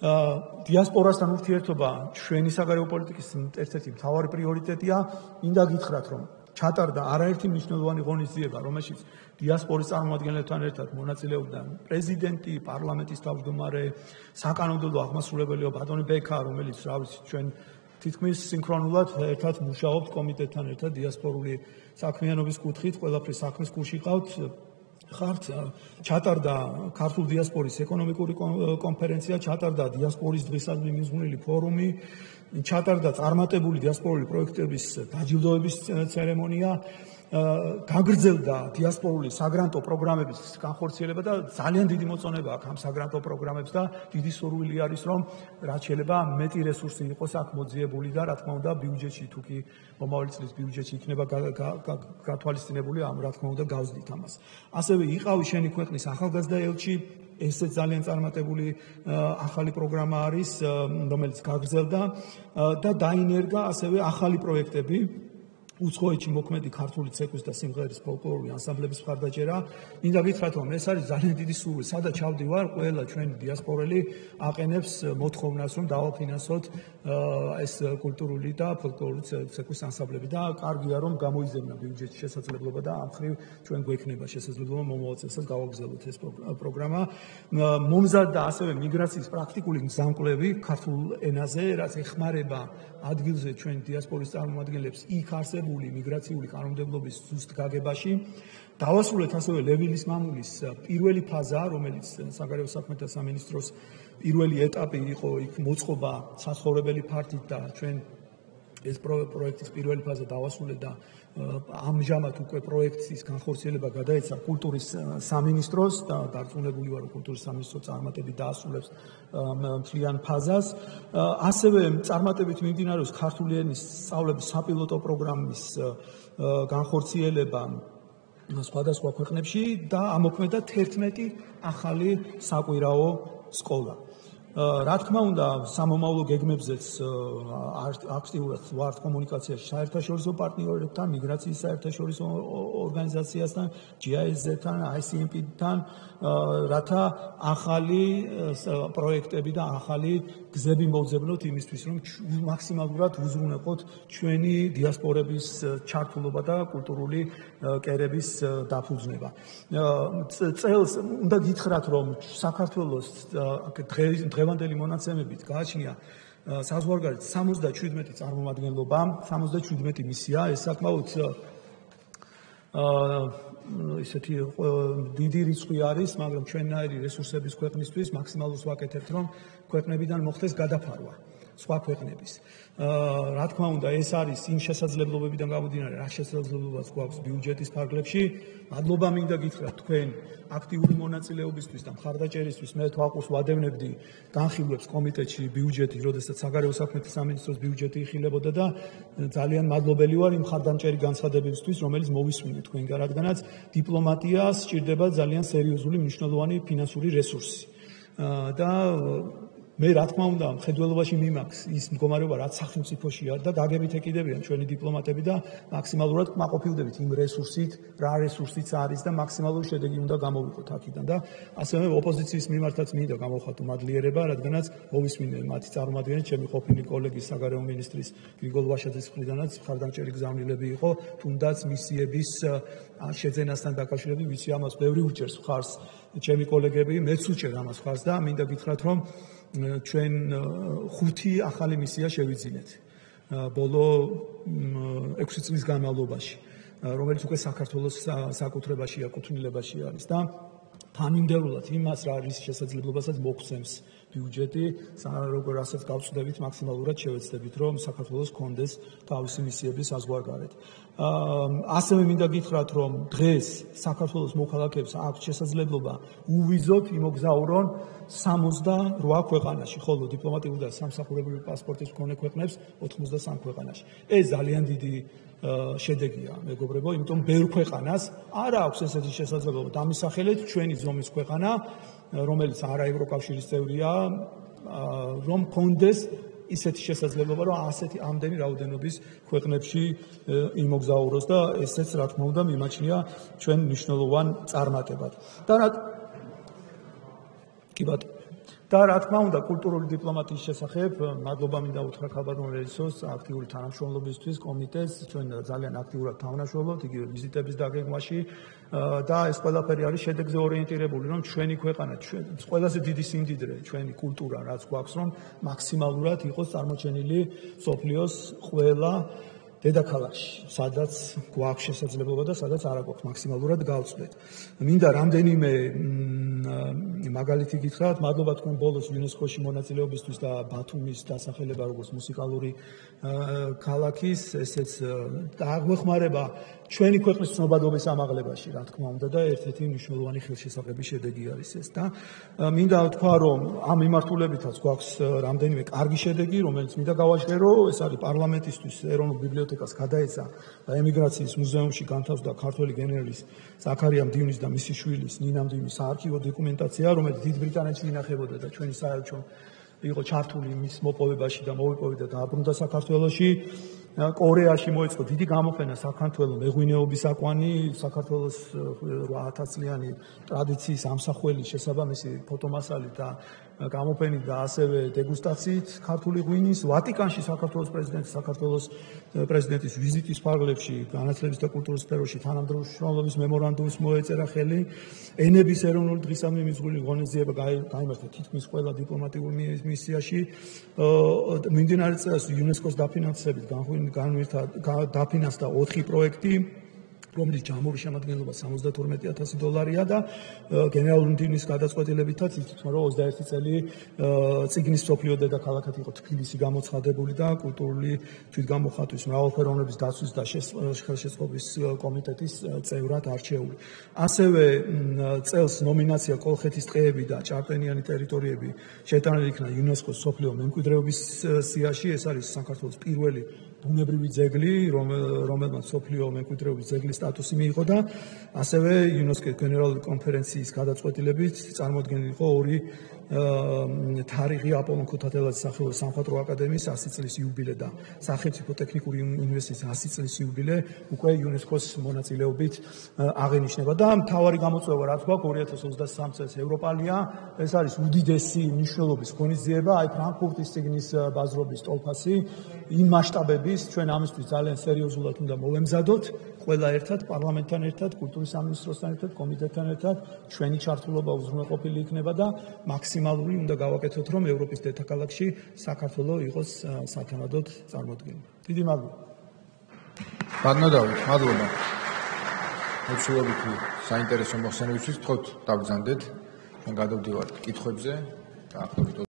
დიასპორასთან ურთიერთობა ჩვენი საგარეო პოლიტიკის ერთ-ერთი მთავარი პრიორიტეტია. მინდა გითხრათ, რომ ჩატარდა არაერთი მნიშვნელოვანი ღონისძიება, რომელშიც დიასპორის წარმომადგენლებთან ერთად მონაწილეობდნენ პრეზიდენტი, პარლამენტის თავმჯდომარე, საკანონმდებლო აღმასრულებელი ბატონი ბექა, რომელიც რა ვიცი, ჩვენ თითქმის სინქრონულად ერთად მუშაობთ კომიტეტთან ერთად დიასპორული საქმიანობის კუთხით, ყველაფრის საქმის გულში ყავთ. ხართ ჩატარდა ქართულ დიასპორის ეკონომიკური კონფერენცია, ჩატარდა დიასპორის დღისადმი მიზღვნილი ფორუმი, ჩატარდა წარმატებული დიასპორული პროექტების დაჯილდოების ცერემონია, გაგრძელდა დიასპორული საგრანტო პროგრამების განხორციელება და ძალიან დიდი მოწონება აქვს ამ საგრანტო პროგრამებს და დიდი სურვილი არის, რომ რაც შეიძლება მეტი რესურსი იყოს აქ მოძიებული და რა თქმა უნდა ბიუჯეტში თუ კი მომავალი წლის ბიუჯეტში იქნება გათვალისწინებული, რა თქმა უნდა გავზდით ამას. ასევე იყავი შენი ქვეყნის ახალგაზრდა ელჩი, ესეც ძალიან წარმატებული ახალი პროგრამა არის, რომელიც გაგრძელდა და დაინერგა ასევე ახალი პროექტები. უცხოეთში მოქმედი ქართული ცეკვის და სიმღერის ფოლკლორული ანსამბლების მხარდაჭერა. მინდა გითხრათ, რომ ეს არის ძალიან დიდი სურვილი, სადაც ჩავდივარ, ყველა ჩვენი დიასპორელი აყენებს მოთხოვნას, რომ დავაფინანსოთ ეს კულტურული და ფოლკლორული ცეკვის ანსამბლები და კარგია, რომ გამოიძებნა ბიუჯეტის შესაძლებლობა და ამ მხრივ ჩვენ გვექნება შესაძლებლობა მომავალ წელსაც გავაგრძელოთ ეს პროგრამა. მომზადდა ასევე მიგრაციის პრაქტიკული მზამკვლევი ქართულ ენაზე, რაც ეხმარება ადგილზე ჩვენ დიასპორის წარმომადგენლებს იქ არსებული მიგრაციული კანონმდებლობის ზუსტ გაგებაში. დავასრულეთ ასევე ლევილის მამულის პირველი ფაზა, რომელიც საგარეო საქმეთა სამინისტროს პირველი ეტაპი იყო, იქ მოწყობა საცხოვრებელი ფართით და ჩვენ ეს პროექტის პირველი ფაზა დავასრულეთ და ამჟამად უკვე პროექტის განხორციელება გადაეცა კულტურის სამინისტროს და დარწმუნებული ვარ, რომ კულტურის სამინისტრო წარმატებით დაასრულებს მთლიან ფაზას. ასევე წარმატებით მიმდინარეობს ქართული ენის სწავლების საპილოტო პროგრამის განხორციელება სხვადასხვა ქვეყნებში და ამოქმედა 11 ახალი საკვირაო სკოლა. რა თქმა უნდა, სამომავლო გეგმებზეც აქტიურად ვართ კომუნიკაციაში საერთაშორისო პარტნიორებთან, მიგრაციის საერთაშორისო ორგანიზაციასთან, GIZ-თან, ICMP-თან, რათა ახალი პროექტები და ახალი გზები მოვძებნოთ იმისთვის, რომ მაქსიმალურად უზრუნველყოთ ჩვენი დიასპორების ჩართულობა და კულტურული კერების დაფუძნება. წელს უნდა გითხრათ, რომ საქართველოს დღევანდელი მონაცემებით გააჩნია საზღვარგარეთ 77 წარმომადგენლობა, 77 მისია, ეს საკმაოდ ისეთი დიდი რიცხვი არის, მაგრამ ჩვენნაირი რესურსების ქვეყნისთვის მაქსიმალურს ვაკეთებთ, რომ ქვეყნებიდან მოხდეს გადაფარვა სხვა ქვეყნების. რა თქმა უნდა, ეს არის იმ შესაძლებლობებიდან გამომდინარე, რა შესაძლებლობაც გვაქვს ბიუჯეტის ფარგლებში. მადლობა მინდა გითხრათ თქვენ აქტიური მონაწილეობისთვის და მხარდაჭერისთვის. მე თვალყურს ვადევნებდი განხილვებს კომიტეტში ბიუჯეტი, როდესაც საგარეო საქმეთა სამინისტროს ბიუჯეტი იხილებოდა და ძალიან მადლობელი ვარ იმ მხარდამჭერი განცხადებებისთვის, რომელიც მოვისმინეთ თქვენგან, რადგანაც დიპლომატიას სჭირდება ძალიან სერიოზული მნიშვნელოვანი ფინანსური რესურსი. და მე რა თქმა უნდა მხედველობაში მიმაქვს ის მდგომარეობა, რაც სახელმწიფოშია და გაგებით ეკიდებიან ჩვენი დიპლომატები და მაქსიმალურად კმაყოფილდებით იმ რესურსით, რა რესურსიც არის და მაქსიმალური შედეგი უნდა გამოვიყოთ აქედან და ასევე ოპოზიციის მიმართაც მინდა გამოვხატო მადლიერება, რადგანაც მოვისმინე მათი წარმომადგენელი, ჩემი ყოფილი კოლეგის საგარეო მინისტრის გრიგოლ ვაშაძის მხრიდანაც მხარდამჭერი გზავნილები იყო, თუნდაც მისიების შეძენასთან დაკავშირებით, ვიცი ამას ბევრი უჭერს მხარს ჩემი კოლეგები, მეც უჭერ ამას მხარს და მინდა გითხრათ, რომ ჩვენ 5 ახალი მისია შევიძინეთ ბოლო 6 წლის განმავლობაში, რომელიც უკვე საქართველოს საკუთრებაშია, კუთვნილებაში არის და თანმიმდევრულად იმას რა არის შესაძლებლობასაც მოგვცემს ბიუჯეტი, რასაც გავწვდებით მაქსიმალურად შევეცდებით, რომ საქართველოს კონდეს თავისი მისიები საზღვარგარეთ. ასევე მინდა გითხრათ, რომ დღეს საქართველოს მოქალაქეებს აქვს შესაძლებლობა უვიზოთ იმოგზაურონ 68 ქვეყანაში, ხოლო დიპლომატიური და სამსახურებრივი პასპორტის მქონე ქვეყნებს 93 ქვეყანაში. ეს ძალიან დიდი შედეგია, მეგობრებო, იმიტომ ბევრ ქვეყანას არ აქვს ესეთი შესაძლებლობა. ამის სახელით ჩვენი ზომის ქვეყანა, რომელიც არა ევროკავშირის წევრია, რომ კონდეს ისეთი შესაძლებლობა, რომ ასეთი ამდენი რაოდენობის ქვეყნებში იმოგზაუროს და ესეც რა თქმა უნდა მიმაჩნია ჩვენ მნიშვნელოვან წარმატებად. და რა თქმა უნდა, კულტურული დიპლომატიის შესახებ მადლობა მინდა უთხრა ქალბატონ რელისოს აქტიური თანამშრომლობისთვის კომიტეტს, ჩვენ ძალიან აქტიურად თავნაშრომლობთ იგივე ვიზიტების დაგეგმვაში და ეს ყველაფერი არის შედეგზე ორიენტირებული, რომ ჩვენი ქვეყანა, ყველაზე დიდი სიმდიდრე, ჩვენი კულტურა, რაც გვაქვს, რომ მაქსიმალურად იყოს წარმოჩენილი მსოფლიოს ყველა დედაქალაქში, სადაც გვაქვს შესაძლებლობა და სადაც არ აქვს მაქსიმალურად გავწვდეთ. მინდა რამდენიმე მაგალითი გითხრათ, მადლობა თქვენ ბოლოს იუნესკოში მონაწილეობისთვის და ბათუმის დასახელება როგორც მუსიკალური ქალაქის, ესეც დააგვეხმარება ჩვენი ქვეყნის ცნობადობის ამაღლებაში, რა თქმა უნდა და ერთ-ერთი მნიშვნელოვანი ხელშესაყრელი შედეგი არის ეს და მინდა ვთქვა, რომ ამ მიმართულებითაც გვაქვს რამდენიმე კარგი შედეგი, რომელიც მინდა გავაჟღერო, ეს არის პარლამენტისთვის ეროვნულ ბიბლიოთეკას გადაეცა და ემიგრაციის მუზეუმში განთავსდა ქართველი გენერლის ზაქარია მდივნის და მისი შვილის ნინა მდივნის საარქივო დოკუმენტაცია, რომელიც დიდ ბრიტანეთში ინახებოდა და ჩვენი საელჩო იყო ჩართული მის მოპოვებაში და მოვიპოვეთ და დააბრუნდა საქართველოში. კორეაში მოეწყო დიდი გამოფენა საქართველოს მეღვინეობისაკვანი, საქართველოს 8000 წლიანი ტრადიციის ამსახველი შესაბამისი ფოტომასალით და გამოფენით და ასევე დეგუსტაციით ქართული ღვინის, ვატიკანში საქართველოს პრეზიდენტის ვიზიტის ფარგლებში განათლების და კულტურის სფეროში თანამედროვე შრომების მემორანდუმს მოეწერა ხელი, ენების ეროვნული დღისადმი მიზღული ღონისძიება გაიმართა თითქმის ყველა დიპლომატიურ მისიაში, მიმდინარე წელს იუნესკოს დაფინანსებით დაფინანსდა 4 პროექტი, რომელიც ჯამური შემადგენლობა $72000 და გენერალური მდივნის გადაწყვეტილებითაც ითქვა, რომ 21 წელი წიგნის მსოფლიო დედაქალაქად იყო თბილისი გამოცხადებული და კულტურული თვითგამოხატვის მრავალფეროვნების დაცვის და ხელშეწყობის კომიტეტის წევრად არჩეული. ასევე წელს ნომინაცია კოლხეთის ტყეები და ჭარბტენიანი ტერიტორიები შეტანილი იქნა იუნესკოს მსოფლიო მემკვიდრეობის სიაში, ეს არის საქართველოს პირველი ბუნებრივი ძეგლი, რომელმაც მსოფლიო მემკვიდრეობის ძეგლის სტატუსი მიიღო და ასევე იუნესკოს გენერალური კონფერენციის გადაწყვეტილებით წარმოდგენილი იყო 2 თარიღი აპოლონ ქუთათელაძის სახელობის სამხატვრო აკადემიის 100 წლის იუბილე და სახელმწიფო ტექნიკური უნივერსიტეტის 100 წლის იუბილე უკვე იუნესკოს მონაწილეობით აღენიშნება და მთავარი გამოწვევა რაც გვაქვს 2023 წელს ევროპალია ეს არის უდიდესი მნიშვნელობის ღონისძიება აი ფრანკფურტის წიგნის ბაზრობის ტოლფასი იმ მასშტაბების ჩვენ ამისთვის ძალიან სერიოზულად უნდა მოვემზადოთ ყველა ერთად პარლამენტთან ერთად კულტურის სამინისტროსთან ერთად კომიტეტთან ერთად ჩვენი ჩართულობა უზრუნველყოფილი იქნება და მაქსიმალური უნდა გავაკეთოთ რომ ევროპის დედაქალაქში საქართველოს იყოს სათანადოდ წარმოდგენილი. დიდი მადლობა. ბატონო დავით, მადლობა. მოგშურობთ საინტერესო მოხსენებისთვის, თქოთ დავგზავნდეთ. ჩვენ გადავდივართ კითხვებზე და ახლა